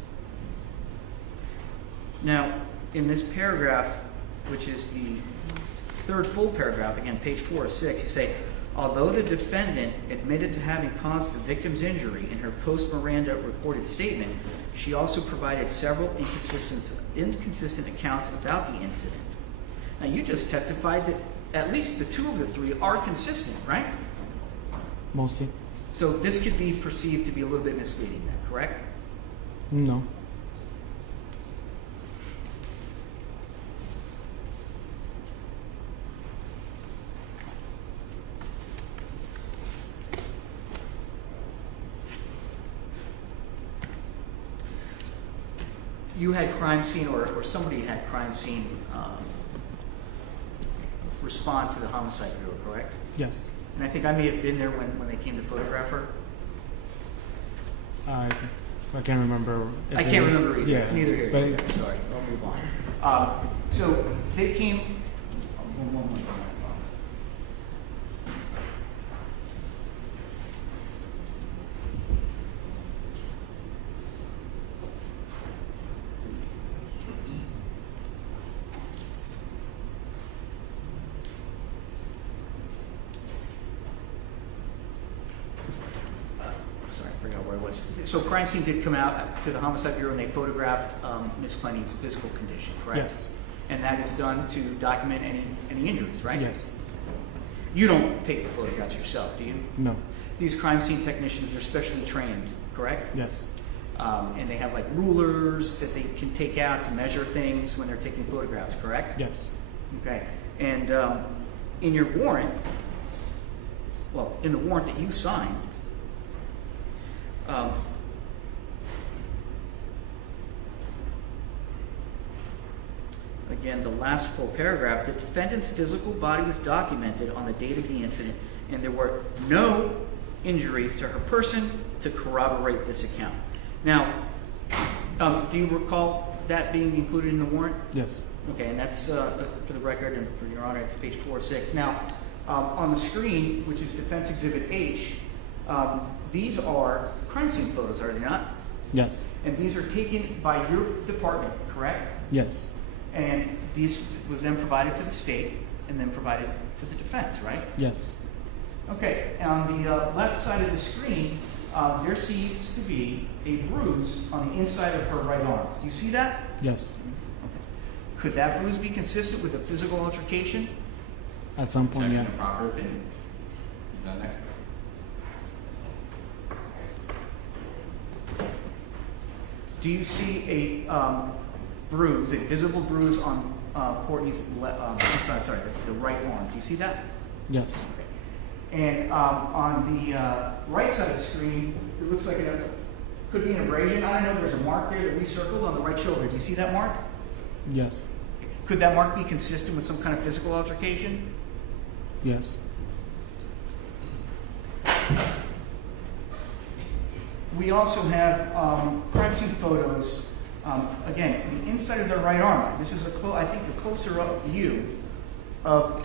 Now, in this paragraph, which is the third full paragraph, again, page 4 of 6, you say, although the defendant admitted to having caused the victim's injury in her post-Miranda recorded statement, she also provided several inconsistent accounts about the incident. Now, you just testified that at least the two of the three are consistent, right? Mostly. So this could be perceived to be a little bit misleading then, correct? No. You had crime scene, or somebody had crime scene respond to the Homicide Bureau, correct? Yes. And I think I may have been there when they came to photograph her. I can't remember. I can't remember either. Yeah, It's neither here. but- Okay, sorry, I'll move on. So they came. Sorry, I forgot where I was. So crime scene did come out to the Homicide Bureau and they photographed Miss Clenney's physical condition, correct? Yes. And that is done to document any injuries, right? Yes. You don't take the photographs yourself, do you? No. These crime scene technicians are specially trained, correct? Yes. And they have like rulers that they can take out to measure things when they're taking photographs, correct? Yes. Okay. And in your warrant, well, in the warrant that you signed, again, the last full paragraph, the defendant's physical body was documented on the date of the incident, and there were no injuries to her person to corroborate this account. Now, do you recall that being included in the warrant? Yes. Okay, and that's, for the record and for your honor, it's page 4 of 6. Now, on the screen, which is Defense Exhibit H, these are crime scene photos, are they not? Yes. And these are taken by your department, correct? Yes. And these was then provided to the state and then provided to the defense, right? Yes. Okay, on the left side of the screen, there seems to be a bruise on the inside of her right arm. Do you see that? Yes. Okay. Could that bruise be consistent with a physical altercation? At some point, yeah. Objection to proper opinion. Is that next? Do you see a bruise, a visible bruise on Courtney's inside? Sorry, that's the right arm. Do you see that? Yes. And on the right side of the screen, it looks like it could be an abrasion. I don't know. There's a mark there that we circled on the right shoulder. Do you see that mark? Yes. Could that mark be consistent with some kind of physical altercation? Yes. We also have crime scene photos. Again, the inside of the right arm. This is I think the closer up view of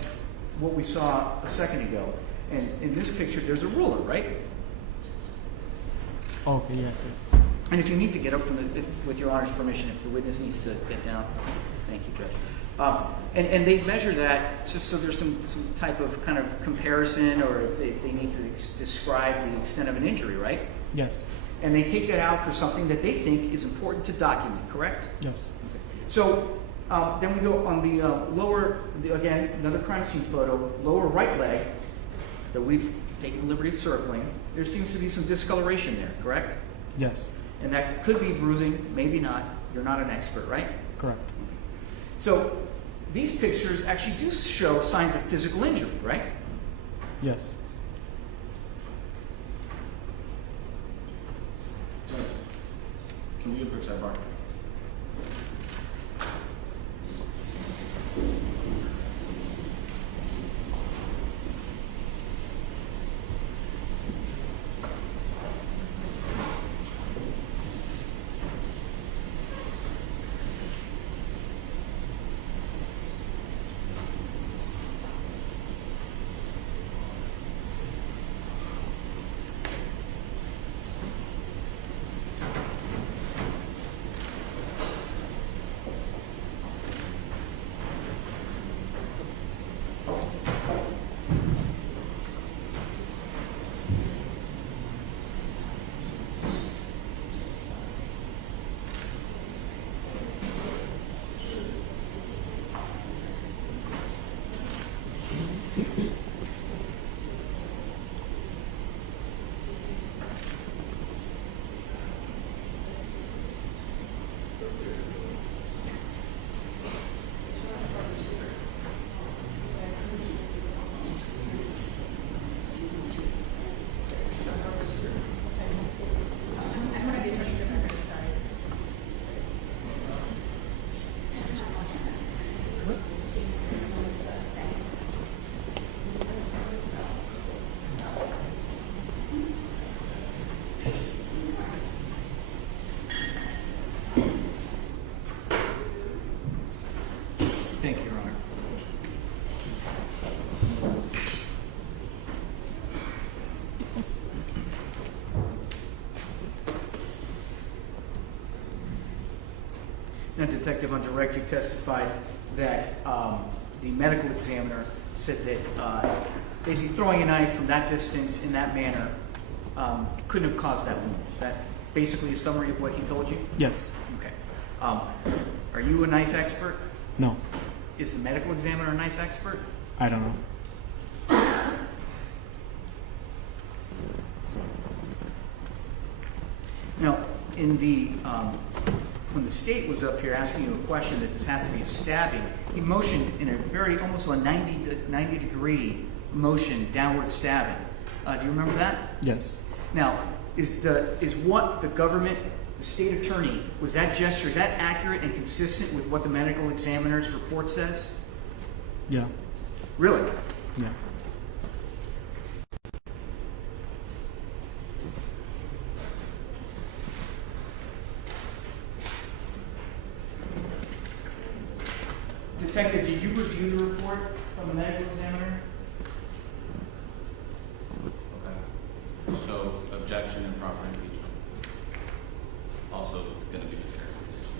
what we saw a second ago. And in this picture, there's a ruler, right? Okay, yes, sir. And if you need to get up with your Honor's permission, if the witness needs to get down, thank you, Judge. And they measure that just so there's some type of kind of comparison, or if they need to describe the extent of an injury, right? Yes. And they take that out for something that they think is important to document, correct? Yes. So then we go on the again, another crime scene photo, lower right leg that we've taken the liberty of circling. There seems to be some discoloration there, correct? Yes. And that could be bruising, maybe not. You're not an expert, right? Correct. So these pictures actually do show signs of physical injury, right? Yes. Judge, can we approach that bar? Thank you, Your Honor. Now, Detective, on direct, you testified that the medical examiner said that basically throwing a knife from that distance in that manner couldn't have caused that wound. Is that basically a summary of what he told you? Yes. Okay. Are you a knife expert? No. Is the medical examiner a knife expert? I don't know. Now, in the when the state was up here asking you a question that this has to be a stabbing, he motioned in a very almost a 90-degree motion, downward stabbing. Do you remember that? Yes. Now, is what the government, the state attorney, was that gesture, is that accurate and consistent with what the medical examiner's report says? Yeah. Really? Yeah. Detective, did you review the report from the medical examiner? Okay. So, objection and proper impeachment. Also, it's going to be mischaracterization.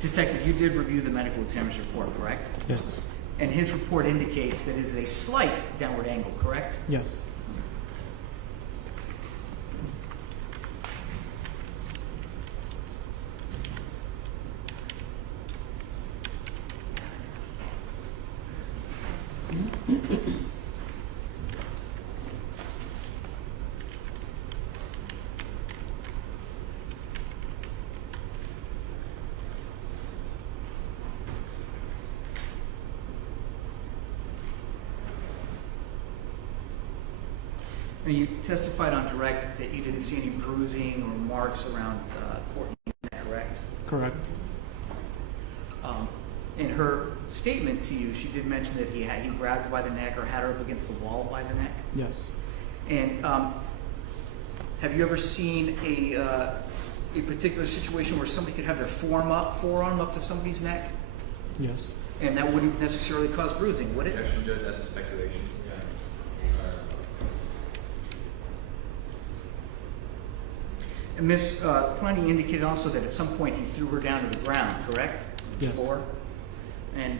Detective, you did review the medical examiner's report, correct? Yes. And his report indicates that it is a slight downward angle, correct? Yes. And you testified on direct that you didn't see any bruising or marks around Courtney, correct? Correct. In her statement to you, she did mention that he grabbed her by the neck or had her up against the wall by the neck. Yes. And have you ever seen a particular situation where somebody could have their forearm up to somebody's neck, Yes. and that wouldn't necessarily cause bruising, would it? Objection, Judge, that's a speculation. And Ms. Clenney indicated also that at some point he threw her down to the ground, correct? Yes. Before? And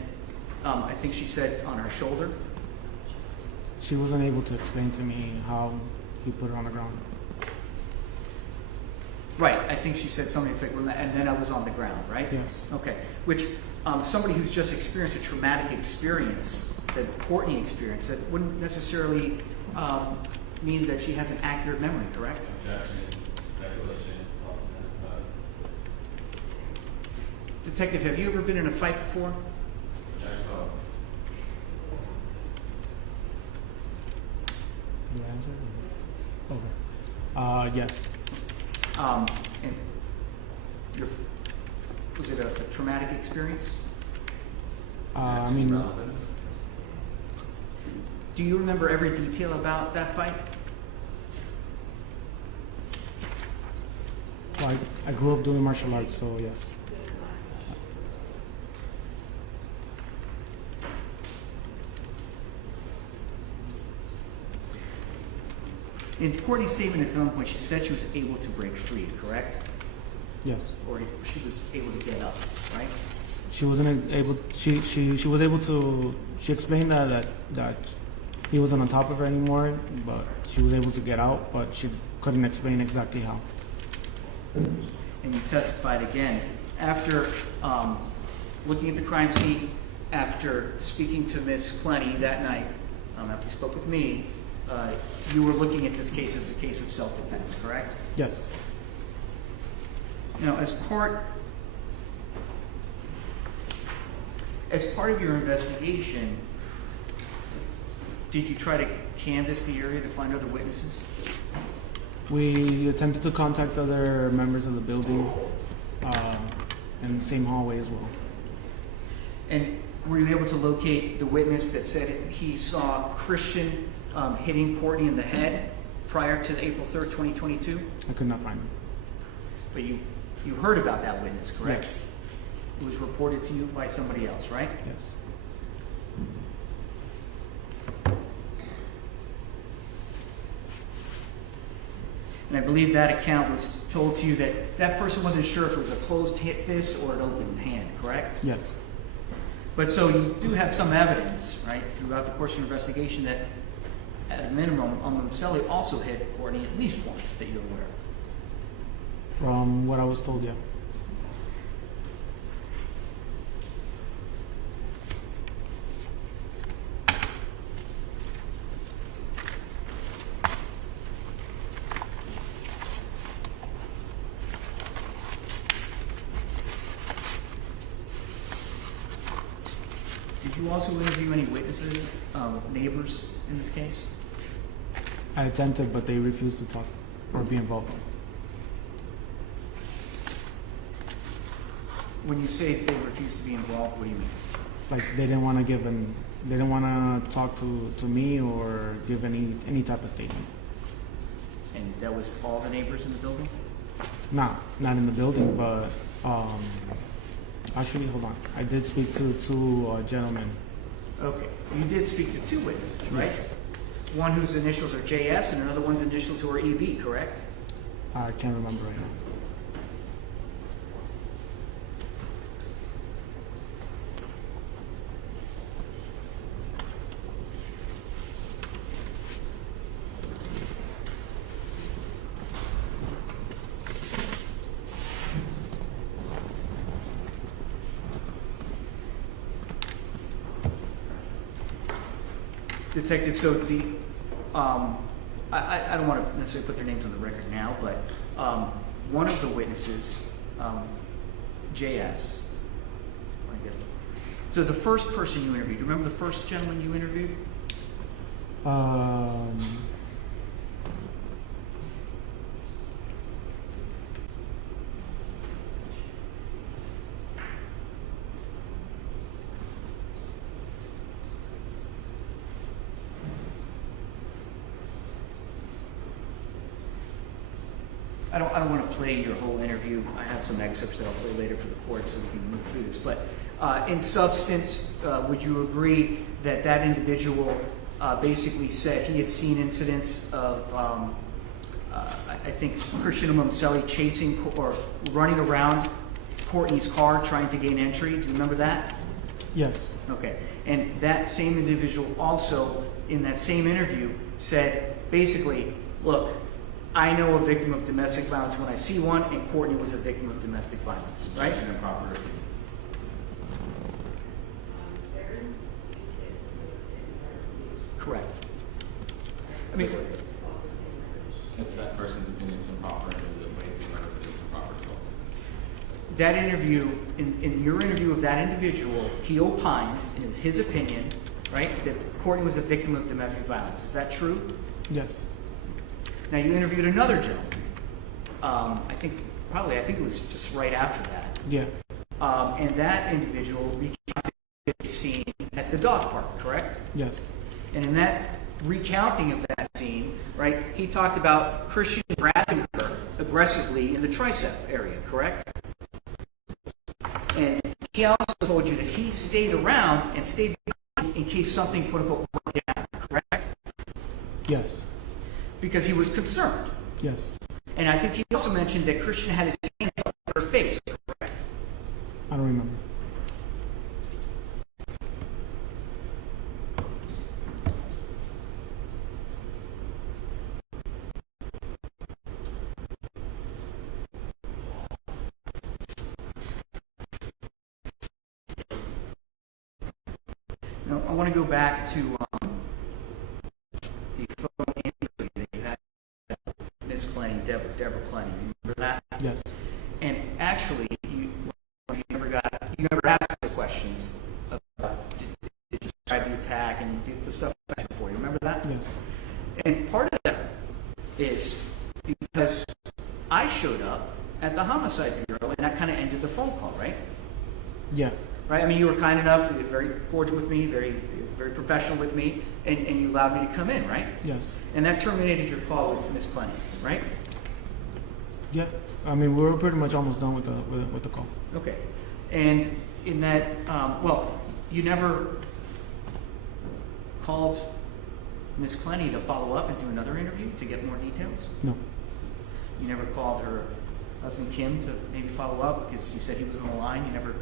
I think she said on her shoulder. She wasn't able to explain to me how he put her on the ground. Right, I think she said something like, well, and then I was on the ground, right? Yes. Okay, which somebody who's just experienced a traumatic experience that Courtney experienced, that wouldn't necessarily mean that she has an accurate memory, correct? Objection. Speculation. Detective, have you ever been in a fight before? Objection. You answer? Okay. Yes. And was it a traumatic experience? I mean, Do you remember every detail about that fight? like I grew up doing martial arts, so yes. In Courtney's statement at one point, she said she was able to break free, correct? Yes. Or she was able to get up, right? She wasn't able. She was able to. She explained that he wasn't on top of her anymore, but she was able to get out, but she couldn't explain exactly how. And you testified again after looking at the crime scene, after speaking to Ms. Clenney that night, after you spoke with me, you were looking at this case as a case of self-defense, correct? Yes. Now, as part of your investigation, did you try to canvass the area to find other witnesses? We attempted to contact other members of the building in the same hallway as well. And were you able to locate the witness that said he saw Christian hitting Courtney in the head prior to April 3rd, 2022? I could not find him. But you heard about that witness, correct? Yes. It was reported to you by somebody else, right? Yes. And I believe that account was told to you that that person wasn't sure if it was a closed fist or an open hand, correct? Yes. But so you do have some evidence, right, throughout the course of your investigation that, at a minimum, Obumseli also hit Courtney at least once that you're aware of. From what I was told, yeah. Did you also interview any witnesses, neighbors in this case? I attempted, but they refused to talk or be involved. When you say they refused to be involved, what do you mean? Like they didn't want to they didn't want to talk to me or give any type of statement. And that was all the neighbors in the building? Not in the building, but actually, hold on. I did speak to two gentlemen. Okay, you did speak to two witnesses, right? Yes. One whose initials are JS and another one's initials who are EB, correct? I can't remember right now. Detective, so the, I don't want to necessarily put their names on the record now, but one of the witnesses, JS, I guess. So the first person you interviewed, do you remember the first gentleman you interviewed? I don't want to play your whole interview. I have some excerpts that I'll play later for the court so we can move through this. But in substance, would you agree that that individual basically said he had seen incidents of, I think, Christian Obumseli chasing or running around Courtney's car trying to gain entry? Do you remember that? Yes. Okay. And that same individual also, in that same interview, said basically, look, I know a victim of domestic violence when I see one, and Courtney was a victim of domestic violence, right? Objection and proper opinion. Correct. I mean, If that person's opinion is improper, and the way the president is improper as well. that interview, in your interview of that individual, he opined, in his opinion, right, that Courtney was a victim of domestic violence. Is that true? Yes. Now, you interviewed another gentleman. I think it was just right after that. Yeah. And that individual recounted the scene at the dog park, correct? Yes. And in that recounting of that scene, right, he talked about Christian grabbing her aggressively in the tricep area, correct? And he also told you that he stayed around and stayed behind in case something, quote unquote, went down, correct? Yes. Because he was concerned. Yes. And I think he also mentioned that Christian had his hands up her face, correct? I don't remember. Now, I want to go back to the phone interview that you had with Ms. Clenney, Deborah Clenney. You remember that? Yes. And actually, you never asked the questions about did you describe the attack and the stuff before. You remember that? Yes. And part of that is because I showed up at the Homicide Bureau, and that kind of ended the phone call, right? Yeah. Right? I mean, you were kind enough, you were very cordial with me, very professional with me, and you allowed me to come in, right? Yes. And that terminated your call with Ms. Clenney, right? Yeah. I mean, we were pretty much almost done with the call. Okay. And in that, you never called Ms. Clenney to follow up and do another interview to get more details? No. You never called her husband Kim to maybe follow up because you said he was on the line? You never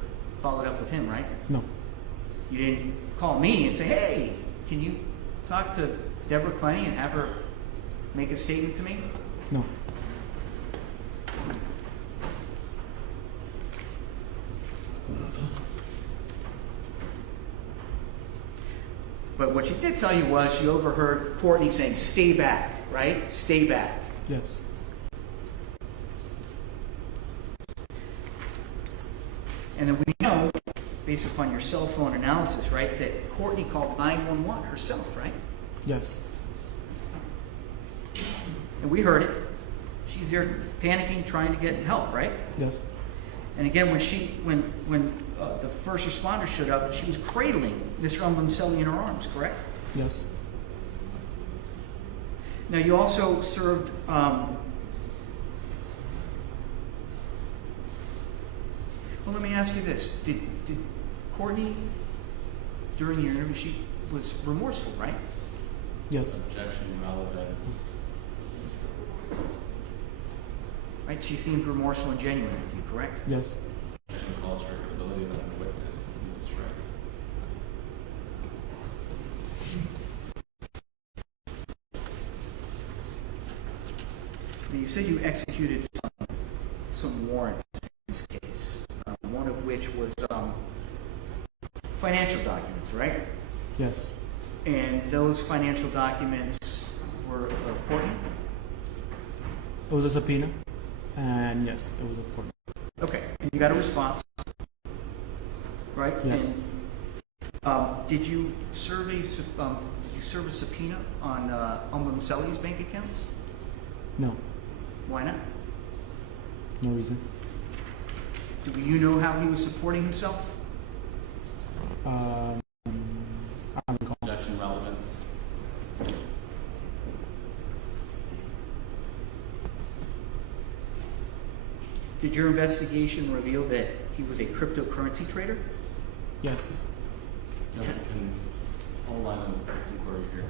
followed up with him, right? No. You didn't call me and say, hey, can you talk to Deborah Clenney and have her make a statement to me? No. But what she did tell you was she overheard Courtney saying, stay back, right? Stay back. Yes. And then we know, based upon your cell phone analysis, right, that Courtney called 911 herself, right? Yes. And we heard it. She's there panicking, trying to get help, right? Yes. And again, when the first responder showed up, she was cradling Mr. Obumseli in her arms, correct? Yes. Now, you also served well, let me ask you this. Did Courtney, during your interview, she was remorseful, right? Yes. Objection, relevance. Right? She seemed remorseful and genuine with you, correct? Yes. Objection calls for credibility of the witness. That's right. Now, you said you executed some warrants in this case, one of which was financial documents, right? Yes. And those financial documents were of Courtney? It was a subpoena, and yes, it was of Courtney. Okay, and you got a response, right? Yes. And, did you serve a subpoena on Obumseli's bank accounts? No, Why not? no reason. Do you know how he was supporting himself? I don't recall. Objection relevance. Did your investigation reveal that he was a cryptocurrency trader? Yes. Judge can hold line of inquiry here.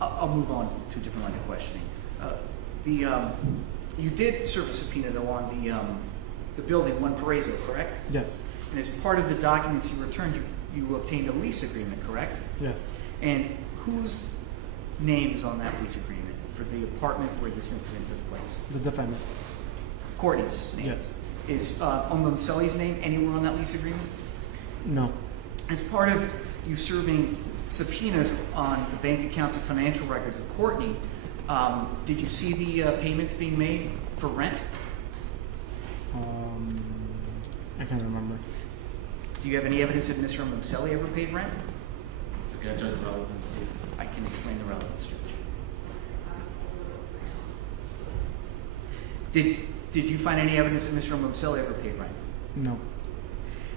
I'll move on to a different line of questioning. You did serve a subpoena though on the building, One Paraiso, correct? Yes. And as part of the documents you returned, you obtained a lease agreement, correct? Yes. And whose name is on that lease agreement for the apartment where this incident took place? The defendant. Courtney's name? Yes. Is Obumseli's name anywhere on that lease agreement? No. As part of you serving subpoenas on the bank accounts and financial records of Courtney, did you see the payments being made for rent? I can't remember. Do you have any evidence that Mr. Obumseli ever paid rent? Again, judge relevance is. I can explain the relevance, Judge. Did you find any evidence that Mr. Obumseli ever paid rent? No.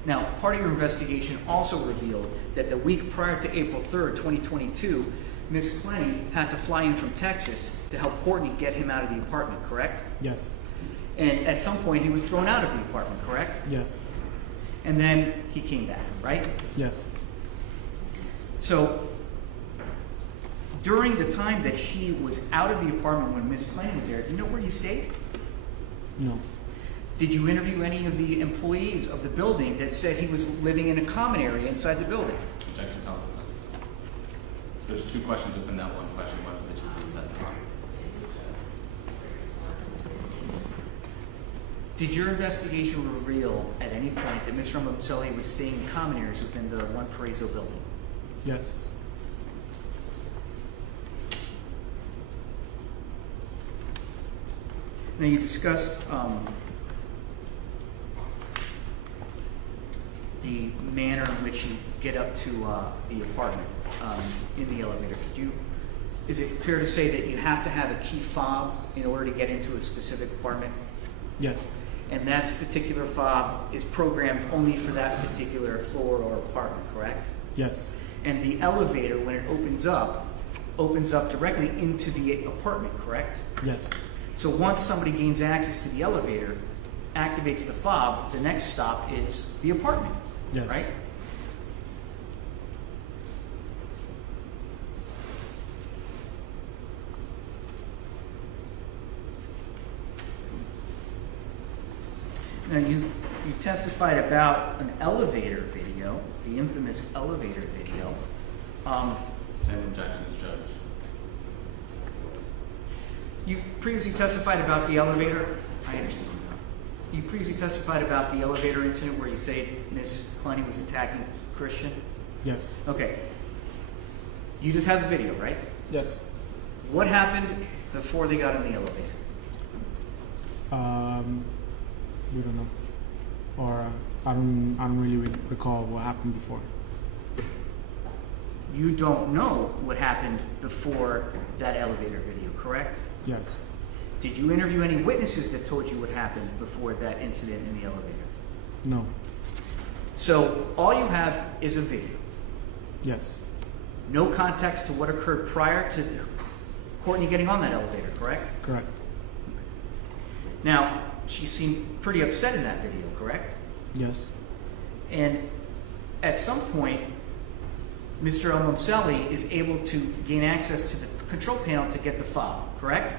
Now, part of your investigation also revealed that the week prior to April 3rd, 2022, Ms. Clenney had to fly in from Texas to help Courtney get him out of the apartment, correct? Yes. And at some point, he was thrown out of the apartment, correct? Yes. And then he came back, right? Yes. So, during the time that he was out of the apartment when Ms. Clenney was there, do you know where he stayed? No. Did you interview any of the employees of the building that said he was living in a common area inside the building? Objection, counsel. There's two questions within that one question, one of which is his testimony. Did your investigation reveal at any point that Mr. Obumseli was staying in common areas within the One Paraiso building? Yes. Now you discussed the the manner in which you get up to the apartment in the elevator. Is it fair to say that you have to have a key fob in order to get into a specific apartment? Yes. And that particular fob is programmed only for that particular floor or apartment, correct? Yes. And the elevator, when it opens up directly into the apartment, correct? Yes. So once somebody gains access to the elevator, activates the fob, the next stop is the apartment, Yes. right? Now you testified about an elevator video, the infamous elevator video. Same objection as judge. You previously testified about the elevator. I understand. You previously testified about the elevator incident where you say Miss Clenney was attacking Christian. Yes. Okay. You just have the video, right? Yes. What happened before they got in the elevator? We don't know, or I don't really recall what happened before. You don't know what happened before that elevator video, correct? Yes. Did you interview any witnesses that told you what happened before that incident in the elevator? No. So all you have is a video. Yes. No context to what occurred prior to Courtney getting on that elevator, correct? Correct. Now, she seemed pretty upset in that video, correct? Yes. And at some point, Mr. Obumseli is able to gain access to the control panel to get the fob, correct?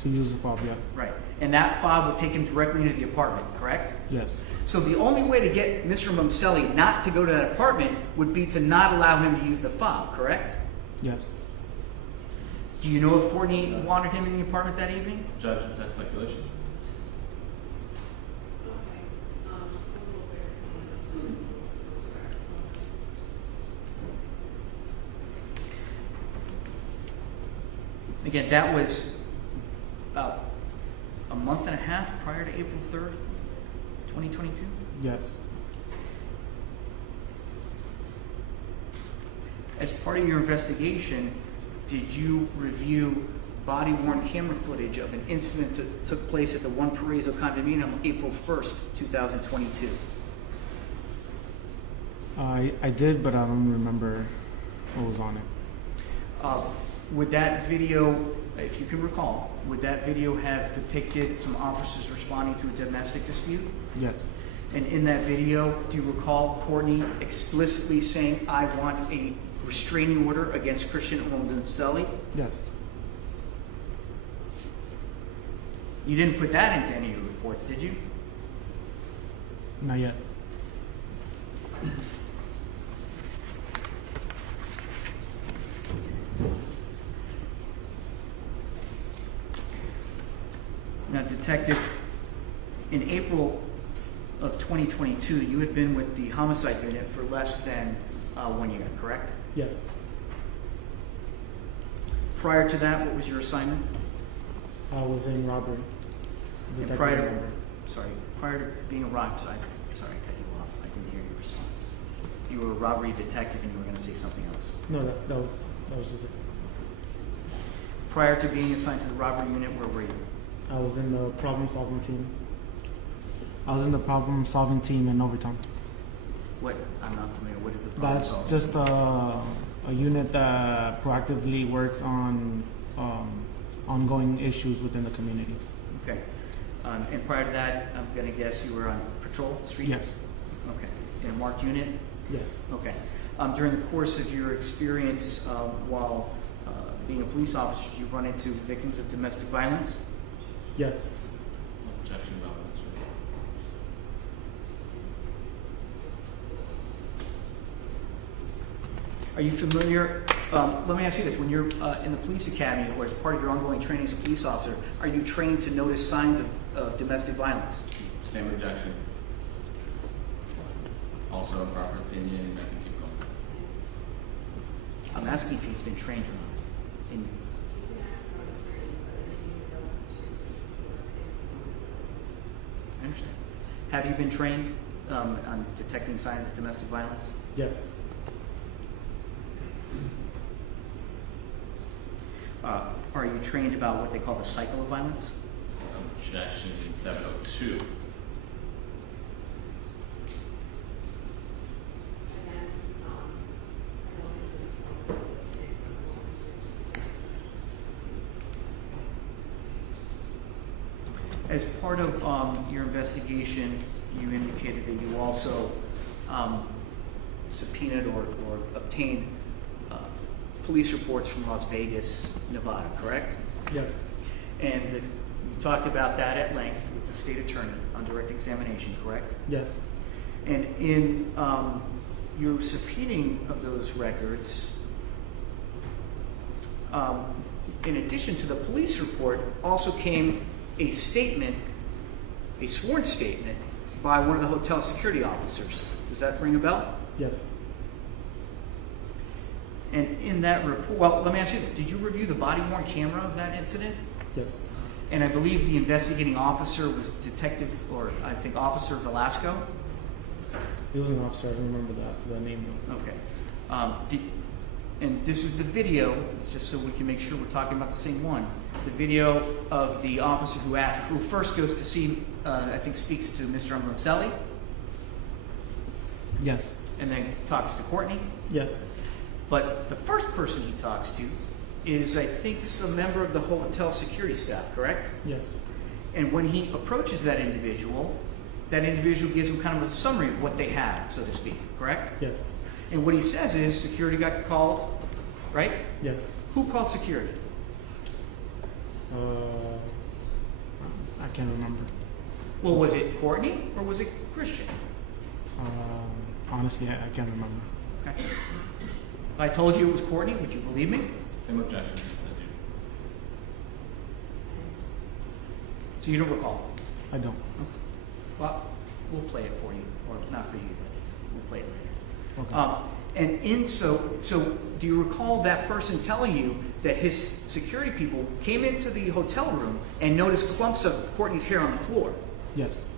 To use the fob, yeah. Right. And that fob would take him directly into the apartment, correct? Yes. So the only way to get Mr. Obumseli not to go to that apartment would be to not allow him to use the fob, correct? Yes. Do you know if Courtney wanted him in the apartment that evening? Judge, that's speculation. Again, that was about a month and a half prior to April 3rd, 2022? Yes. As part of your investigation, did you review body-worn camera footage of an incident that took place at the One Paraiso condominium April 1st, 2022? I did, but I don't remember what was on it. Would that video, if you can recall, would that video have depicted some officers responding to a domestic dispute? Yes. And in that video, do you recall Courtney explicitly saying, "I want a restraining order against Christian Obumseli"? Yes. You didn't put that into any of your reports, did you? Not yet. Now, Detective, in April of 2022, you had been with the Homicide Unit for less than 1 year, correct? Yes. Prior to that, what was your assignment? I was in robbery. And Detective prior robbery. prior to being a robbery, sorry, I cut you off. I didn't hear your response. You were a robbery detective and you were going to say something else. No, that was just it. Prior to being assigned to the robbery unit, where were you? I was in the problem-solving team. I was in the problem-solving team in Overtime. What? I'm not familiar. What is the problem That's solving? just a unit that proactively works on ongoing issues within the community. Okay. And prior to that, I'm going to guess you were on patrol street? Yes. Okay. In a marked unit? Yes. Okay. During the course of your experience while being a police officer, did you run into victims of domestic violence? Yes. Objection, no. Are you familiar, let me ask you this, when you're in the police academy or as part of your ongoing training as a police officer, are you trained to notice signs of domestic violence? Same objection. Also, improper opinion, I can keep going. I'm asking if he's been trained or not. I understand. Have you been trained on detecting signs of domestic violence? Yes. Are you trained about what they call the cycle of violence? Objection 702. As part of your investigation, you indicated that you also subpoenaed or obtained police reports from Las Vegas, Nevada, correct? Yes. And you talked about that at length with the state attorney on direct examination, correct? Yes. And in your subpoenaing of those records, in addition to the police report, also came a statement, a sworn statement, by one of the hotel security officers. Does that ring a bell? Yes. And in that report, well, let me ask you this. Did you review the body-worn camera of that incident? Yes. And I believe the investigating officer was Detective, or I think Officer Velasco? He was an officer. I don't remember the name though. Okay. And this is the video, just so we can make sure we're talking about the same one. The video of the officer who first goes to see, I think speaks to Mr. Obumseli. Yes. And then talks to Courtney. Yes. But the first person he talks to is, I think, some member of the hotel security staff, correct? Yes. And when he approaches that individual gives him kind of a summary of what they have, so to speak, correct? Yes. And what he says is security got called, right? Yes. Who called security? I can't remember. Well, was it Courtney or was it Christian? Honestly, I can't remember. Okay. If I told you it was Courtney, would you believe me? Same objections as you. So you don't recall? I don't. Well, we'll play it for you, or not for you, but we'll play it later. Okay. So do you recall that person telling you that his security people came into the hotel room and noticed clumps of Courtney's hair on the floor? Yes.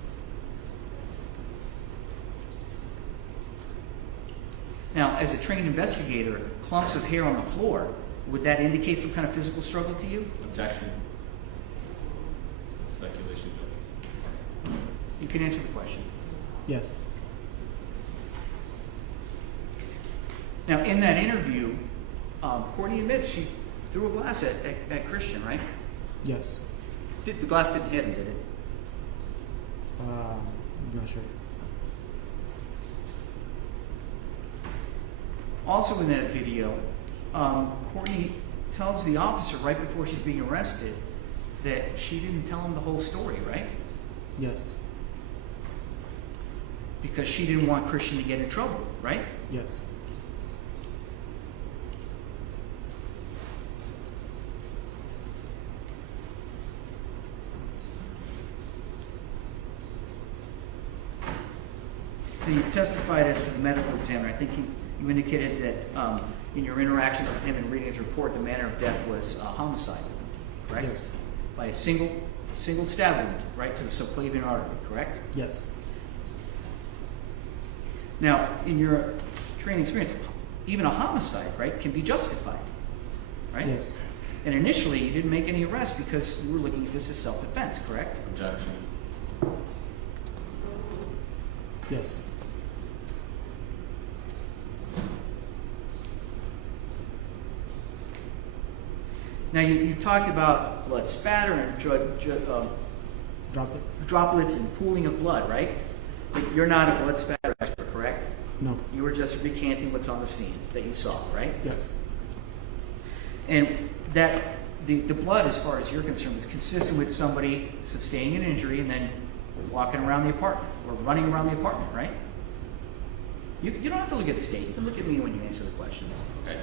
Now, as a trained investigator, clumps of hair on the floor, would that indicate some kind of physical struggle to you? Objection. Speculation. You can answer the question. Yes. Now, in that interview, Courtney admits she threw a glass at Christian, right? Yes. The glass didn't hit him, did it? I'm not sure. Also in that video, Courtney tells the officer right before she's being arrested that she didn't tell him the whole story, right? Yes. Because she didn't want Christian to get in trouble, right? Yes. You testified as to the medical examiner. I think you indicated that in your interactions with him and reading his report, the manner of death was homicide, correct? Yes. By a single stab wound, right to the subclavian artery, correct? Yes. Now, in your training experience, even a homicide, right, can be justified, right? Yes. And initially, you didn't make any arrests because you were looking at this as self-defense, correct? Objection. Yes. Now, you talked about blood spatter and droplets and pooling of blood, right? But you're not a blood spatter expert, correct? No. You were just recanting what's on the scene that you saw, right? Yes. And that the blood, as far as you're concerned, was consistent with somebody sustaining an injury and then walking around the apartment or running around the apartment, right? You don't have to look at the state. You can look at me when you answer the questions. Okay.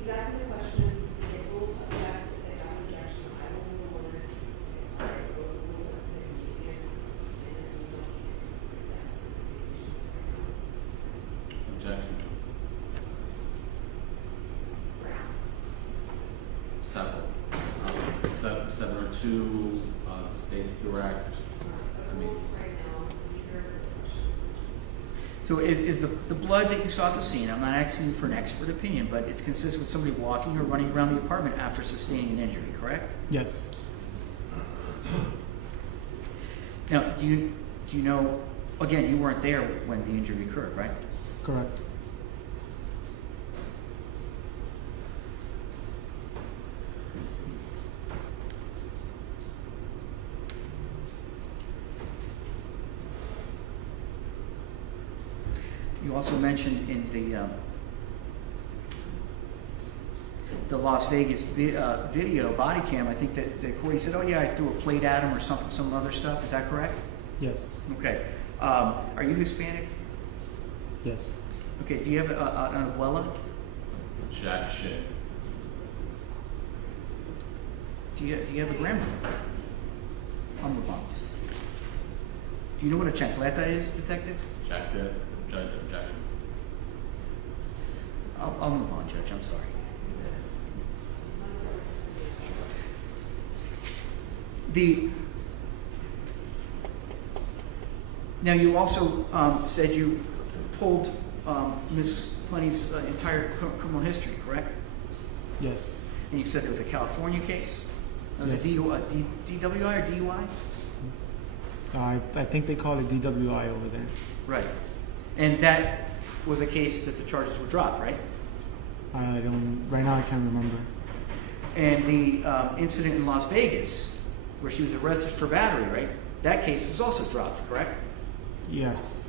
He's asking the questions, the state will object, if they have an objection, I will rule on it. I will rule on it, and you answer this, and then you don't answer yes. Objection. Grounds. Several. to the state's direct, I mean, So is the blood that you saw at the scene, I'm not asking you for an expert opinion, but it's consistent with somebody walking or running around the apartment after sustaining an injury, correct? Yes. Now, do you know, again, you weren't there when the injury occurred, right? Correct. You also mentioned in the Las Vegas video body cam, I think that Courtney said, oh yeah, I threw a plate at him or something, some other stuff. Is that correct? Yes. Okay. Are you Hispanic? Yes. Okay. Do you have an abuela? jack shit. Do you have a grandmother? I'll move on. Do you know what a chancleta is, detective? Judge objection. I'll move on, Judge. I'm sorry. Now you also said you pulled Ms. Clenney's entire criminal history, correct? Yes. And you said there was a California case? That was Yes. a DWI or DUI? I think they call it DWI over there. Right. And that was a case that the charges were dropped, right? Right now I can't remember. And the incident in Las Vegas, where she was arrested for battery, right? That case was also dropped, correct? Yes.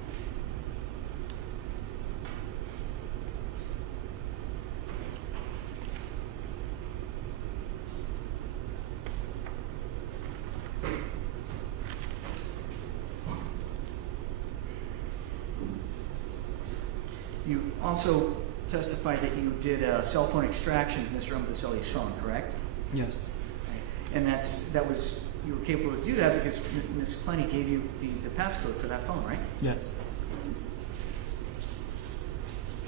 You also testified that you did a cell phone extraction of Mr. Obumseli's phone, correct? Yes. And you were capable to do that because Ms. Clenney gave you the passcode for that phone, right? Yes.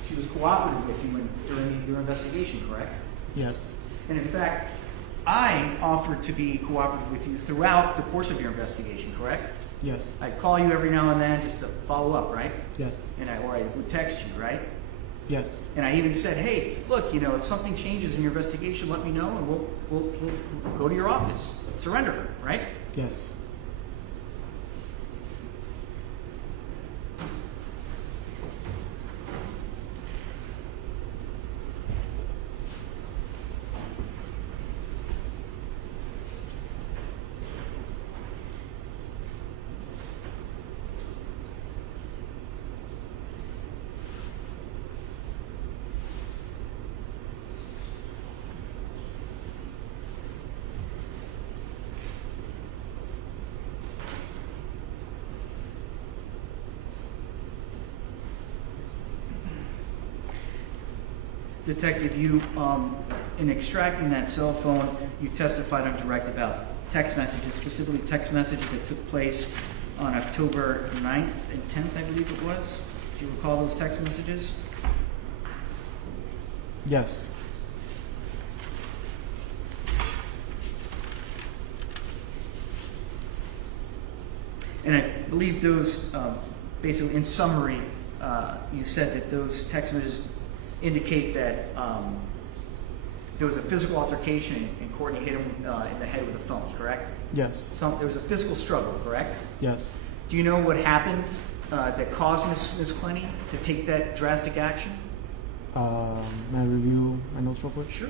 She was cooperative with you during your investigation, correct? Yes. And in fact, I offered to be cooperative with you throughout the course of your investigation, correct? Yes. I'd call you every now and then just to follow up, right? Yes. Or I would text you, right? Yes. And I even said, hey, look, if something changes in your investigation, let me know, and we'll go to your office, surrender her, right? Yes. Detective, you, in extracting that cell phone, you testified on direct about text messages, specifically text messages that took place on October 9th and 10th, I believe it was. Do you recall those text messages? Yes. And I believe those, basically, in summary, you said that those text messages indicate that there was a physical altercation and Courtney hit him in the head with a phone, correct? Yes. There was a physical struggle, correct? Yes. Do you know what happened that caused Ms. Clenney to take that drastic action? May I review my notes real quick? Sure.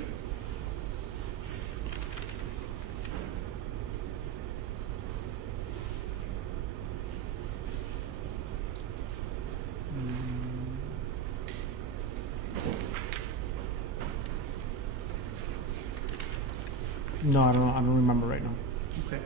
No, I don't remember right now. Okay.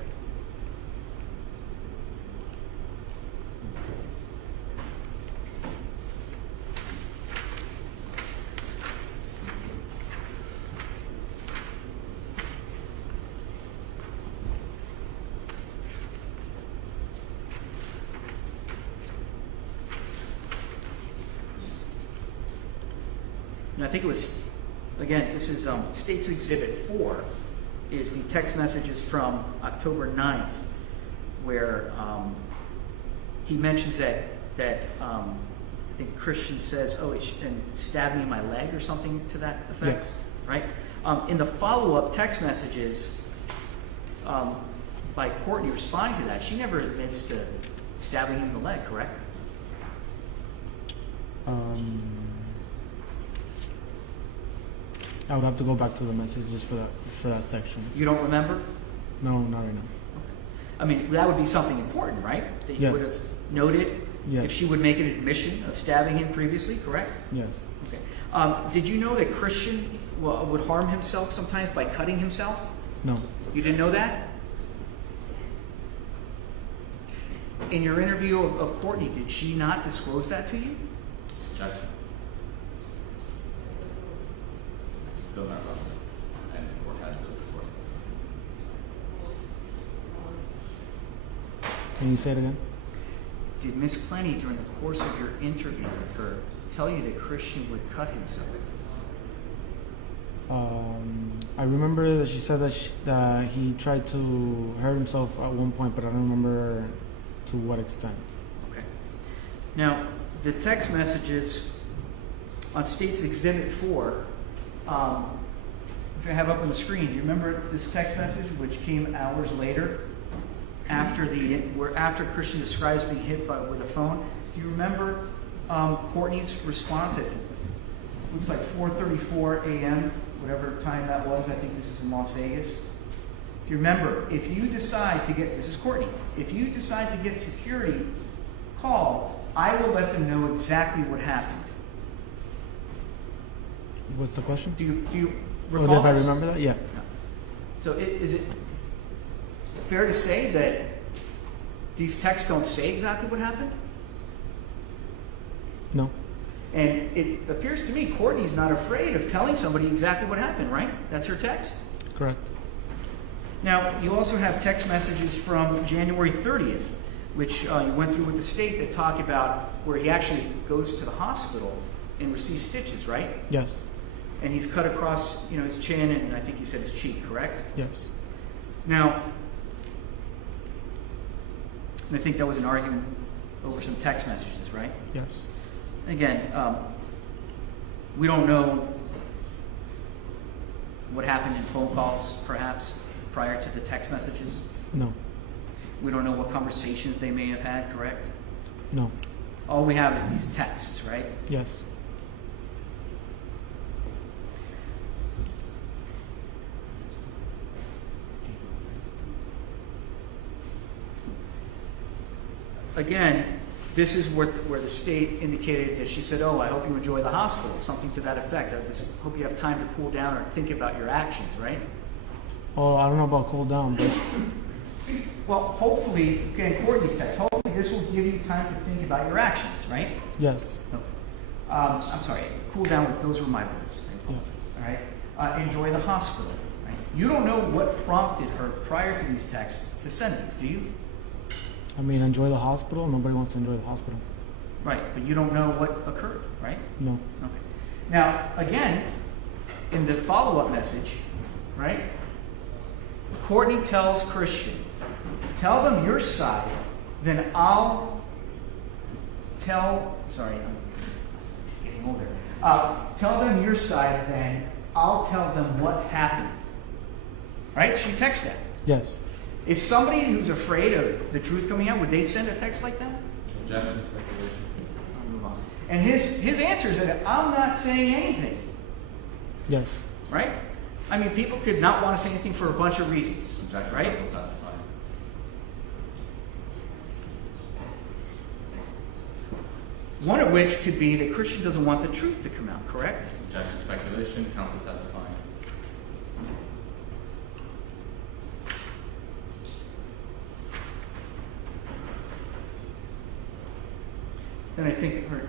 And I think it was, again, this is State's Exhibit 4. is the text messages from October 9th, where he mentions that I think Christian says, "Oh, and stabbed me in my leg" or something to that effect. Yes. Right. In the follow-up text messages by Courtney responding to that, she never admits to stabbing him in the leg, correct? I would have to go back to the messages for that section. You don't remember? No, not right now. I mean, that would be something important, right? That you Yes. would have noted Yes. if she would make an admission of stabbing him previously, correct? Yes. Okay. Did you know that Christian would harm himself sometimes by cutting himself? No. You didn't know that? In your interview of Courtney, did she not disclose that to you? Objection. It's still not relevant, and the court has really before. Can you say it again? Did Miss Clenney, during the course of your interview with her, tell you that Christian would cut himself? I remember that she said that he tried to hurt himself at one point, but I don't remember to what extent. Okay. Now, the text messages on State's Exhibit 4, which I have up on the screen. Do you remember this text message, which came hours later, after Christian describes being hit with a phone? Do you remember Courtney's response? It looks like 4:34 a.m., whatever time that was. I think this is in Las Vegas. Do you remember, if you decide to get, this is Courtney, if you decide to get security, call, I will let them know exactly what happened. What's the question? Do you Oh, recall if I this? remember that? Yeah. So is it fair to say that these texts don't say exactly what happened? No. And it appears to me Courtney's not afraid of telling somebody exactly what happened, right? That's her text? Correct. Now, you also have text messages from January 30th, which you went through with the state that talk about where he actually goes to the hospital and receives stitches, right? Yes. And he's cut across, his chin and I think you said his cheek, correct? Yes. Now, I think that was an argument over some text messages, right? Yes. Again, we don't know what happened in phone calls, perhaps, prior to the text messages. No. We don't know what conversations they may have had, correct? No. All we have is these texts, right? Yes. Again, this is where the state indicated that she said, "Oh, I hope you enjoy the hospital," something to that effect. I just hope you have time to cool down or think about your actions, right? Oh, I don't know about cool down, but Well, hopefully, again, Courtney's text, hopefully this will give you time to think about your actions, right? yes. I'm sorry, cool down, those were my words. Yeah. All right? Enjoy the hospital. Right? You don't know what prompted her prior to these texts to send these, do you? I mean, enjoy the hospital. Nobody wants to enjoy the hospital. Right, but you don't know what occurred, right? No. Okay. Now, again, in the follow-up message, right, Courtney tells Christian, tell them your side, then I'll tell, sorry, I'm getting older. Tell them your side, then I'll tell them what happened. Right? She texts that. Yes. Is somebody who's afraid of the truth coming out, would they send a text like that? Objection, speculation. I'll move on. And his answer is that I'm not saying anything. Yes. Right? I mean, people could not want to say anything for a bunch of reasons. Objection, Right? counsel testify. One of which could be that Christian doesn't want the truth to come out, correct? Objection, speculation, counsel testifying. Then I think her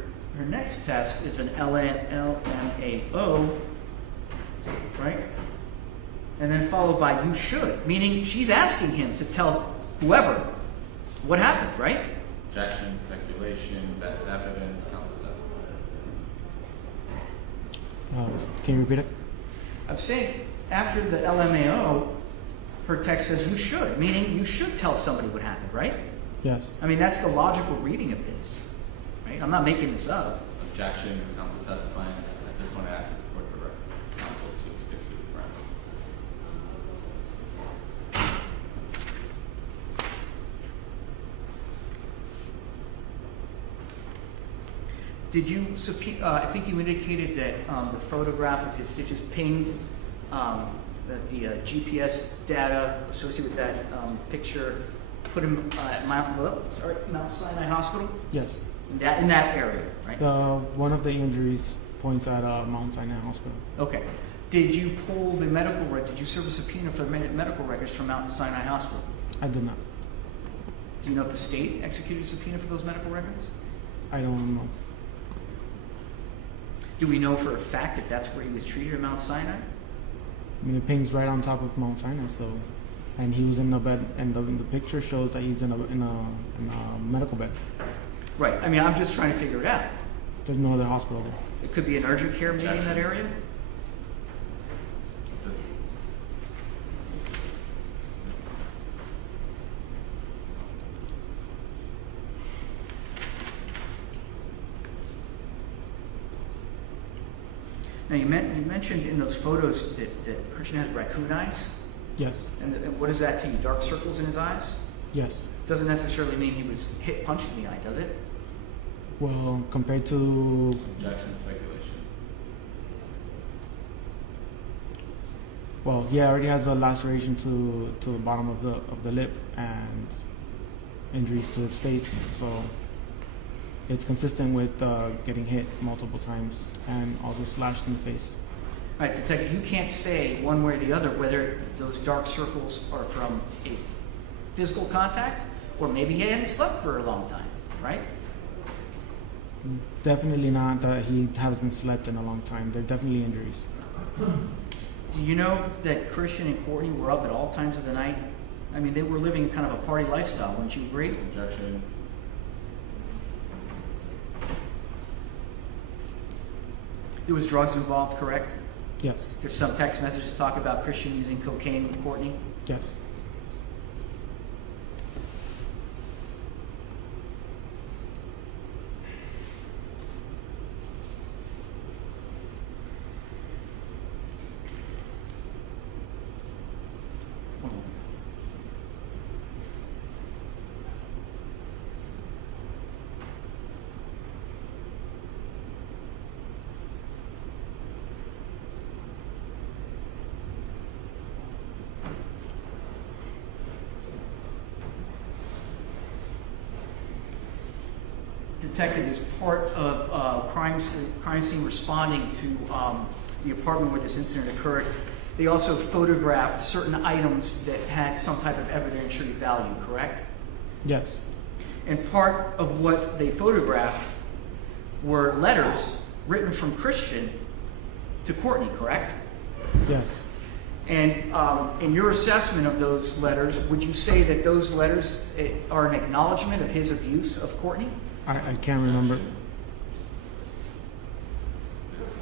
next test is an LMAO, right? And then followed by you should, meaning she's asking him to tell whoever what happened, right? Objection, speculation, best evidence, counsel testifying. Can you repeat it? I'm saying after the LMAO, her text says you should, meaning you should tell somebody what happened, right? Yes. I mean, that's the logical reading of this, right? I'm not making this up. Objection, counsel testifying. I just want to ask the court to direct counsel to stick to the ground. Did you I think you indicated that the photograph of his stitches pinged, that the GPS data associated with that picture put him at Mount Sinai Hospital? Yes. In that area, right? One of the injuries points at Mount Sinai Hospital. Okay. Did you pull the medical record? Did you serve a subpoena for the medical records from Mount Sinai Hospital? I did not. Do you know if the state executed a subpoena for those medical records? I don't know. Do we know for a fact if that's where he was treated at Mount Sinai? I mean, it pings right on top of Mount Sinai, so, and he was in the bed, and the picture shows that he's in a medical bed. Right. I mean, I'm just trying to figure it out. There's no other hospital there. It could be an urgent care maybe in that area. Now, you mentioned in those photos that Christian has raccoon eyes. Yes. And what is that to you? Dark circles in his eyes? Yes. Doesn't necessarily mean he was punched in the eye, does it? Well, compared to Objection, speculation. Well, he already has a laceration to the bottom of the lip and injuries to his face, so it's consistent with getting hit multiple times and also slashed in the face. All right, detective, you can't say one way or the other whether those dark circles are from a physical contact or maybe he hadn't slept for a long time, right? Definitely not that he hasn't slept in a long time. They're definitely injuries. Do you know that Christian and Courtney were up at all times of the night? I mean, they were living kind of a party lifestyle, wouldn't you agree? Objection. There was drugs involved, correct? Yes. There's some text messages talk about Christian using cocaine with Courtney. Yes. Detective, as part of crime scene responding to the apartment where this incident occurred, they also photographed certain items that had some type of evidentiary value, correct? Yes. And part of what they photographed were letters written from Christian to Courtney, correct? Yes. And in your assessment of those letters, would you say that those letters are an acknowledgement of his abuse of Courtney? I can't remember.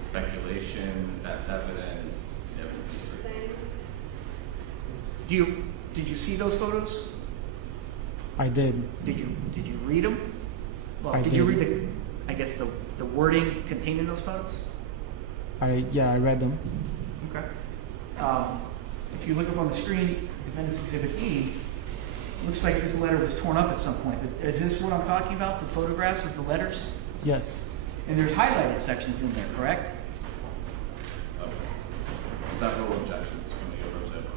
Speculation, best evidence, Did you see those photos? I did. Did you read them? Well, I did you did. read the wording contained in those photos? I read them. Okay. If you look up on the screen, Defendant's Exhibit E, looks like this letter was torn up at some point. But is this what I'm talking about? The photographs of the letters? Yes. And there's highlighted sections in there, correct? Several objections from the oversight.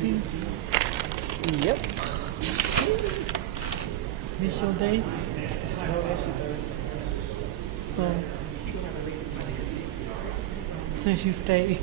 17th? Yep. This your day? No, that's your Thursday. So, since you stayed.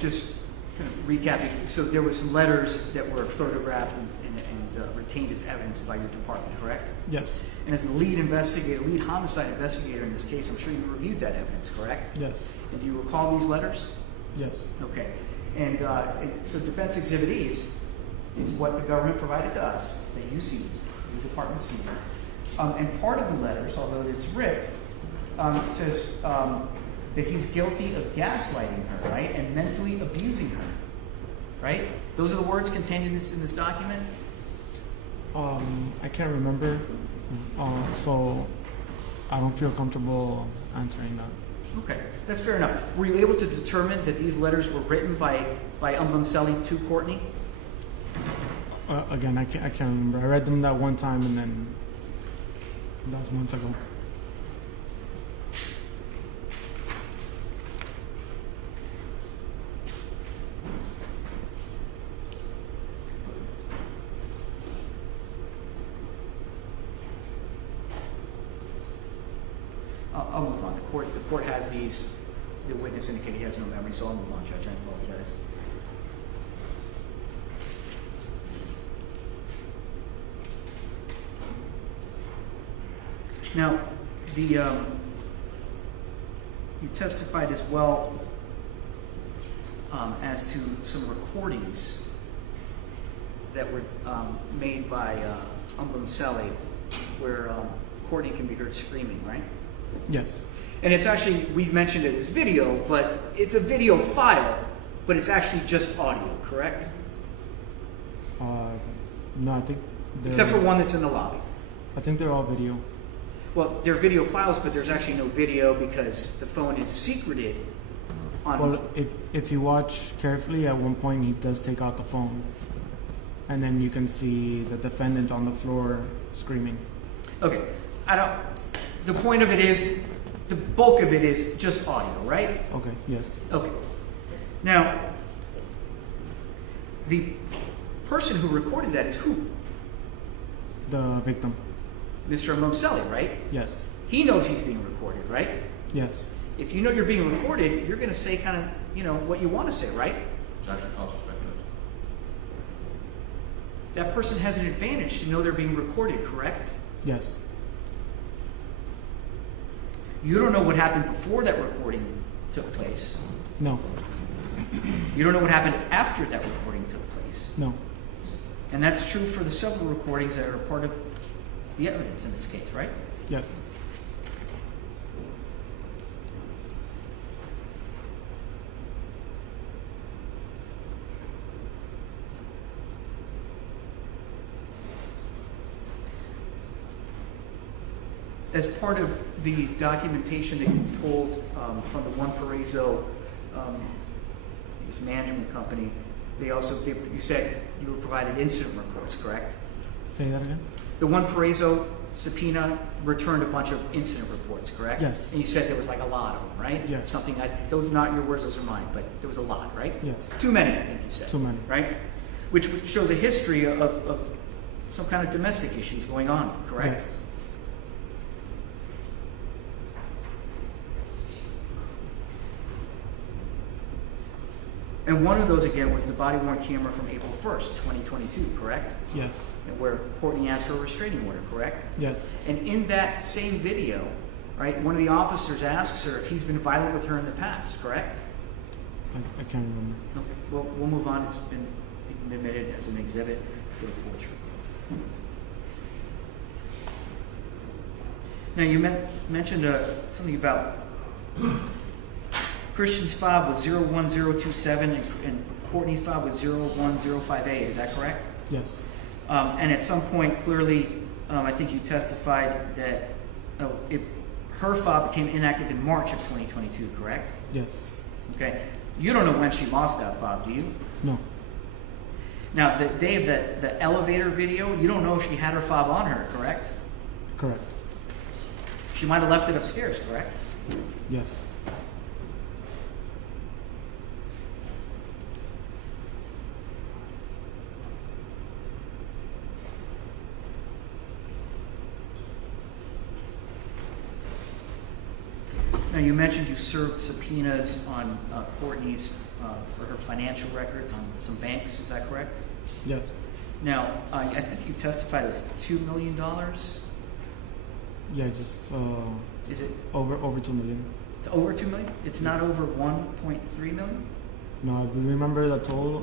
Just kind of recapping, so there were some letters that were photographed and retained as evidence by your department, correct? Yes. And as the lead investigator, lead homicide investigator in this case, I'm sure you reviewed that evidence, correct? Yes. And do you recall these letters? Yes. Okay. And so Defense Exhibit E is what the government provided to us, that you seized, your department seized. And part of the letters, although it's writ, says that he's guilty of gaslighting her, right, and mentally abusing her, right? Those are the words contained in this document? I can't remember, so I don't feel comfortable answering that. Okay, that's fair enough. Were you able to determine that these letters were written by Obumseli to Courtney? Again, I can't remember. I read them that one time, and then that was months ago. I'll move on. The court has these. The witness indicated he has no memory, so I'll move on, Judge. I apologize. Now, you testified as well as to some recordings that were made by Obumseli, where Courtney can be heard screaming, right? Yes. And it's actually, we mentioned it as video, but it's a video file, but it's actually just audio, correct? No, I think Except for one that's in the lobby. I think they're all video. Well, they're video files, but there's actually no video because the phone is secreted on... Well, if you watch carefully, at one point he does take out the phone, and then you can see the defendant on the floor screaming. Okay, the point of it is, the bulk of it is just audio, right? Okay, yes. Okay. Now, the person who recorded that is who? The victim. Mr. Obumseli, right? Yes. He knows he's being recorded, right? Yes. If you know you're being recorded, you're going to say kind of, what you want to say, right? Judge calls speculative. That person has an advantage to know they're being recorded, correct? Yes. You don't know what happened before that recording took place. No. You don't know what happened after that recording took place. No. And that's true for the several recordings that are part of the evidence in this case, right? Yes. As part of the documentation that you pulled from the One Paraiso management company, you said you were provided incident reports, correct? Say that again? The One Paraiso subpoena returned a bunch of incident reports, correct? Yes. And you said there was like a lot of them, right? Yes. Those are not your words, those are mine, but there was a lot, right? Yes. Too many, I think you said. Too many. Right? Which shows a history of some kind of domestic issues going on, correct? Yes. And one of those, again, was the body-worn camera from April 1st, 2022, correct? Yes. And where Courtney asked for a restraining order, correct? Yes. And in that same video, right, one of the officers asks her if he's been violent with her in the past, correct? I can't remember. Okay, well, we'll move on. It's been admitted as an exhibit for the court. Now, you mentioned something about Christian's fob was 01027 and Courtney's fob was 01058, is that correct? Yes. And at some point, clearly, I think you testified that her fob became inactive in March of 2022, correct? Yes. Okay. You don't know when she lost that fob, do you? No. Now, the day of the elevator video, you don't know if she had her fob on her, correct? Correct. She might have left it upstairs, correct? Yes. Now, you mentioned you served subpoenas on Courtney's for her financial records on some banks. Is that correct? Yes. Now, I think you testified it was $2 million. Yeah, just Is it over 2 million. it's over $2 million? It's not over 1.3 million? No, I remember the total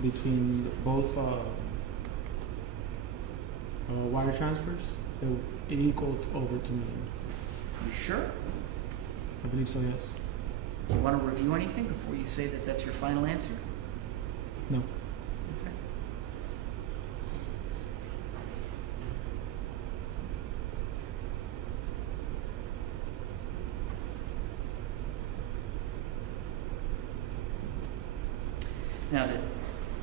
between both wire transfers. It equaled over 2 million. You sure? I believe so. Yes. Do you want to review anything before you say that that's your final answer? No. Okay. Now,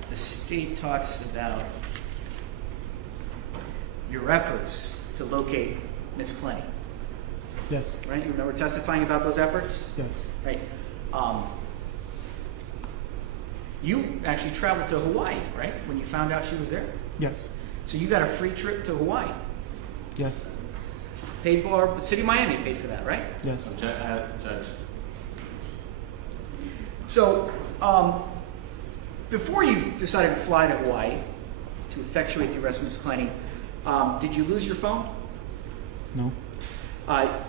the state talks about your efforts to locate Miss Clenney, Yes. right? You remember testifying about those efforts? Yes. Right. You actually traveled to Hawaii, right? When you found out she was there? Yes. So you got a free trip to Hawaii. Yes. Paid for, the city of Miami paid for that, right? Yes. Judge. So, before you decided to fly to Hawaii to effectuate the arrest of Ms. Clenney, did you lose your phone? No.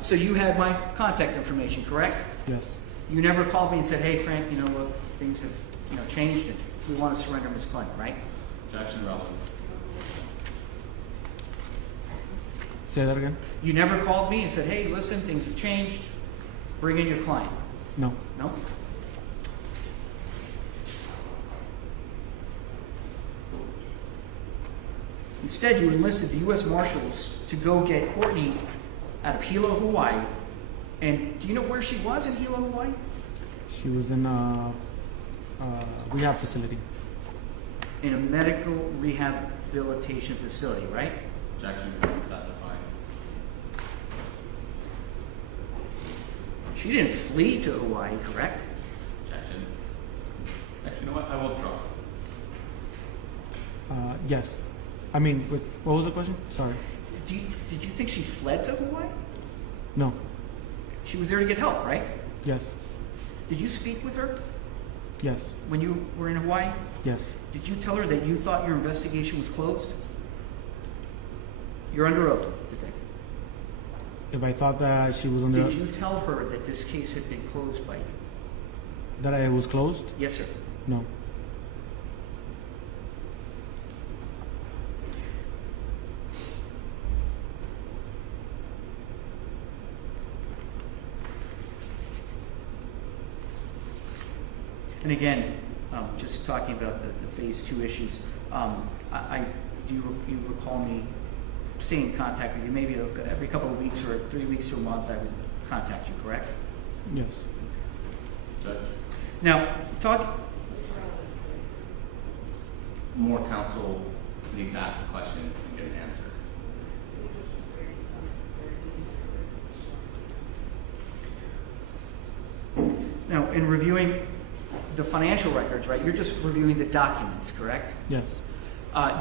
So you had my contact information, correct? Yes. You never called me and said, hey, Frank, you know what, things have changed and we want to surrender Ms. Clenney, right? Objection relevant. Say that again. You never called me and said, hey, listen, things have changed, bring in your client. No. No? Instead, you enlisted the U.S. Marshals to go get Courtney out of Hilo, Hawaii. And do you know where she was in Hilo, Hawaii? She was in a rehab facility. In a medical rehabilitation facility, right? Objection testifying. She didn't flee to Hawaii, correct? Objection. Actually, you know what? I will withdraw. Yes. I mean, what was the question? Sorry. Did you think she fled to Hawaii? No. She was there to get help, right? Yes. Did you speak with her Yes. when you were in Hawaii? Yes. Did you tell her that you thought your investigation was closed? You're under oath, detective. If I thought that she was under Did you tell her that this case had been closed by you? that I was closed? Yes, sir. No. And again, just talking about the phase 2 issues, do you recall me staying in contact with you? Maybe every couple of weeks or 3 weeks to a month, I would contact you, correct? Yes. Judge. Now, More counsel needs to ask a question and get an answer. Now, in reviewing the financial records, right, you're just reviewing the documents, correct? Yes.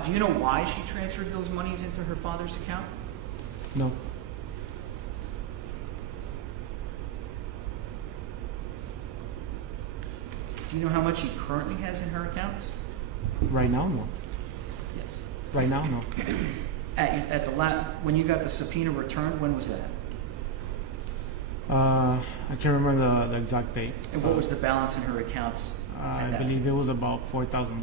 Do you know why she transferred those monies into her father's account? No. Do you know how much she currently has in her accounts? Right now, no. Yes. Right now, no. At the when you got the subpoena returned, when was that? I can't remember the exact date. And what was the balance in her accounts? I believe it was about $4,000.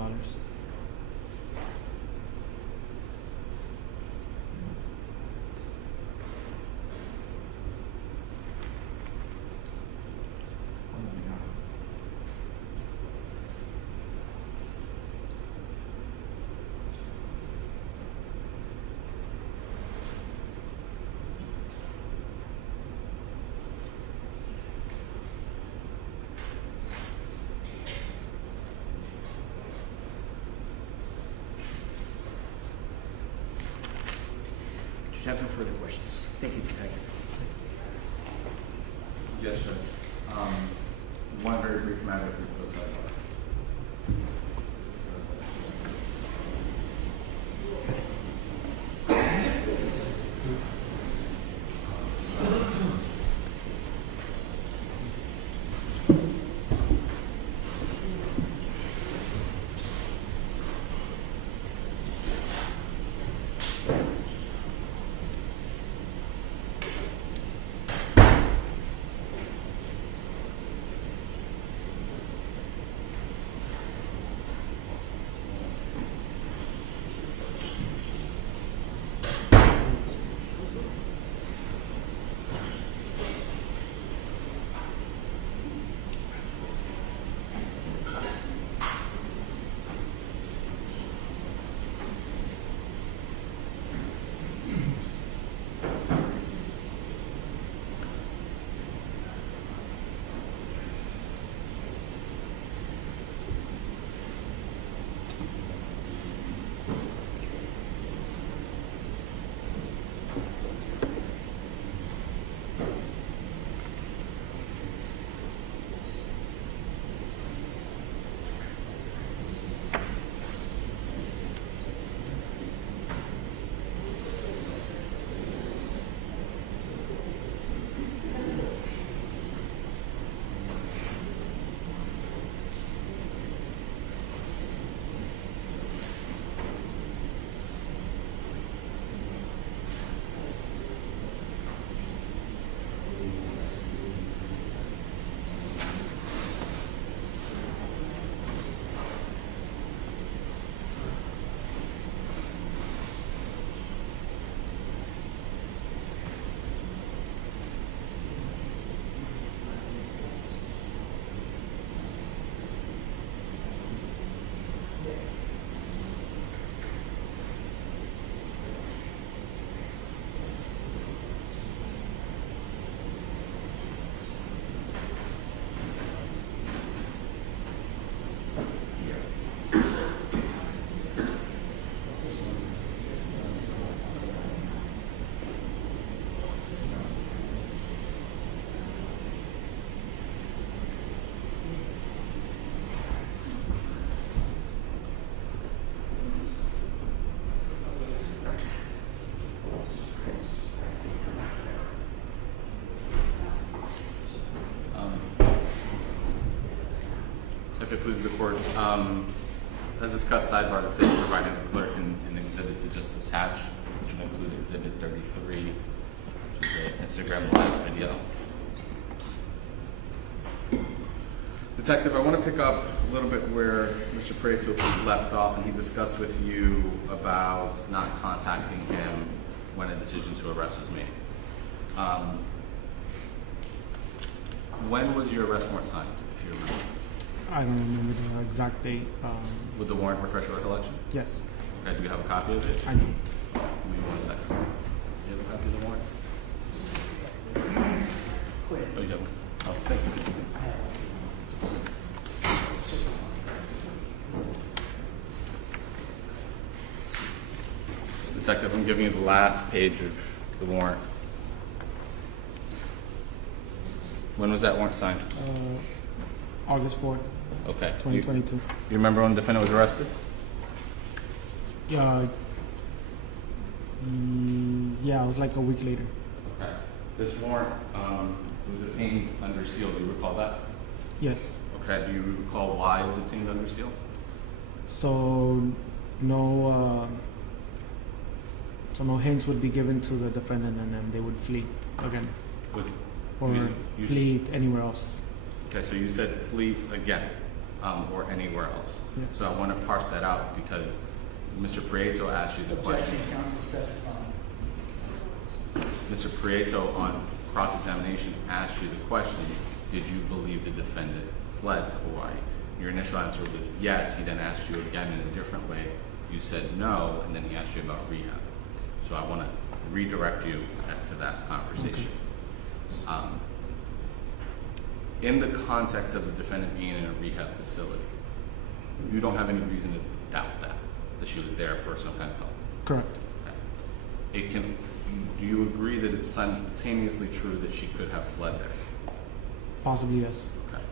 have no further questions. Thank you, Detective. Yes, Judge. One very brief matter for the sidebar. If it pleases the court, as discussed, sidebar, the state provided the clerk an exhibit to just attach, which would include exhibit 33, which is an Instagram live video. Detective, I want to pick up a little bit where Mr. Prieto left off, and he discussed with you about not contacting him when a decision to arrest was made. When was your arrest warrant signed, if you remember? I don't remember the exact date. Would the warrant refresh your recollection? Yes. Okay, do you have a copy of it? I do. Give me 1 second. Do you have a copy of the warrant? Oh, you don't? Oh, thank you. Detective, I'm giving you the last page of the warrant. When was that warrant signed? August 4th, Okay. 2022. You remember when the defendant was arrested? Yeah, it was like a week later. Okay. This warrant was obtained under seal. Do you recall that? Yes. Okay. Do you recall why it was obtained under seal? So no hints would be given to the defendant, and then they would flee again, or flee anywhere else. Okay, so you said flee again, or anywhere else. Yes. So I want to parse that out because Mr. Prieto asked you the question. Mr. Prieto on cross-examination asked you the question, did you believe the defendant fled to Hawaii? Your initial answer was yes. He then asked you again in a different way. You said no, and then he asked you about rehab. So I want to redirect you as to that conversation. Okay. In the context of the defendant being in a rehab facility, you don't have any reason to doubt that she was there for some kind of help? Correct. Okay. Do you agree that it's simultaneously true that she could have fled there? Possibly, yes. Okay.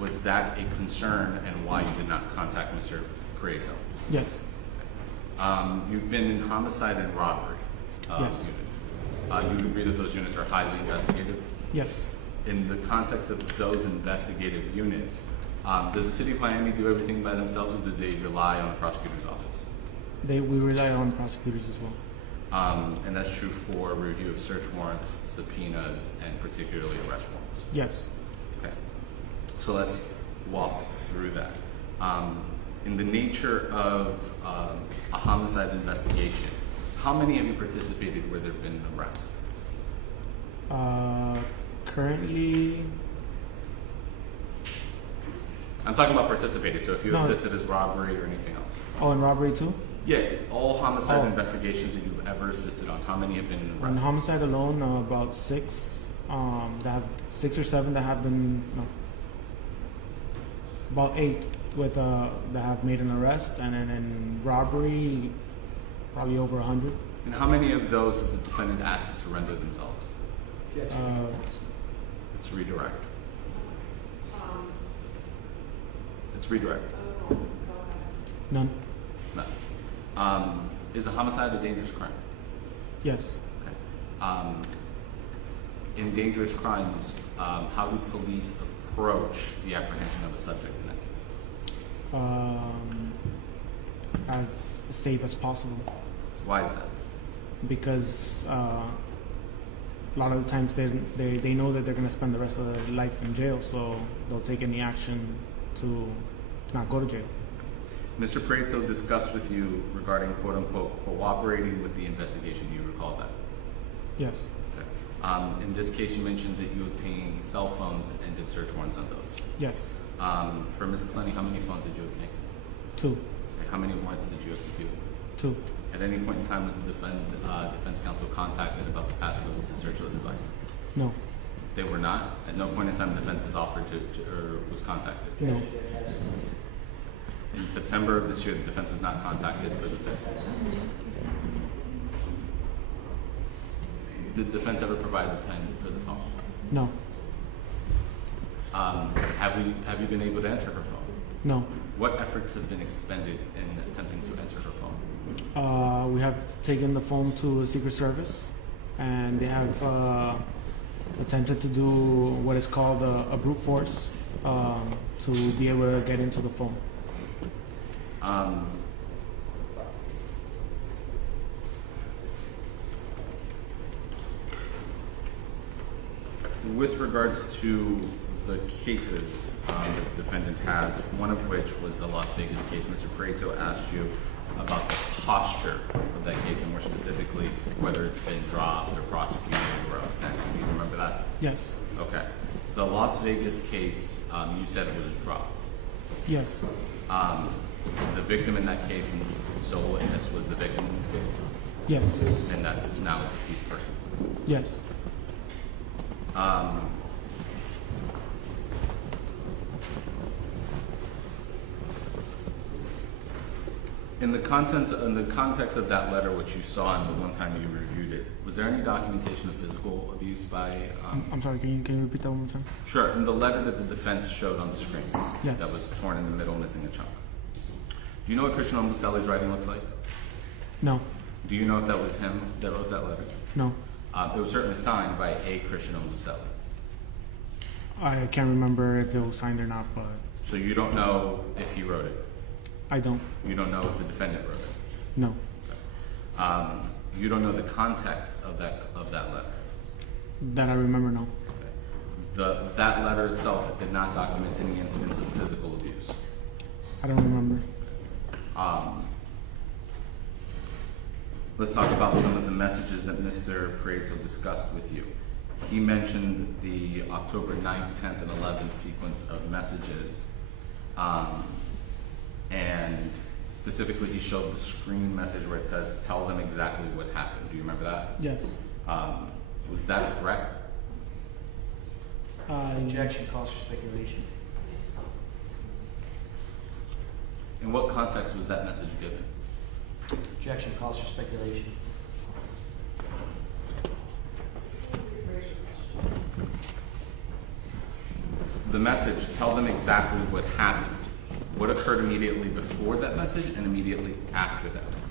Was that a concern and why you did not contact Mr. Prieto? Yes. You've been in homicide and robbery Yes. units. You would agree that those units are highly investigative? Yes. In the context of those investigative units, does the city of Miami do everything by themselves, or do they rely on the prosecutor's office? We rely on prosecutors as well. And that's true for review of search warrants, subpoenas, and particularly arrest warrants. Yes. Okay. So let's walk through that. In the nature of a homicide investigation, how many have you participated where there have been an arrest? Currently, I'm talking about participated, so if you No. assisted as robbery or anything else. oh, in robbery too? Yeah, all homicide Oh. investigations that you've ever assisted on, how many have been On arrested? homicide alone, about 6. That have 6 or 7 that have been about 8 with that have made an arrest, and then in robbery, probably over 100. And how many of those has the defendant asked to surrender themselves? It's redirect. It's redirect. None. No. Is a homicide a dangerous crime? Yes. Okay. In dangerous crimes, how do police approach the apprehension of a subject in that case? As safe as possible, Why is that? because a lot of the times they know that they're going to spend the rest of their life in jail, so they'll take any action to not go to jail. Mr. Prieto discussed with you regarding quote-unquote cooperating with the investigation. Do you recall that? Yes. Okay. In this case, you mentioned that you obtained cell phones and did search warrants on those. Yes. For Ms. Clenney, how many phones did you obtain? 2. Okay. How many warrants did you execute? 2. At any point in time, was the defense counsel contacted about the passwords to search those devices? No. They were not? At no point in time, the defense has offered or was contacted? No. In September of this year, the defense was not contacted for the bid. Did the defense ever provide a pen for the phone? No. Have you been able to answer her phone? No. What efforts have been expended in attempting to answer her phone? We have taken the phone to the Secret Service, and they have attempted to do what is called a brute force to be able to get into the phone. With regards to the cases that the defendant has, one of which was the Las Vegas case, Mr. Prieto asked you about the posture of that case, and more specifically, whether it's been dropped or prosecuted or outstanding. Do you remember that? Yes. Okay. The Las Vegas case, you said it was dropped. Yes. The victim in that case and the sole witness was the victim in this case? Yes. And that's now a deceased person? Yes. In the context of that letter, which you saw and the one time you reviewed it, was there any documentation of physical abuse by? I'm sorry. Can you repeat that one more time? Sure. In the letter that the defense showed on the screen, Yes. that was torn in the middle, missing a chunk. Do you know what Christian Obumseli's writing looks like? No. Do you know if that was him that wrote that letter? No. It was certainly signed by a Christian Obumseli. I can't remember if it was signed or not, but So you don't know if he wrote it. I don't. You don't know if the defendant wrote it. No. You don't know the context of that letter. That I remember, no. That letter itself did not document any incidents of physical abuse. I don't remember. Let's talk about some of the messages that Mr. Prieto discussed with you. He mentioned the October 9th, 10th, and 11th sequence of messages. And specifically, he showed the screen message where it says, "Tell them exactly what happened." Do you remember that? Yes. Was that a threat? Objection calls for speculation. In what context was that message given? Objection calls for speculation. message, tell them exactly what happened. What occurred immediately before that message and immediately after that message?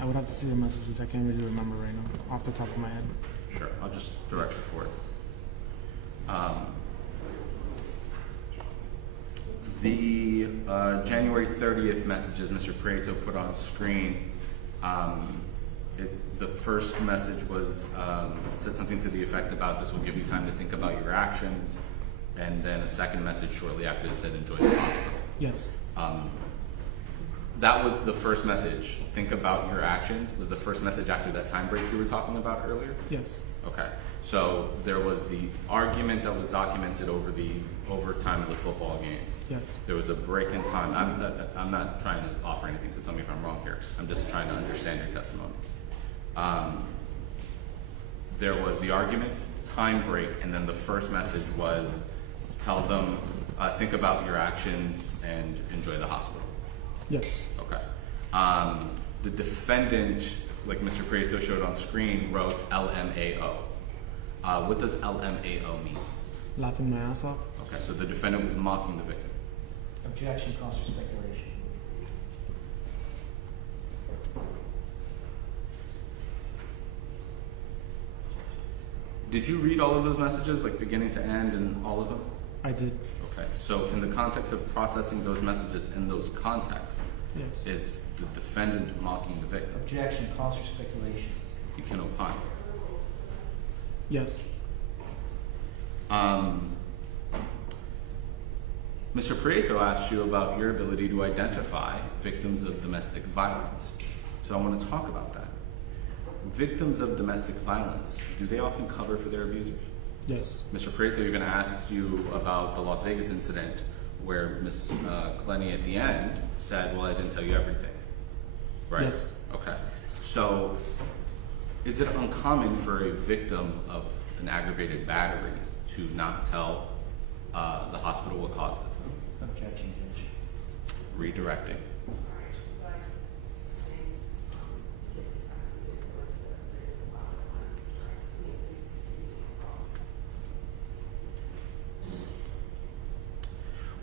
I would have to see the messages. I can't really remember right now off the top of my head. Sure, I'll just direct it forward. The January 30th messages Mr. Prieto put on screen, the first message was said something to the effect about this will give you time to think about your actions, and then a second message shortly after it said enjoy the hospital. Yes. That was the first message. Think about your actions was the first message after that time break you were talking about earlier? Yes. Okay. So there was the argument that was documented over the overtime of the football game. Yes. There was a break in time. I'm not trying to offer anything, so tell me if I'm wrong here. I'm just trying to understand your testimony. There was the argument, time break, and then the first message was tell them, think about your actions and enjoy the hospital. Yes. Okay. The defendant, like Mr. Prieto showed on screen, wrote LMAO. What does LMAO mean? Laughing my ass off. Okay, so the defendant was mocking the victim. Objection calls for speculation. Did you read all of those messages, like beginning to end and all of them? I did. Okay, so in the context of processing those messages in those contexts, Yes. is the defendant mocking the victim? Objection calls for speculation. You can opine. Yes. Mr. Prieto asked you about your ability to identify victims of domestic violence. So I want to talk about that. Victims of domestic violence, do they often cover for their abusers? Yes. Mr. Prieto even asked you about the Las Vegas incident where Ms. Clenney at the end said, well, I didn't tell you everything. Right? Yes. Okay. So is it uncommon for a victim of an aggravated battery to not tell the hospital what caused it to them? Objection, Judge. Redirecting.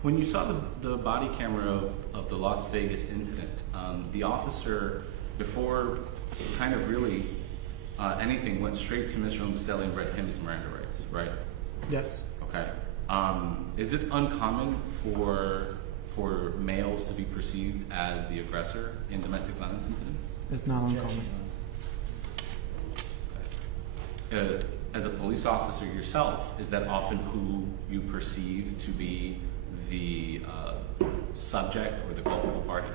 When you saw the body camera of the Las Vegas incident, the officer, before kind of really anything, went straight to Mr. Obumseli and read him his Miranda rights, right? Yes. Okay. Is it uncommon for males to be perceived as the aggressor in domestic violence incidents? It's not uncommon. As a police officer yourself, is that often who you perceive to be the subject or the culpable party?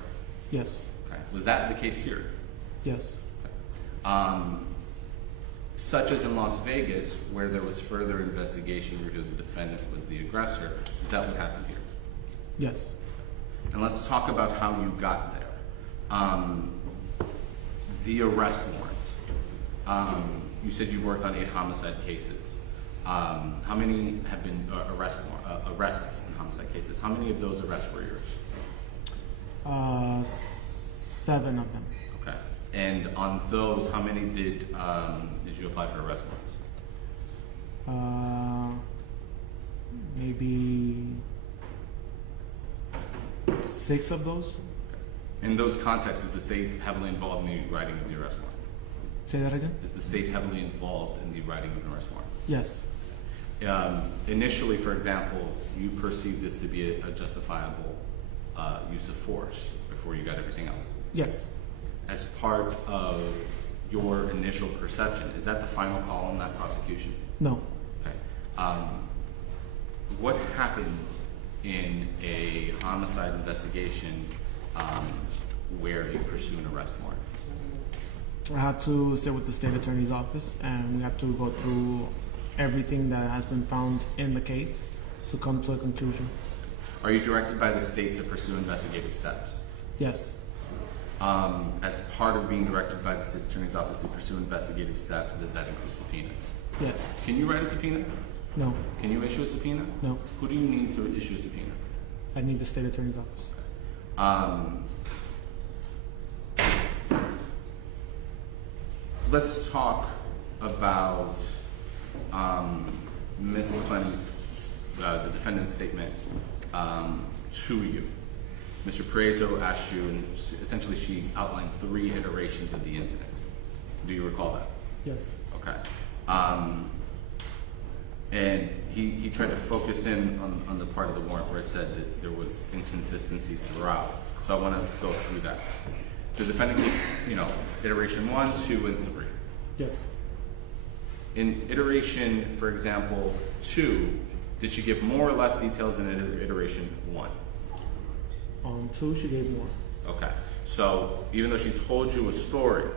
Yes. Okay. Was that the case here? Yes. Okay. Such as in Las Vegas, where there was further investigation where the defendant was the aggressor, is that what happened here? Yes. And let's talk about how you got there. The arrest warrant. You said you've worked on 8 homicide cases. How many have been arrests in homicide cases? How many of those arrests were yours? 7 of them. Okay. And on those, how many did you apply for arrest warrants? Maybe 6 of those. In those contexts, is the state heavily involved in the writing of the arrest warrant? Say that again? Is the state heavily involved in the writing of an arrest warrant? Yes. Initially, for example, you perceived this to be a justifiable use of force before you got everything else. Yes. As part of your initial perception, is that the final call on that prosecution? No. Okay. What happens in a homicide investigation where you pursue an arrest warrant? I have to sit with the state attorney's office, and we have to go through everything that has been found in the case to come to a conclusion. Are you directed by the state to pursue investigative steps? Yes. As part of being directed by the state attorney's office to pursue investigative steps, does that include subpoenas? Yes. Can you write a subpoena? No. Can you issue a subpoena? No. Who do you need to issue a subpoena? I need the state attorney's office. Let's talk about Ms. Clenney's the defendant's statement to you. Mr. Prieto asked you, and essentially she outlined 3 iterations of the incident. Do you recall that? Yes. Okay. And he tried to focus in on the part of the warrant where it said that there was inconsistencies throughout. So I want to go through that. The defendant gives, iteration 1, 2, and 3. Yes. In iteration, for example, 2, did she give more or less details than in iteration 1? On 2, she gave more. Okay. So even though she told you a story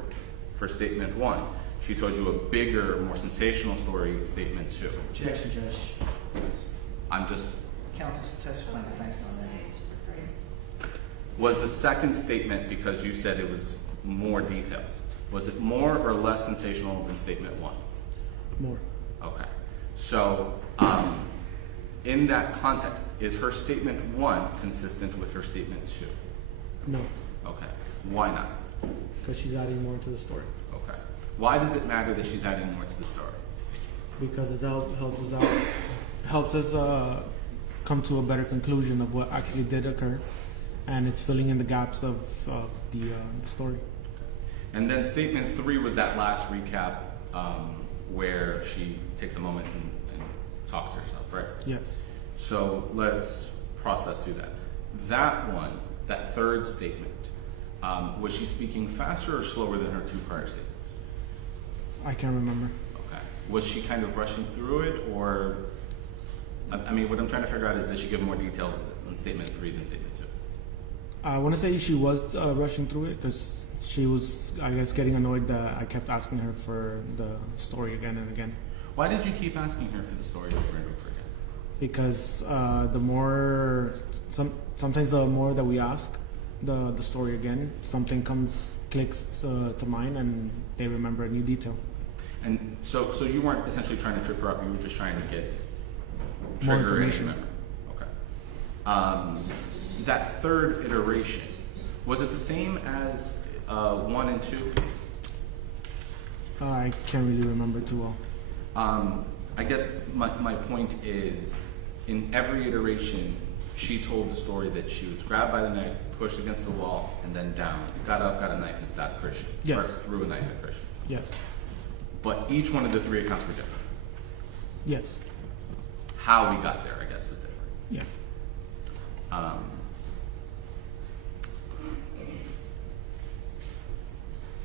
for statement 1, she told you a bigger, more sensational story, statement 2. Objection, Judge. I'm just... Counsel's testifying defense on that. Was the second statement, because you said it was more details, was it more or less sensational than statement 1? More. Okay. So, in that context, is her statement 1 consistent with her statement 2? No. Okay. Why not? Because she's adding more to the story. Okay. Why does it matter that she's adding more to the story? Because it helps us come to a better conclusion of what actually did occur, and it's filling in the gaps of the story. And then statement 3 was that last recap where she takes a moment and talks to herself, right? Yes. So let's process through that. That one, that third statement, was she speaking faster or slower than her 2 prior statements? I can't remember. Okay. Was she kind of rushing through it, or, I mean, what I'm trying to figure out is, did she give more details on statement 3 than statement 2? I want to say she was rushing through it because she was, I guess, getting annoyed that I kept asking her for the story again and again. Why did you keep asking her for the story over and over again? Because sometimes the more that we ask the story again, something clicks to mind, and they remember a new detail. And so you weren't essentially trying to trip her up, you were just trying to get More trigger any information. memory. Okay. That third iteration, was it the same as 1 and 2? I can't really remember too well. I guess my point is, in every iteration, she told the story that she was grabbed by the neck, pushed against the wall, and then down. Got up, got a knife, and stabbed Christian. Yes. Or threw a knife at Christian. Yes. But each one of the 3 accounts were different. Yes. How we got there, I guess, was different. Yeah.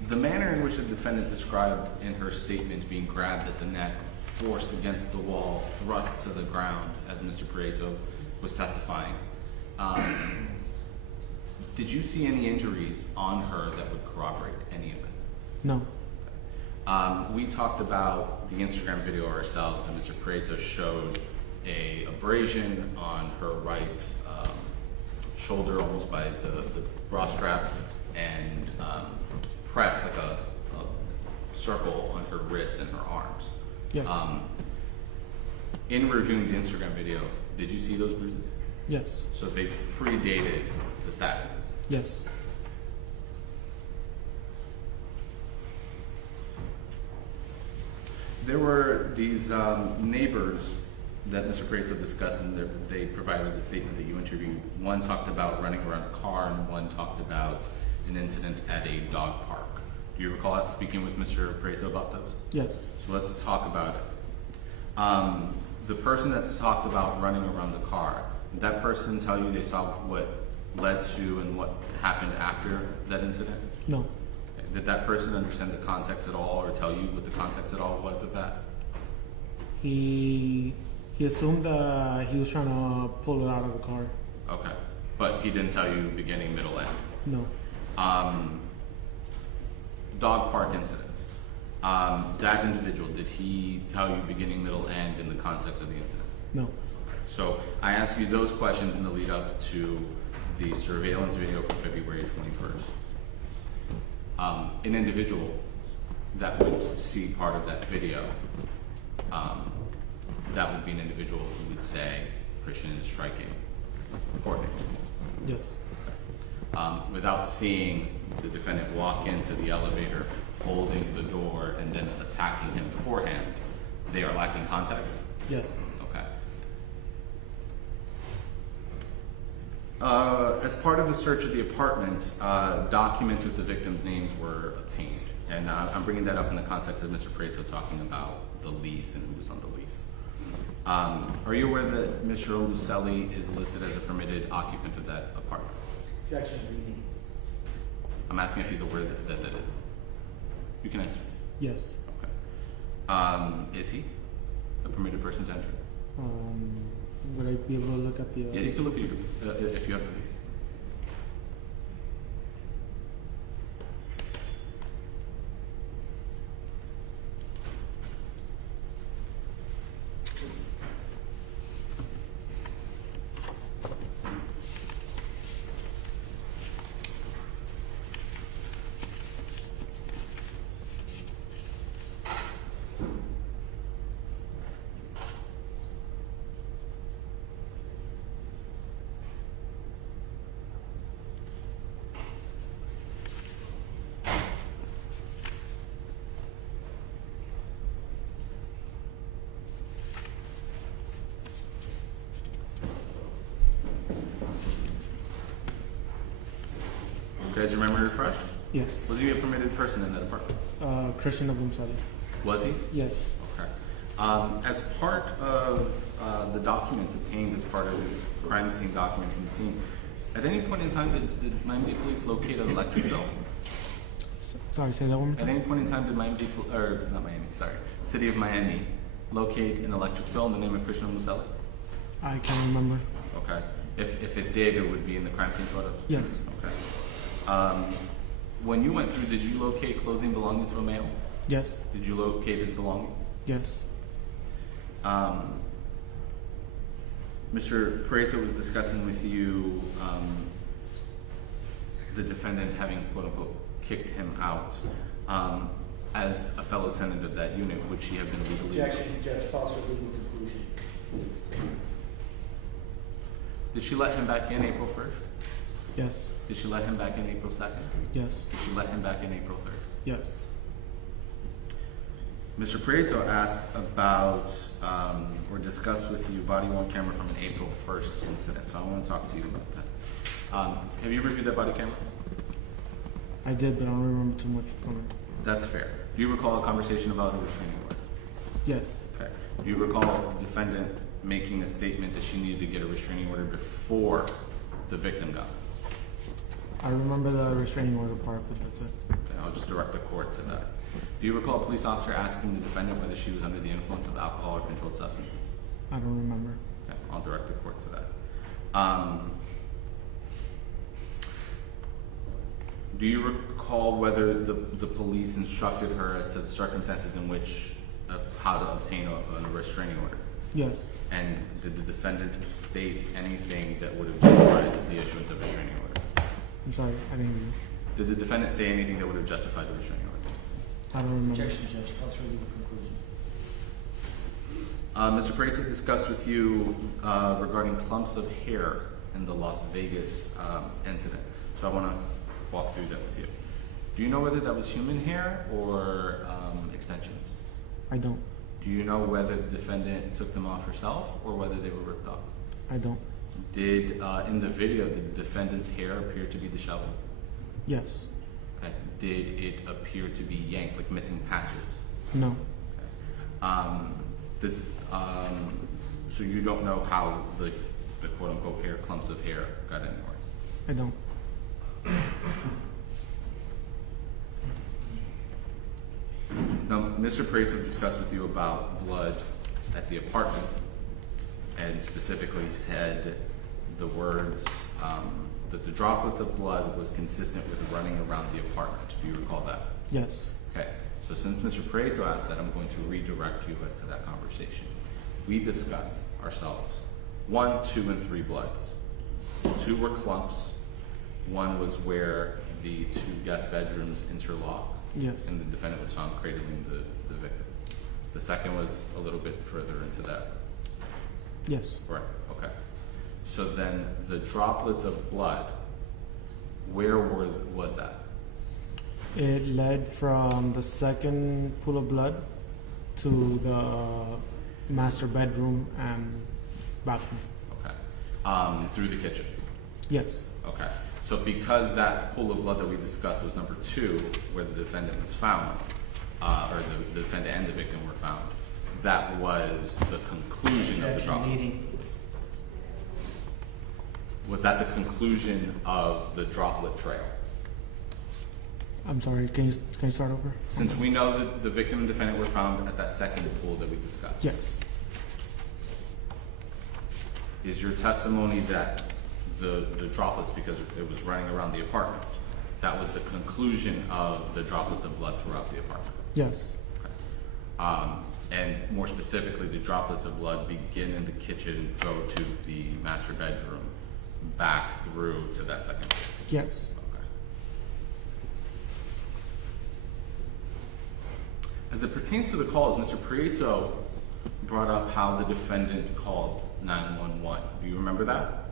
The manner in which the defendant described in her statement being grabbed at the neck, forced against the wall, thrust to the ground, as Mr. Prieto was testifying, did you see any injuries on her that would corroborate any of it? No. We talked about the Instagram video ourselves, and Mr. Prieto showed a abrasion on her right shoulder, almost by the bra strap, and press like a circle on her wrists and her arms. Yes. In reviewing the Instagram video, did you see those bruises? Yes. So they predated the stabbing? Yes. There were these neighbors that Mr. Prieto discussed, and they provided the statement that you interviewed. One talked about running around a car, and one talked about an incident at a dog park. Do you recall speaking with Mr. Prieto about those? Yes. So let's talk about it. The person that's talked about running around the car, did that person tell you they saw what led to and what happened after that incident? No. Did that person understand the context at all, or tell you what the context at all was of that? He assumed that he was trying to pull it out of the car. Okay. But he didn't tell you beginning, middle, end? No. Dog park incident. That individual, did he tell you beginning, middle, end in the context of the incident? No. So I asked you those questions in the lead up to the surveillance video from February 21st. An individual that would see part of that video, that would be an individual who would say Christian is striking Courtney. Yes. Without seeing the defendant walk into the elevator, holding the door, and then attacking him beforehand, they are lacking context? Yes. Okay. As part of the search of the apartment, documents with the victim's names were obtained. And I'm bringing that up in the context of Mr. Prieto talking about the lease and who was on the lease. Are you aware that Mr. Obumseli is listed as a permitted occupant of that apartment? Objection, reading. I'm asking if he's aware that that is. You can answer. Yes. Okay. Is he a permitted person to enter? Would I be able to look at the? Yeah, you can look at your, if you have the lease. You guys remember refresh? Yes. Was he a permitted person in that apartment? Christian Obumseli. Was he? Yes. Okay. As part of the documents obtained as part of the crime scene documents in the scene, at any point in time did Miami Police locate an electric bill? Sorry, say that one more At time. any point in time did City of Miami locate an electric bill in the name of Christian Obumseli? I can't remember. Okay. If it did, it would be in the crime scene photos? Yes. Okay. When you went through, did you locate clothing belonging to a male? Yes. Did you locate his belongings? Yes. Mr. Prieto was discussing with you the defendant having, quote unquote, kicked him out. As a fellow tenant of that unit, would she have been legally? Objection, Judge, calls for legal conclusion. Did she let him back in April 1st? Yes. Did she let him back in April 2nd? Yes. Did she let him back in April 3rd? Yes. Mr. Prieto asked about or discussed with you body worn camera from an April 1st incident, so I want to talk to you about that. Have you reviewed that body camera? I did, but I don't remember too much from it. That's fair. Do you recall a conversation about a restraining order? Yes. Okay. Do you recall the defendant making a statement that she needed to get a restraining order before the victim got it? I remember the restraining order part, but that's it. Okay, I'll just direct the court to that. Do you recall a police officer asking the defendant whether she was under the influence of alcohol or controlled substances? I don't remember. Okay, I'll direct the court to that. Do you recall whether the police instructed her as to the circumstances in which of how to obtain a restraining order? Yes. And did the defendant state anything that would have justified the issuance of a restraining order? I'm sorry, I didn't hear you. Did the defendant say anything that would have justified the restraining order? I don't remember. Objection, Judge, calls for legal conclusion. Mr. Prieto discussed with you regarding clumps of hair in the Las Vegas incident. So I want to walk through that with you. Do you know whether that was human hair or extensions? I don't. Do you know whether the defendant took them off herself or whether they were ripped off? I don't. Did, in the video, did the defendant's hair appear to be disheveled? Yes. Okay. Did it appear to be yanked, like missing patches? No. Okay. So you don't know how the quote-unquote hair, clumps of hair got anywhere? I don't. Now, Mr. Prieto discussed with you about blood at the apartment and specifically said the words that the droplets of blood was consistent with running around the apartment. Do you recall that? Yes. Okay. So since Mr. Prieto asked that, I'm going to redirect you as to that conversation. We discussed ourselves 1, 2, and 3 bloods. 2 were clumps. 1 was where the 2 guest bedrooms interlock. Yes. And the defendant was found cradling the victim. The second was a little bit further into that. Yes. Right. Okay. So then the droplets of blood, where was that? It led from the second pool of blood to the master bedroom and bathroom. Okay. Through the kitchen. Yes. Okay. So because that pool of blood that we discussed was number 2, where the defendant was found, or the defendant and the victim were found, that was the conclusion of the droplet. Was that the conclusion of the droplet trail? I'm sorry, can you start over? Since we know that the victim and defendant were found at that second pool that we discussed. Yes. Is your testimony that the droplets, because it was running around the apartment, that was the conclusion of the droplets of blood throughout the apartment? Yes. Okay. And more specifically, the droplets of blood begin in the kitchen, go to the master bedroom, back through to that second pool? Yes. Okay. As it pertains to the calls, Mr. Prieto brought up how the defendant called 911. Do you remember that?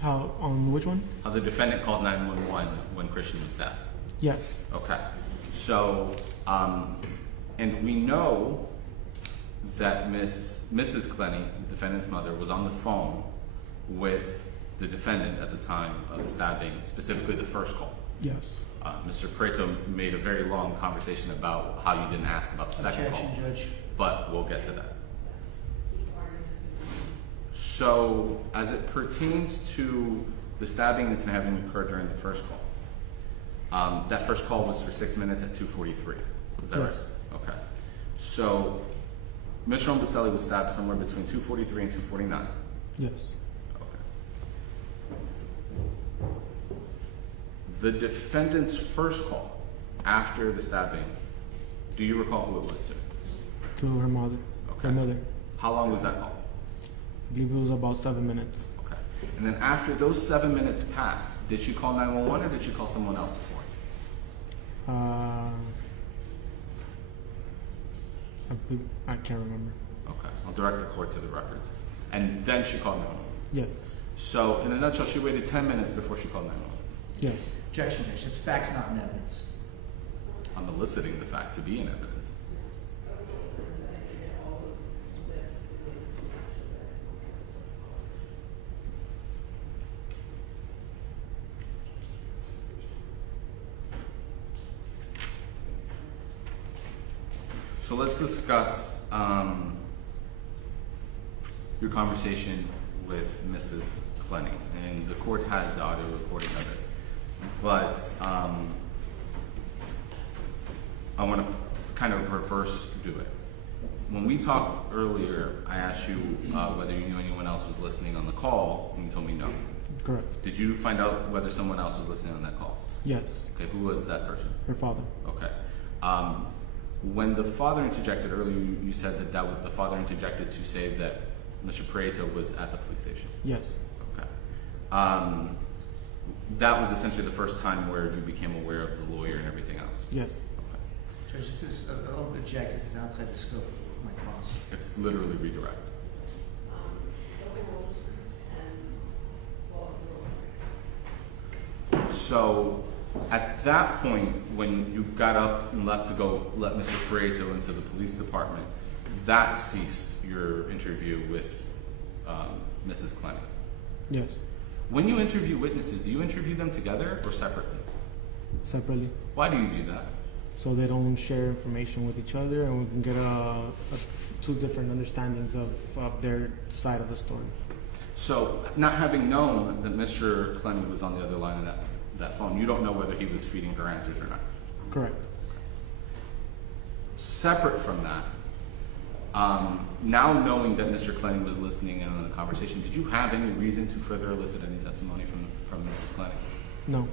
How, on which one? How the defendant called 911 when Christian was stabbed? Yes. Okay. So, and we know that Mrs. Clenney, the defendant's mother, was on the phone with the defendant at the time of the stabbing, specifically the first call. Yes. Mr. Prieto made a very long conversation about how you didn't ask about the second call. Objection, Judge. But we'll get to that. So, as it pertains to the stabbing that's having occurred during the first call, that first call was for 6 minutes at 2:43. Is that Yes. right? Okay. So, Mr. Obumseli was stabbed somewhere between 2:43 and 2:49. Yes. Okay. The defendant's first call after the stabbing, do you recall who it was to? To her mother. Okay. Her mother. How long was that call? I believe it was about 7 minutes. Okay. And then after those 7 minutes passed, did she call 911 or did she call someone else before? I can't remember. Okay. I'll direct the court to the records. And then she called 911. Yes. So, in a nutshell, she waited 10 minutes before she called 911. Yes. Objection, Judge. It's facts, not in evidence. I'm eliciting the fact to be in evidence. So let's discuss your conversation with Mrs. Clenney, and the court has the audio recording of it. But I want to kind of reverse do it. When we talked earlier, I asked you whether you knew anyone else was listening on the call, and you told me no. Correct. Did you find out whether someone else was listening on that call? Yes. Okay, who was that person? Her father. Okay. When the father interjected earlier, you said that the father interjected to say that Mr. Prieto was at the police station. Yes. Okay. That was essentially the first time where you became aware of the lawyer and everything else. Yes. Okay. Judge, this is, I'll object, this is outside the scope of my cross. It's literally redirect. So, at that point, when you got up and left to go let Mr. Prieto into the police department, that ceased your interview with Mrs. Clenney. Yes. When you interview witnesses, do you interview them together or separately? Separately. Why do you do that? So they don't share information with each other, and we can get two different understandings of their side of the story. So, not having known that Mr. Clenney was on the other line of that phone, you don't know whether he was feeding her answers or not? Correct. Separate from that, now knowing that Mr. Clenney was listening in on the conversation, did you have any reason to further elicit any testimony from Mrs. Clenney? No.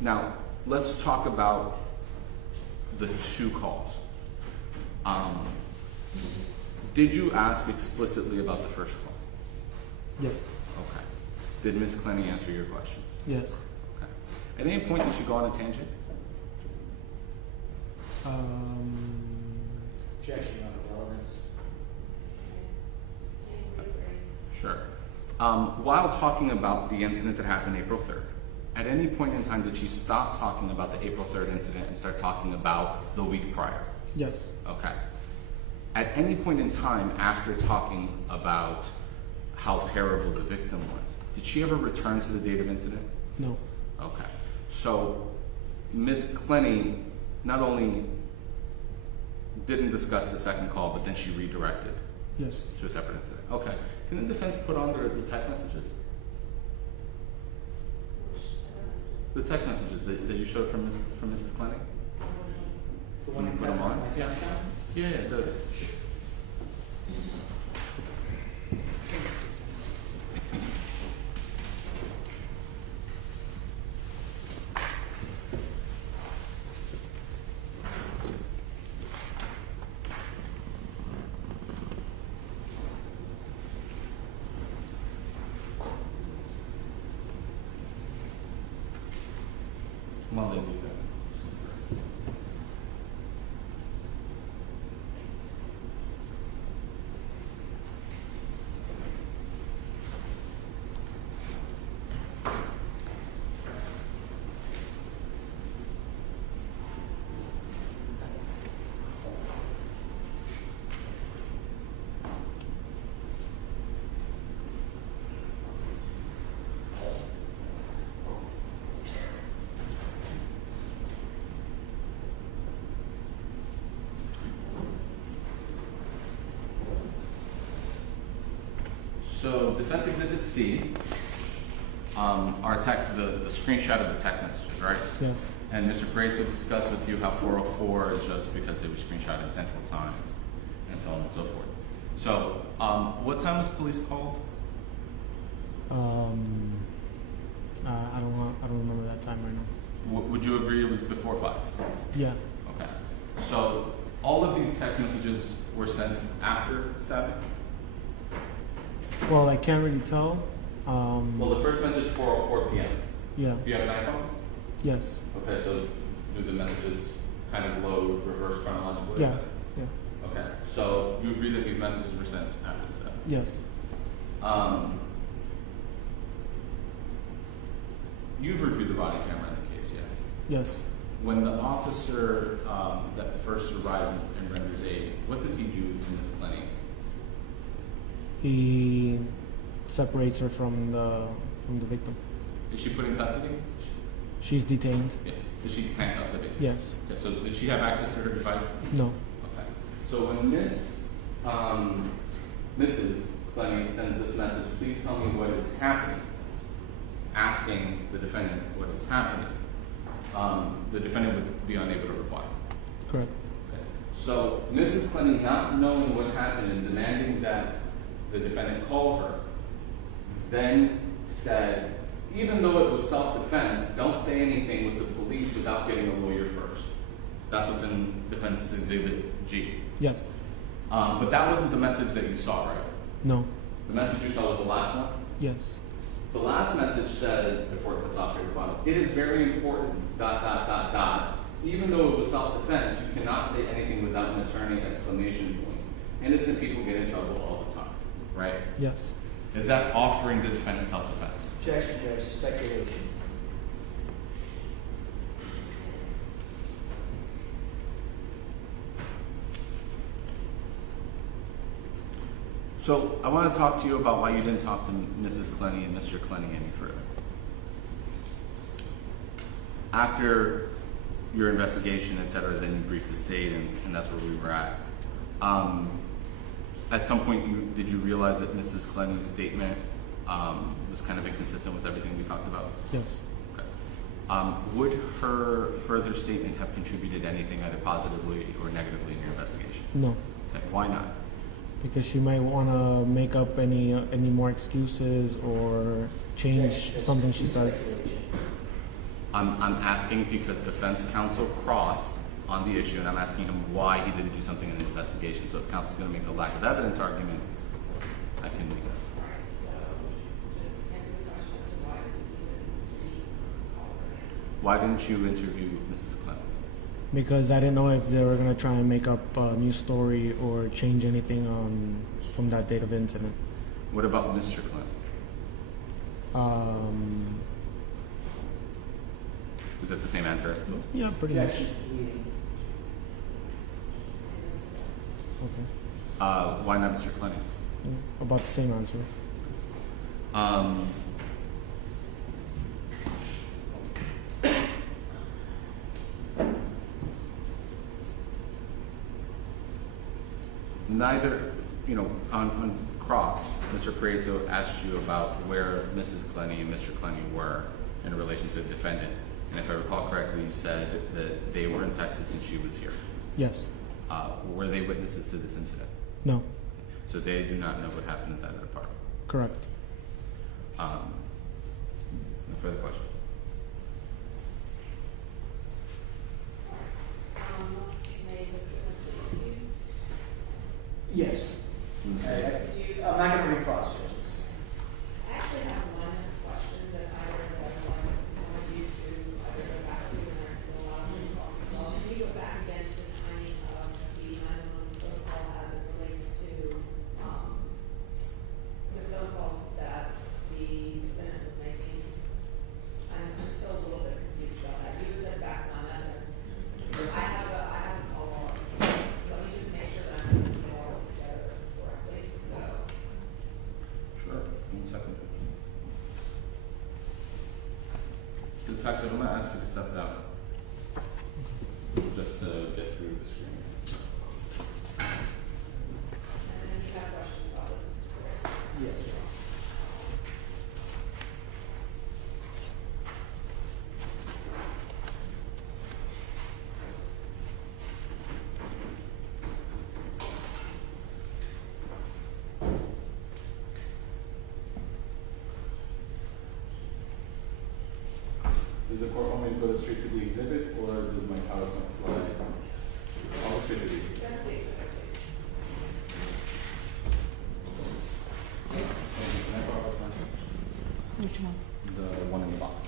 Now, let's talk about the two calls. Did you ask explicitly about the first call? Yes. Okay. Did Ms. Clenney answer your questions? Yes. Okay. At any point did she go on a tangent? Objection on relevance. Sure. While talking about the incident that happened April 3rd, at any point in time did she stop talking about the April 3rd incident and start talking about the week prior? Yes. Okay. At any point in time after talking about how terrible the victim was. Did she ever return to the date of incident? No. Okay. So Ms. Clenney not only didn't discuss the second call, but then she redirected Yes. to a separate incident. Okay. Can the defense put on the text messages? The text messages that you showed from Mrs. Clenney? Can you put them on? Yeah. Yeah, yeah. While they do that. So Defense Exhibit C are the screenshot of the text messages, right? Yes. And Mr. Graves will discuss with you how 404 is just because they were screenshot at Central Time and so on and so forth. So what time was police called? I don't remember that time right now. Would you agree it was before 5? Yeah. Okay. So all of these text messages were sent after stabbing? Well, I can't really tell. Well, the first message 4:04 p.m. Yeah. Do you have an iPhone? Yes. Okay, so do the messages kind of load reverse chronologically? Yeah. Yeah. Okay, so you agree that these messages were sent after the stabbing? Yes. You've reviewed the body camera in the case, yes? Yes. When the officer that first arrives and renders aid, what does he do to Ms. Clenney? He separates her from the victim. Is she put in custody? She's detained. Yeah. Does she handcuff the base? Yes. Okay, so did she have access to her device? No. Okay. So when Mrs. Clenney sends this message, please tell me what is happening, asking the defendant what is happening, the defendant would be unable to reply. Correct. Okay. So Mrs. Clenney, not knowing what happened and demanding that the defendant call her, then said, even though it was self-defense, don't say anything with the police without getting a lawyer first. That's what's in Defense Exhibit G. Yes. But that wasn't the message that you saw, right? No. The message you saw was the last one? Yes. The last message says, before it cuts off here at the bottom, it is very important, ... Even though it was self-defense, you cannot say anything without an attorney, exclamation point. Innocent people get in trouble all the time, right? Yes. Is that offering the defendant self-defense? Objection, Judge. Speculation. So I want to talk to you about why you didn't talk to Mrs. Clenney and Mr. Clenney any further. After your investigation, et cetera, then you briefed the state, and that's where we were at. At some point, did you realize that Mrs. Clenney's statement was kind of inconsistent with everything we talked about? Yes. Okay. Would her further statement have contributed anything either positively or negatively in your investigation? No. Okay. Why not? Because she might want to make up any more excuses or change something she says. I'm asking because defense counsel crossed on the issue, and I'm asking him why he didn't do something in the investigation. So if counsel's going to make the lack of evidence argument, I can make that. Why didn't you interview Mrs. Clenney? Because I didn't know if they were going to try and make up a new story or change anything from that date of incident. What about Mr. Clenney? Is that the same answer, I suppose? Yeah, pretty much. Objection. Okay. Why not Mr. Clenney? About the same answer. Neither, on cross, Mr. Prieto asked you about where Mrs. Clenney and Mr. Clenney were in relation to the defendant. And if I recall correctly, you said that they were in Texas and she was here. Yes. Were they witnesses to this incident? No. So they do not know what happened inside that apartment? Correct. No further questions? Yes. I'm not going to recross judges. I actually have one question that I would like one of you to either go back to, and there's a lot of calls as well. Can you go back again to the timing of the 911 phone call as it relates to the phone calls that the defendant was making? I'm still a little bit confused about that. You said that's not evidence. I have a follow-up. So let me just make sure that I'm putting it all together correctly. So. Sure. 1 second. Detective, I'm going to ask you to step down. Just to get through the screen. And then you have questions about this? Yes. Does the court want me to go straight to the exhibit, or does my PowerPoint slide? I'll go straight to the exhibit. Can I borrow a pencil? Which one? The one in the box.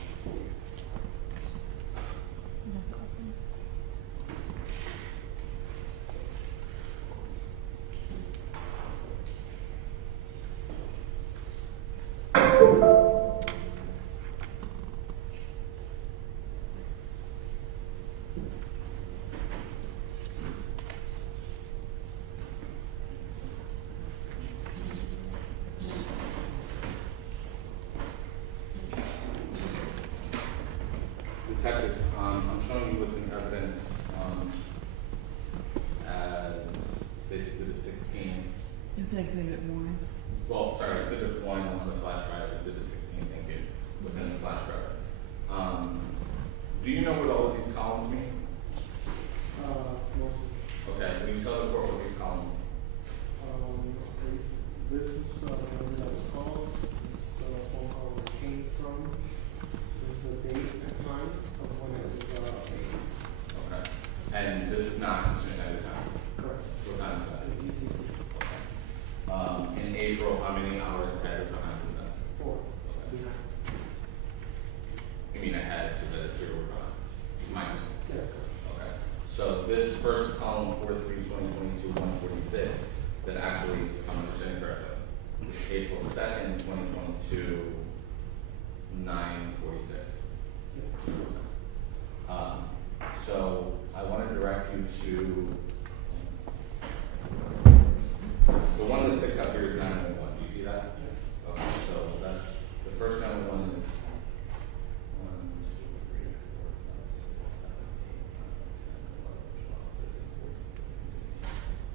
Detective, I'm showing you what's in evidence as stated to the 16. It's exhibit 1. Well, sorry, exhibit 1 on the flash drive, exhibit 16, thank you, within the flash drive. Do you know what all of these columns mean? Okay, will you tell the court what these columns mean? This is the number that was called. This is the phone call that came from. This is the date and time of when it was made. Okay. And this is not Eastern Standard Time? Correct. What time is that? It's UTC. Okay. In April, how many hours ahead of time is that? 4. Okay. You mean ahead, so that it's here we're on? Minus? Yes. Okay. So this first column, 4/3/2022, 146, that actually, if I'm understanding correctly, is April 2nd, 2022, 9:46. So I want to direct you to the one that sticks out here is 911. Do you see that? Yes. Okay, so that's the first 911 is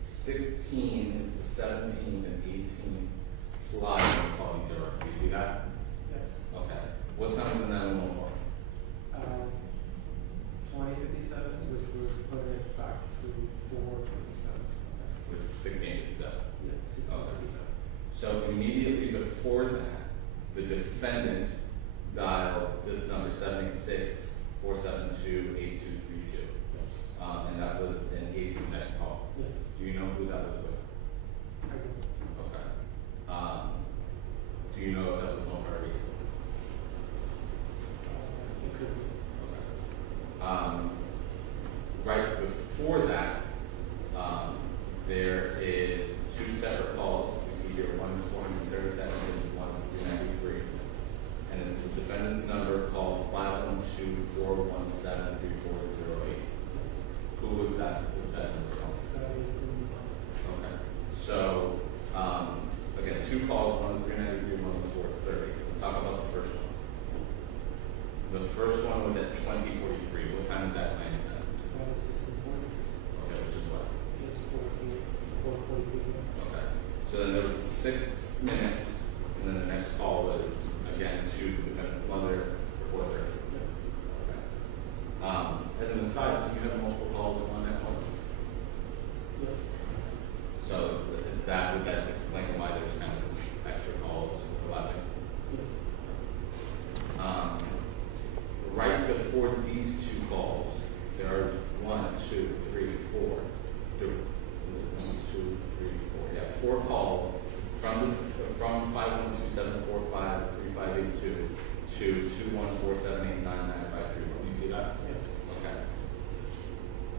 16 is the 17th and 18th slide of calling zero. Do you see that? Yes. Okay. What time is the 911 for? 2057, which would put it back to 457. With 1657. Yeah, 1657. So immediately before that, the defendant dialed this number 76-472-8232. Yes. And that was an 18-second call. Yes. Do you know who that was with? I do. Okay. Do you know if that was one party? It could be. Okay. Right before that, there is 2 separate calls. We see here one is 437 and one is 393. And then the defendant's number called 512-417-3408. Who was that? Who was that number called? That is the Okay. So, again, 2 calls, one for these two calls, there are 1, 2, 3, 4. There, is it 1, 2, 3, 4. Yeah, 4 calls from 512-745-3582 to 214-789-9531. Do you see that? Yes. Okay.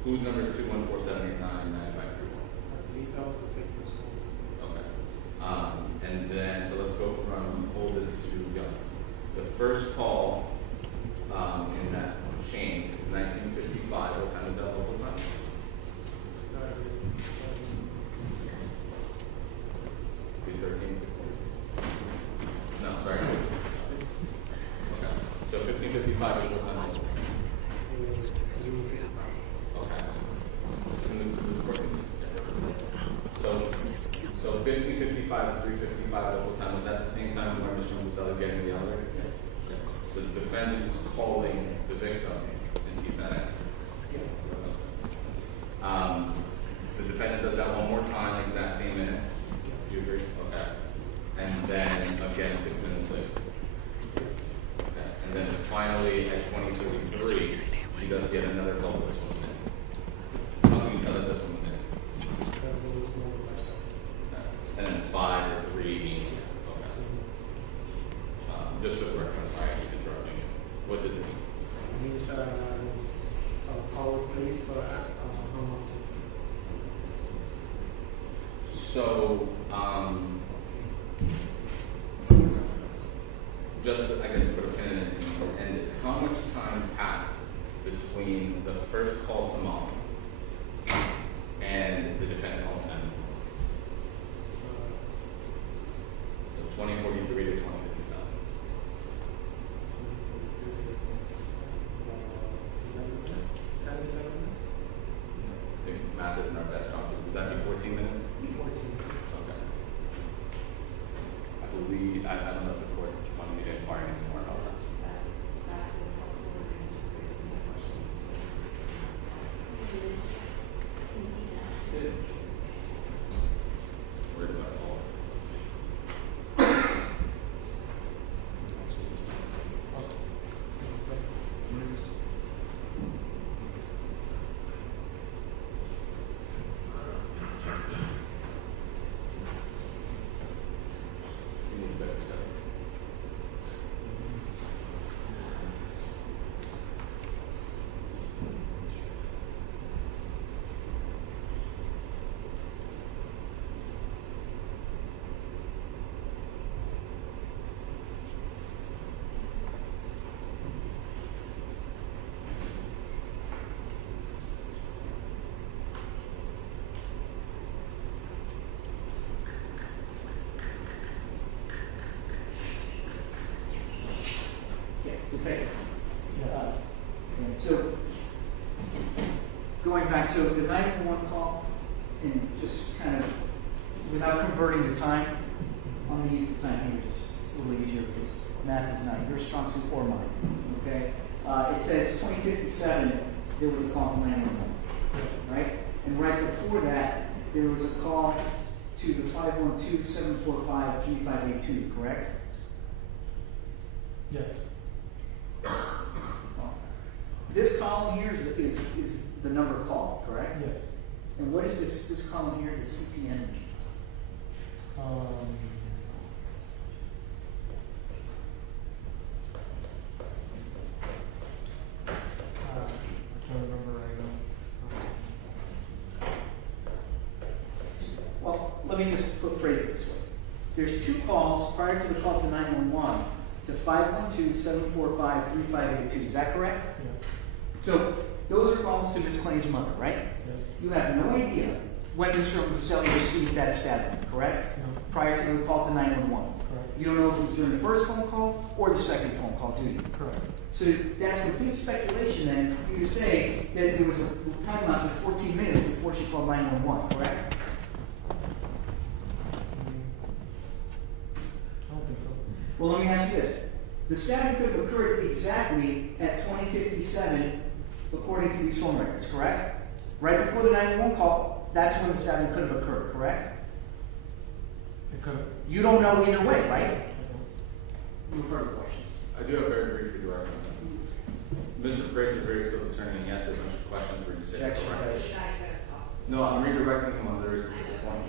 Whose number is 214-789-9531? I believe that was the victim's call. Okay. And then, so let's go from oldest to youngest. The first call in that chain, 1955. What time is that local time? Be 13. No, sorry. Okay. So 1555 is what time local? Okay. And then this is Courtney's. So 1555 is 355 local time. Is that the same time when Mr. Obumseli getting the other? Yes. So the defendant is calling the victim, and he's not answering. The defendant does that one more time, exact same minute. Do you agree? Okay. And then again, 6 minutes later. Okay. And then finally at 20:33, he does get another call. This one's in. How can you tell that this one's in? Because it was more like that. Okay. And then 5 or 3 means okay. Just for the record, I'm sorry, I keep interrupting you. What does it mean? It means that I was called police, but I hung on to it. So, just I guess put a pin in it, and how much time passed between the first call to mom and the defendant calling 911? So 2043 to 2057. 11 minutes? 10, 11 minutes? I think math isn't our best option. Would that be 14 minutes? 14 minutes. Okay. I believe, I don't know if the court wanted me to inquire any more about that. Where did that fall? You need better stuff. Okay. So, going back, so the 911 call, and just kind of, without converting the time, I'm going to use the time here, just it's a little easier because math is not your strong suit or mine. Okay? It says 2057, there was a call from 911. Yes. Right? And right before that, there was a call to the 512-745-3582, correct? Yes. This column here is the number called, correct? Yes. And what is this column here, the CPN? I can't remember right now. Well, let me just phrase it this way. There's 2 calls prior to the call to 911 to 512-745-3582. Is that correct? Yeah. So those are calls to Ms. Clenney's mother, right? Yes. You have no idea when Mr. Obumseli received that stabbing, correct? No. Prior to the call to 911. Correct. You don't know if it was during the first phone call or the second phone call, do you? Correct. So that's complete speculation then. You could say that there was a time lapse of 14 minutes before she called 911, correct? I don't think so. Well, let me ask you this. The stabbing could have occurred exactly at 2057, according to these phone records, correct? Right before the 911 call, that's when the stabbing could have occurred, correct? It could have. You don't know either way, right? No further questions. I do have very brief direct. Mr. Craig's a very skilled attorney, and he asked a bunch of questions where you said Objection. correct. No, I'm redirecting him on the very specific point.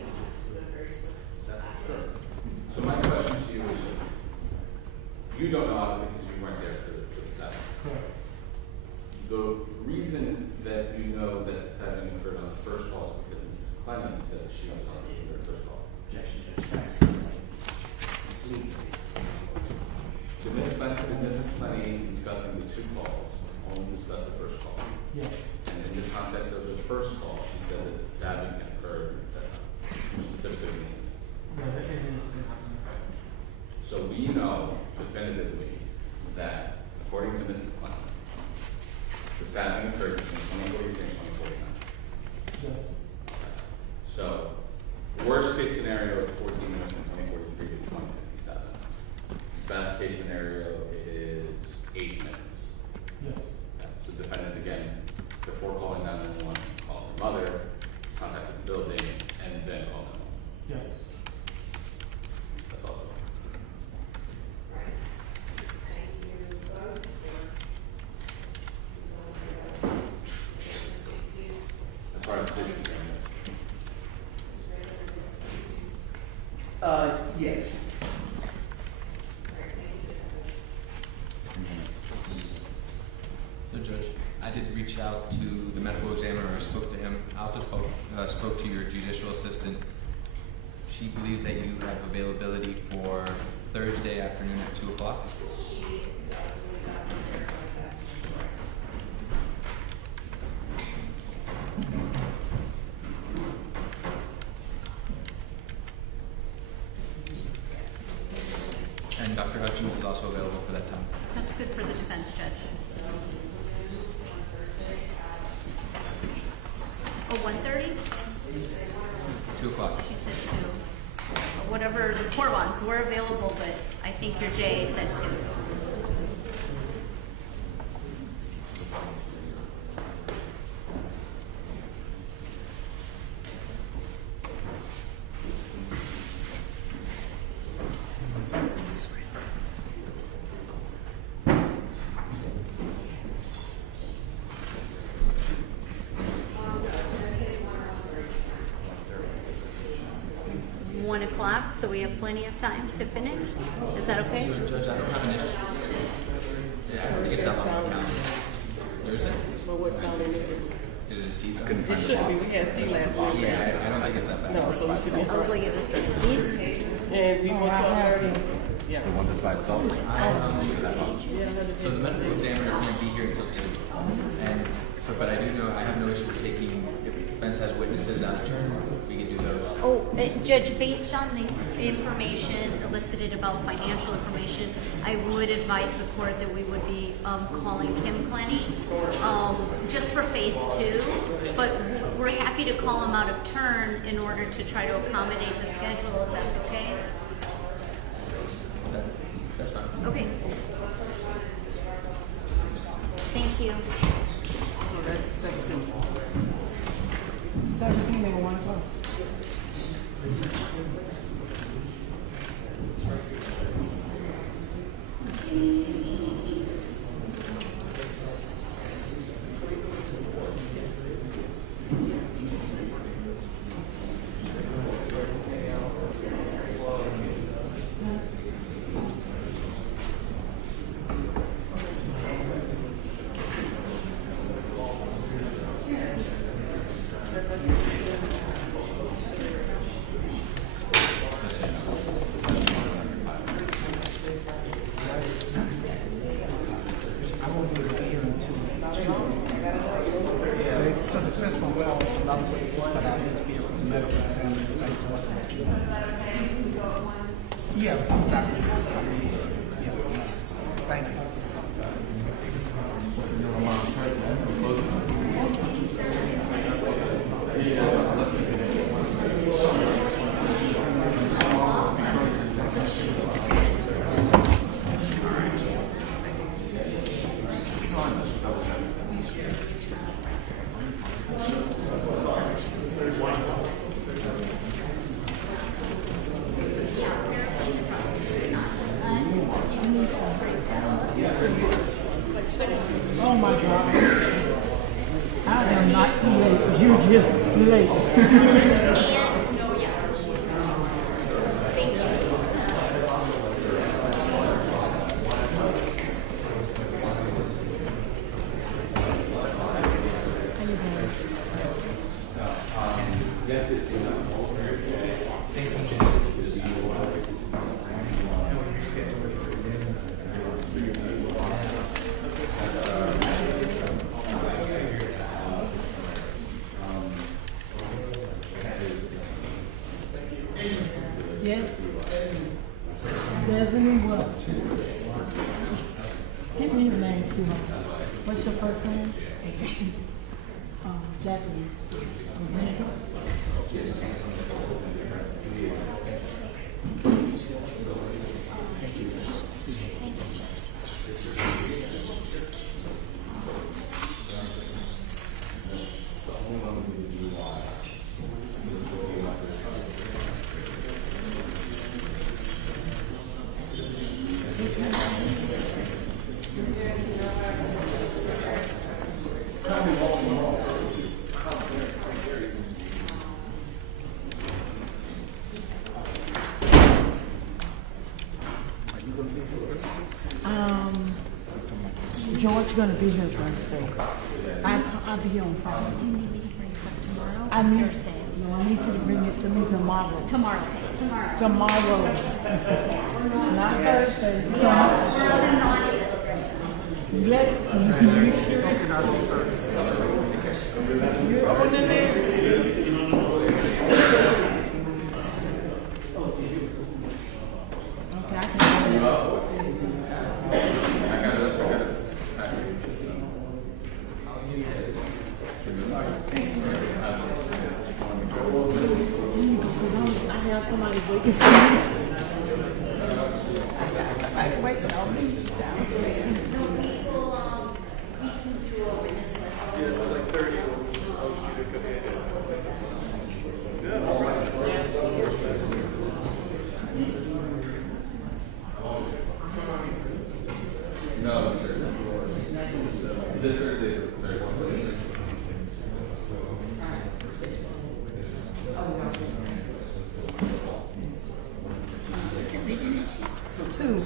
Sure. So my question to you is, you don't know obviously because you weren't there for the stabbing. Correct. The reason that you know that stabbing occurred on the first call is because Mrs. Clenney said she was on the first call. Objection, Judge. That's it's legal. Did Mrs. Clenney discussing the two calls only discuss the first call? Yes. And in the context of the first call, she said that the stabbing had occurred at that time, specifically. Yeah, that didn't happen. So we know definitively that, according to Mrs. Clenney, the stabbing occurred between 2043 and 2049. Yes. So, worst case scenario is 14 minutes from 2043 to 2057. Best case scenario is 8 minutes. Yes. So defendant again, before calling 911, called her mother, contacted the building, and then called them home. Yes. That's all. As far as decision is concerned, Yes. So Judge, I did reach out to the medical examiner, I spoke to him. I also spoke to your judicial assistant. She believes that you have availability for Thursday afternoon at 2 o'clock. And Dr. Hutchins is also available for that time. That's good for the defense judge. Oh, 1:30? 2 o'clock. She said 2. Or whatever the court wants, we're available, but I think your J said 2. So we have plenty of time to finish. Is that okay? So Judge, I don't have an issue. Yeah, I think it's not on my calendar. Thursday? So what sounding is it? Is it a season? It should be. We had C last week. Yeah, I don't think it's that bad. No, so we should be. I was like, if it's a season. And before 12:30. Yeah. the one that's by itself. So the medical examiner can't be here until 2. And so, but I do know, I have no issue with taking, if the defense has witnesses out of turn, we can do those. Oh, Judge, based on the information elicited about financial information, I would advise the court that we would be calling Kim Clenney just for phase 2, but we're happy to call him out of turn in order to try to accommodate the schedule, if that's okay. That's fine. Okay. Thank you. So that's 17. 17 and 1 o'clock. So the defense won't call us a lot of witnesses, but I need to be here from the medical examiner, so I just want to let you know. Yeah, Dr. Yeah, thank you. just late. And, no, yeah. Thank you. Yes. There's any what? Give me your name, Sheila. What's your first name? Jacqueline. George gonna be here Thursday. I'll be here on Friday. Do you need me to bring stuff tomorrow? I need, Thursday. no, I need you to bring it to me tomorrow. Tomorrow. Tomorrow. Not Thursday. Yes, you sure? You're on the list. Okay, I can do it. I have somebody waiting for me. Like, wait, on me. We can do a witness list. No, sir. This Thursday, Two.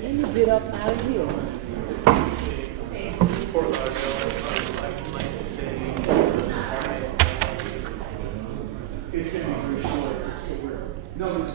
Then you get up out of here. It's gonna be very short. No, it's